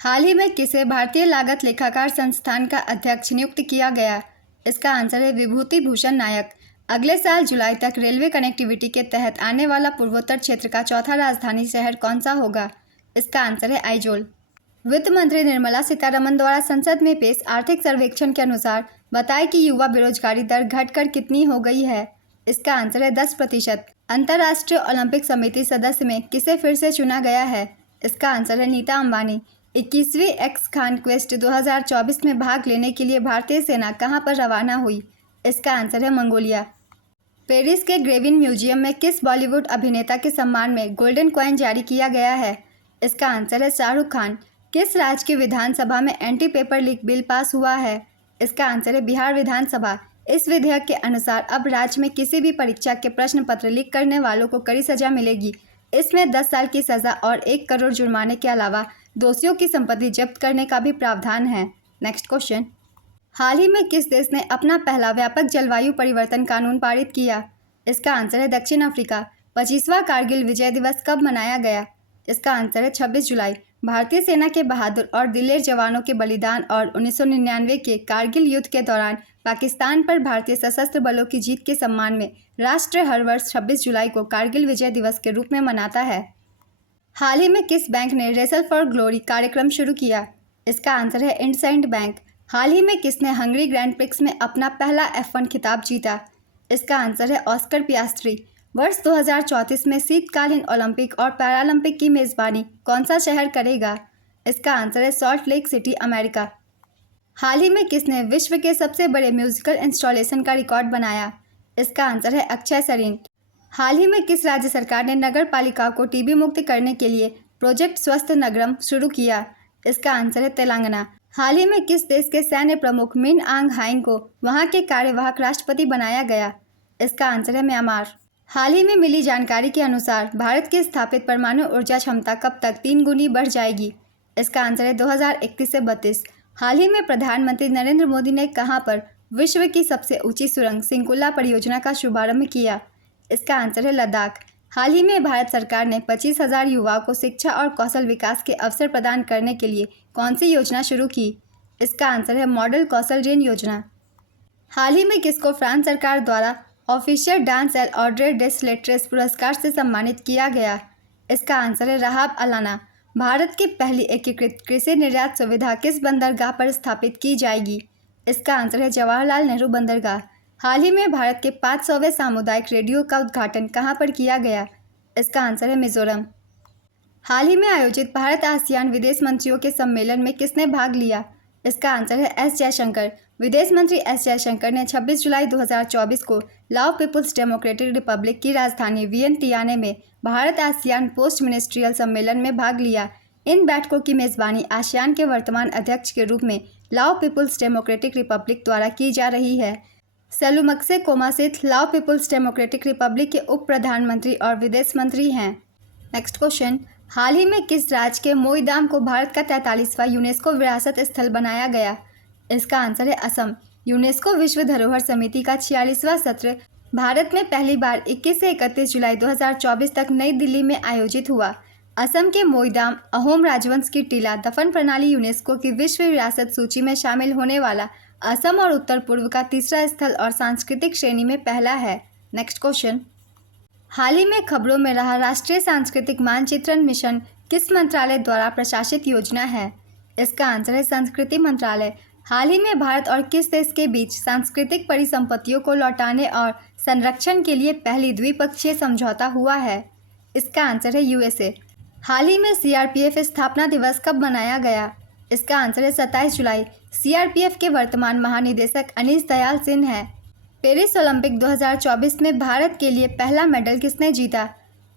हाल ही में किसे भारतीय लागत लेखाकार संस्थान का अध्यक्ष नियुक्त किया गया? इसका आंसर है विभूति भूषण नायक। अगले साल जुलाई तक रेलवे कनेक्टिविटी के तहत आने वाला पूर्वोत्तर क्षेत्र का चौथा राजधानी शहर कौन सा होगा? इसका आंसर है आइजोल। वित्त मंत्री निर्मला सीतारमण द्वारा संसद में पेश आर्थिक सर्वेक्षण के अनुसार बताए कि युवा बेरोजगारी दर घटकर कितनी हो गई है? इसका आंसर है 10%। अंतर्राष्ट्रीय ओलंपिक समिति सदस्य में किसे फिर से चुना गया है? इसका आंसर है नीता अंबानी। 21वीं एक्स खान क्वेस्ट 2024 में भाग लेने के लिए भारतीय सेना कहां पर रवाना हुई? इसका आंसर है मंगोलिया। पेरिस के ग्रेविन म्यूजियम में किस बॉलीवुड अभिनेता के सम्मान में गोल्डन कॉइन जारी किया गया है? इसका आंसर है शाहरुख खान। किस राज्य की विधानसभा में anti paper leak bill pass हुआ है? इसका आंसर है बिहार विधानसभा। इस विधेयक के अनुसार अब राज्य में किसी भी परीक्षा के प्रश्न पत्र लीक करने वालों को कड़ी सजा मिलेगी। इसमें 10 साल की सजा और 1 करोड़ जुर्माने के अलावा दोषियों की संपत्ति जब्त करने का भी प्रावधान है। नेक्स्ट क्वेश्चन, हाल ही में किस देश ने अपना पहला व्यापक जलवायु परिवर्तन कानून पारित किया? इसका आंसर है दक्षिण अफ्रीका। 25वां कारगिल विजय दिवस कब मनाया गया? इसका आंसर है 26 जुलाई। भारतीय सेना के बहादुर और दिलेर जवानों के बलिदान और 1999 के कारगिल युद्ध के दौरान पाकिस्तान पर भारतीय सशस्त्र बलों की जीत के सम्मान में राष्ट्र हर वर्ष 26 जुलाई को कारगिल विजय दिवस के रूप में मनाता है। हाल ही में किस बैंक ने रेसल फॉर ग्लोरी कार्यक्रम शुरू किया? इसका आंसर है इंडसइंड बैंक। हाल ही में किसने हंगरी ग्रैंड प्रिक्स में अपना पहला F1 खिताब जीता? इसका आंसर है ऑस्कर पियास्ट्री। वर्ष 2034 में शीतकालीन ओलंपिक और पैरालंपिक की मेज़बानी कौन सा शहर करेगा? इसका आंसर है सॉल्ट लेक सिटी, अमेरिका। हाल ही में किसने विश्व के सबसे बड़े म्यूजिकल इंस्टॉलेशन का रिकॉर्ड बनाया? इसका आंसर है अक्षय सरीन। हाल ही में किस राज्य सरकार ने नगर पालिकाओं को टीबी मुक्त करने के लिए प्रोजेक्ट स्वस्थ नगरम शुरू किया? इसका आंसर है तेलंगाना। हाल ही में किस देश के सैन्य प्रमुख मिन आंग हाइंग को वहां के कार्यवाहक राष्ट्रपति बनाया गया? इसका आंसर है म्यांमार। हाल ही में मिली जानकारी के अनुसार भारत की स्थापित परमाणु ऊर्जा क्षमता कब तक 3 गुनी बढ़ जाएगी? इसका आंसर है 2031 से 32। हाल ही में प्रधानमंत्री नरेंद्र मोदी ने कहां पर विश्व की सबसे ऊंची सुरंग सिंकुला परियोजना का शुभारंभ किया? इसका आंसर है लद्दाख। हाल ही में भारत सरकार ने 25,000 युवाओं को शिक्षा और कौशल विकास के अवसर प्रदान करने के लिए कौन सी योजना शुरू की? इसका आंसर है मॉडल कौशल ऋण योजना। हाल ही में किसको फ्रांस सरकार द्वारा ऑफिशियल डांस एल ऑर्डरे डेस लेट्रेस पुरस्कार से सम्मानित किया गया? इसका आंसर है राहब अलाना। भारत की पहली एकीकृत कृषि निर्यात सुविधा किस बंदरगाह पर स्थापित की जाएगी? इसका आंसर है जवाहरलाल नेहरू बंदरगाह। हाल ही में भारत के 500वें सामुदायिक रेडियो का उद्घाटन कहां पर किया गया? इसका आंसर है मिजोरम। हाल ही में आयोजित भारत आसियान विदेश मंत्रियों के सम्मेलन में किसने भाग लिया? इसका आंसर है एस जयशंकर। विदेश मंत्री एस जयशंकर ने 26 जुलाई 2024 को लाओ पीपुल्स डेमोक्रेटिक रिपब्लिक की राजधानी वियंटियाने में भारत आसियान पोस्ट मिनिस्ट्रियल सम्मेलन में भाग लिया। इन बैठकों की मेज़बानी आसियान के वर्तमान अध्यक्ष के रूप में लाओ पीपुल्स डेमोक्रेटिक रिपब्लिक द्वारा की जा रही है। सेलुमक्से कोमासिथ लाओ पीपुल्स डेमोक्रेटिक रिपब्लिक के उप प्रधानमंत्री और विदेश मंत्री हैं। नेक्स्ट क्वेश्चन, हाल ही में किस राज्य के मोईदाम को भारत का 43वां यूनेस्को विरासत स्थल बनाया गया? इसका आंसर है असम। यूनेस्को विश्व धरोहर समिति का 46वां सत्र भारत में पहली बार 21 से 31 जुलाई 2024 तक नई दिल्ली में आयोजित हुआ। असम के मोईदाम अहोम राजवंश की टीला दफन प्रणाली यूनेस्को की विश्व विरासत सूची में शामिल होने वाला असम और उत्तर पूर्व का तीसरा स्थल और सांस्कृतिक श्रेणी में पहला है। नेक्स्ट क्वेश्चन, हाल ही में खबरों में रहा राष्ट्रीय सांस्कृतिक मानचित्रण मिशन किस मंत्रालय द्वारा प्रशासित योजना है? इसका आंसर है संस्कृति मंत्रालय। हाल ही में भारत और किस देश के बीच सांस्कृतिक परिसंपत्तियों को लौटाने और संरक्षण के लिए पहली द्विपक्षीय समझौता हुआ है? इसका आंसर है यूएसए। हाल ही में सीआरपीएफ स्थापना दिवस कब मनाया गया? इसका आंसर है 27 जुलाई। सीआरपीएफ के वर्तमान महानिदेशक अनीस दयाल सिंह हैं। पेरिस ओलंपिक 2024 में भारत के लिए पहला मेडल किसने जीता?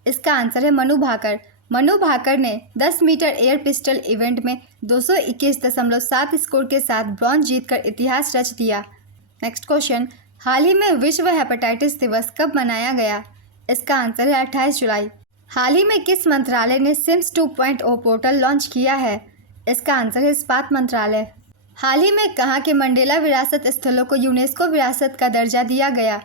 इसका आंसर है मनु भाकर। मनु भाकर ने 10 मीटर एयर पिस्टल इवेंट में 221.7 स्कोर के साथ ब्रॉन्ज जीतकर इतिहास रच दिया। नेक्स्ट क्वेश्चन, हाल ही में विश्व हेपेटाइटिस दिवस कब मनाया गया? इसका आंसर है 28 जुलाई। हाल ही में किस मंत्रालय ने सिम्स 2.0 पोर्टल लॉन्च किया है? इसका आंसर है इस्पात मंत्रालय। हाल ही में कहाँ के मंडेला विरासत स्थलों को यूनेस्को विरासत का दर्जा दिया गया?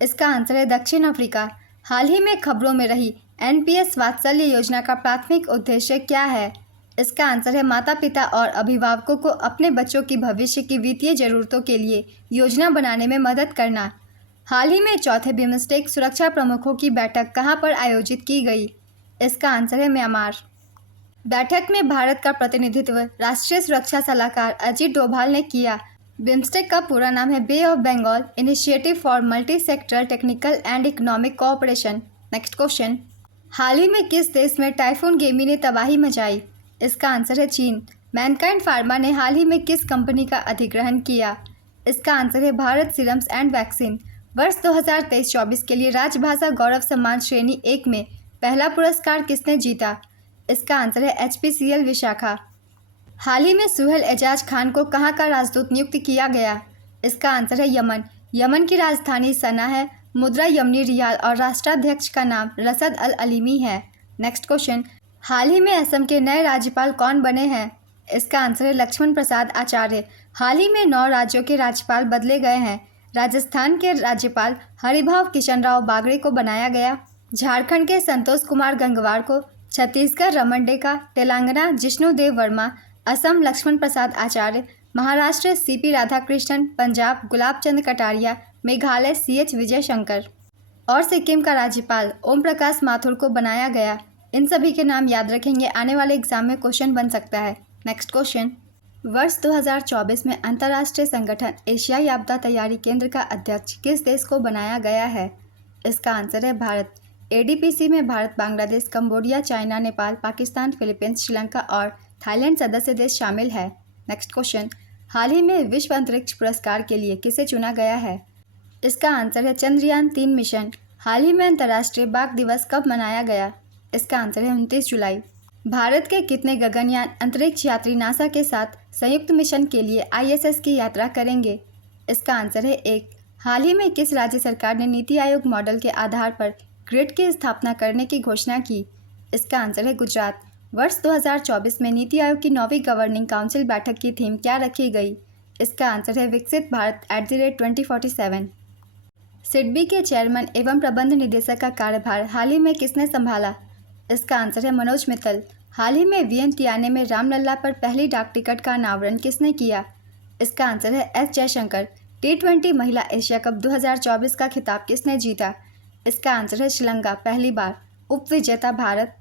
इसका आंसर है दक्षिण अफ्रीका। हाल ही में खबरों में रही एनपीएस वात्सल्य योजना का प्राथमिक उद्देश्य क्या है? इसका आंसर है माता पिता और अभिभावकों को अपने बच्चों की भविष्य की वित्तीय जरूरतों के लिए योजना बनाने में मदद करना। हाल ही में चौथे बिम्स्टेक सुरक्षा प्रमुखों की बैठक कहां पर आयोजित की गई? इसका आंसर है म्यांमार। बैठक में भारत का प्रतिनिधित्व राष्ट्रीय सुरक्षा सलाहकार अजीत डोभाल ने किया। बिम्स्टेक का पूरा नाम है bay of Bengal initiative for multi sectoral technical and economic cooperation. Next question, हाल ही में किस देश में टाइफून गेमी ने तबाही मचाई? इसका आंसर है चीन। मैनकाइंड फार्मा ने हाल ही में किस कंपनी का अधिग्रहण किया? इसका आंसर है भारत सीरम्स एंड वैक्सीन। वर्ष 2023-24 के लिए राजभाषा गौरव सम्मान श्रेणी 1 में पहला पुरस्कार किसने जीता? इसका आंसर है HPCL विशाखा। हाल ही में सुहेल एजाज खान को कहाँ का राजदूत नियुक्त किया गया? इसका आंसर है यमन। यमन की राजधानी सना है। मुद्रा यमनी रियाल और राष्ट्राध्यक्ष का नाम रसद अल अलीमी है। नेक्स्ट क्वेश्चन, हाल ही में असम के नए राज्यपाल कौन बने हैं? इसका आंसर है लक्ष्मण प्रसाद आचार्य। हाल ही में 9 राज्यों के राज्यपाल बदले गए हैं। राजस्थान के राज्यपाल हरिभाव किशन राव बागड़े को बनाया गया। झारखंड के संतोष कुमार गंगवार को, छत्तीसगढ़ रमन डेका, तेलंगाना जिष्णुदेव वर्मा, असम लक्ष्मण प्रसाद आचार्य, महाराष्ट्र CP राधाकृष्णन, पंजाब गुलाब चंद कटारिया, मेघालय CH विजय शंकर और सिक्किम का राज्यपाल ओम प्रकाश माथुर को बनाया गया। इन सभी के नाम याद रखेंगे, आने वाले एग्जाम में क्वेश्चन बन सकता है। नेक्स्ट क्वेश्चन, वर्ष 2024 में अंतर्राष्ट्रीय संगठन एशियाई आपदा तैयारी केंद्र का अध्यक्ष किस देश को बनाया गया है? इसका आंसर है भारत। ADPC में Bharat, Bangladesh, Cambodia, China, Nepal, Pakistan, Philippines, Sri Lanka और थाईलैंड सदस्य देश शामिल है। नेक्स्ट क्वेश्चन, हाल ही में विश्व अंतरिक्ष पुरस्कार के लिए किसे चुना गया है? इसका आंसर है चंद्रयान 3 मिशन। हाल ही में अंतर्राष्ट्रीय बाघ दिवस कब मनाया गया? इसका आंसर है 29 जुलाई। भारत के कितने गगनयान अंतरिक्ष यात्री नासा के साथ संयुक्त मिशन के लिए ISS की यात्रा करेंगे? इसका आंसर है 1। हाल ही में किस राज्य सरकार ने नीति आयोग मॉडल के आधार पर ग्रिड की स्थापना करने की घोषणा की? इसका आंसर है गुजरात। वर्ष 2024 में नीति आयोग की 9वीं गवर्निंग काउंसिल बैठक की थीम क्या रखी गई? इसका आंसर है विकसित भारत @2047। सिडबी के चेयरमैन एवं प्रबंध निदेशक का कार्यभार हाल ही में किसने संभाला? इसका आंसर है मनोज मित्तल। हाल ही में वियंतियाने में रामलला पर पहली डाक टिकट का अनावरण किसने किया? इसका आंसर है S जयशंकर। T20 महिला एशिया कप 2024 का खिताब किसने जीता? इसका आंसर है श्रीलंका, पहली बार। उप विजेता भारत।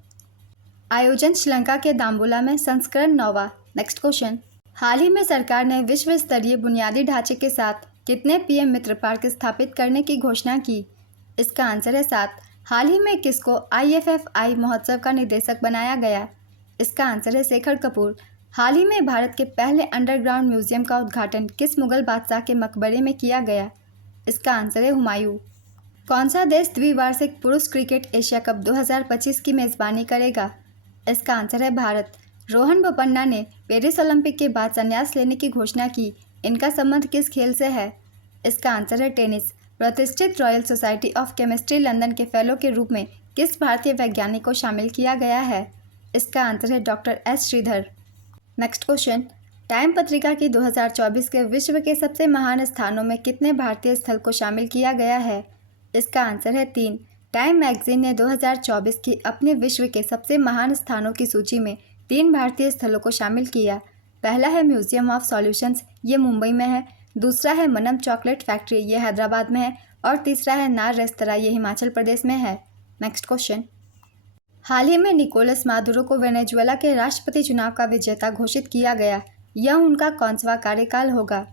आयोजन श्रीलंका के दाम्बुला में, संस्करण 9वां। नेक्स्ट क्वेश्चन, हाल ही में सरकार ने विश्व स्तरीय बुनियादी ढांचे के साथ कितने PM मित्र पार्क स्थापित करने की घोषणा की? इसका आंसर है 7। हाल ही में किसको IFFI महोत्सव का निदेशक बनाया गया? इसका आंसर है शेखर कपूर। हाल ही में भारत के पहले अंडरग्राउंड म्यूजियम का उद्घाटन किस मुगल बादशाह के मकबरे में किया गया? इसका आंसर है हुमायूं। कौन सा देश द्विवार्षिक पुरुष क्रिकेट एशिया कप 2025 की मेज़बानी करेगा? इसका आंसर है भारत। रोहन बोपन्ना ने पेरिस ओलंपिक के बाद संन्यास लेने की घोषणा की। इनका संबंध किस खेल से है? इसका आंसर है टेनिस। प्रतिष्ठित royal society of chemistry London के फेलो के रूप में किस भारतीय वैज्ञानिक को शामिल किया गया है? इसका आंसर है doctor S Sridhar. Next question, Time पत्रिका की 2024 के विश्व के सबसे महान स्थानों में कितने भारतीय स्थल को शामिल किया गया है? इसका आंसर है 3। टाइम मैगजीन ने 2024 की अपने विश्व के सबसे महान स्थानों की सूची में 3 भारतीय स्थलों को शामिल किया। पहला है म्यूजियम ऑफ सॉल्यूशंस, ये मुंबई में है। दूसरा है मनम चॉकलेट फैक्ट्री, ये हैदराबाद में है। और तीसरा है नार रेस्तरां, ये हिमाचल प्रदेश में है। नेक्स्ट क्वेश्चन, हाल ही में निकोलस मादुरो को वेनेजुएला के राष्ट्रपति चुनाव का विजेता घोषित किया गया। यह उनका कौनसा कार्यकाल होगा?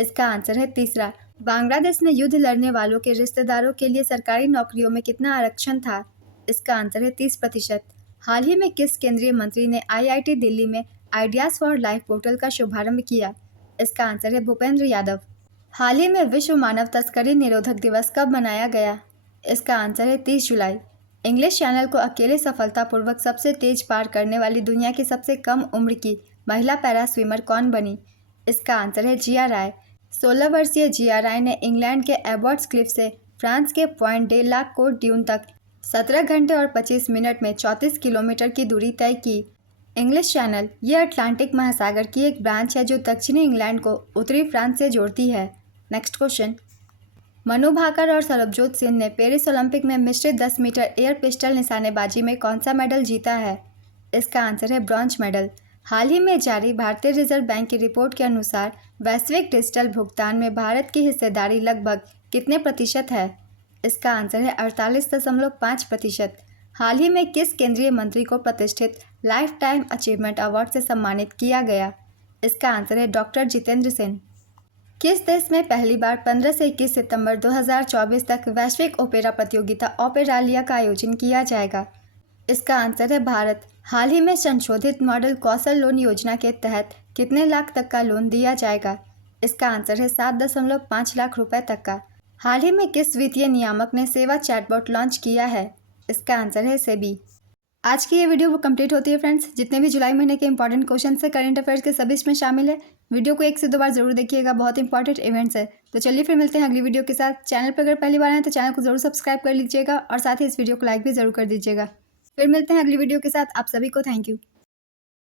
इसका आंसर है तीसरा। बांग्लादेश में युद्ध लड़ने वालों के रिश्तेदारों के लिए सरकारी नौकरियों में कितना आरक्षण था? इसका आंसर है 30%। हाल ही में किस केंद्रीय मंत्री ने IIT दिल्ली में आइडियाज़ फॉर लाइफ पोर्टल का शुभारंभ किया? इसका आंसर है भूपेंद्र यादव। हाल ही में विश्व मानव तस्करी निरोधक दिवस कब मनाया गया? इसका आंसर है 30 जुलाई। इंग्लिश चैनल को अकेले सफलतापूर्वक सबसे तेज पार करने वाली दुनिया की सबसे कम उम्र की महिला पैरा स्विमर कौन बनी? इसका आंसर है जिया राय। 16 वर्षीय जिया राय ने इंग्लैंड के एबॉट्स क्लिफ से फ्रांस के Pointe de la Courte Dune तक 17 घंटे और 25 मिनट में 34 किलोमीटर की दूरी तय की। इंग्लिश चैनल ये अटलांटिक महासागर की एक ब्रांच है जो दक्षिणी इंग्लैंड को उत्तरी फ्रांस से जोड़ती है। नेक्स्ट क्वेश्चन, मनु भाकर और सरबजोत सिंह ने पेरिस ओलंपिक में मिश्रित 10 मीटर एयर पिस्टल निशानेबाजी में कौन सा मेडल जीता है? इसका आंसर है ब्रॉन्ज मेडल। हाल ही में जारी भारतीय रिजर्व बैंक की रिपोर्ट के अनुसार वैश्विक डिजिटल भुगतान में भारत की हिस्सेदारी लगभग कितने प्रतिशत है? इसका आंसर है 48.5%। हाल ही में किस केंद्रीय मंत्री को प्रतिष्ठित लाइफ टाइम अचीवमेंट अवार्ड से सम्मानित किया गया? इसका आंसर है डॉक्टर जितेंद्र सिंह। किस देश में पहली बार 15 से 21 सितंबर 2024 तक वैश्विक ओपेरा प्रतियोगिता ओपेरालिया का आयोजन किया जाएगा? इसका आंसर है भारत। हाल ही में संशोधित मॉडल कौशल लोन योजना के तहत कितने लाख तक का लोन दिया जाएगा? इसका आंसर है 7.5 लाख रुपए तक का। हाल ही में किस वित्तीय नियामक ने सेवा चैटबॉट लॉन्च किया है? इसका आंसर है सेबी। आज की ये वीडियो कंप्लीट होती है फ्रेंड्स। जितने भी जुलाई महीने के इंपॉर्टेंट क्वेश्चन है करंट अफेयर्स के सभी इसमें शामिल है। वीडियो को 1 से 2 बार जरूर देखिएगा, बहुत इंपॉर्टेंट इवेंट्स है। तो चलिए फिर मिलते हैं अगली वीडियो के साथ। चैनल पर अगर पहली बार आए तो चैनल को जरूर सब्सक्राइब कर लीजिएगा और साथ ही इस वीडियो को लाइक भी जरूर कर दीजिएगा। फिर मिलते हैं अगली वीडियो के साथ। आप सभी को थैंक यू।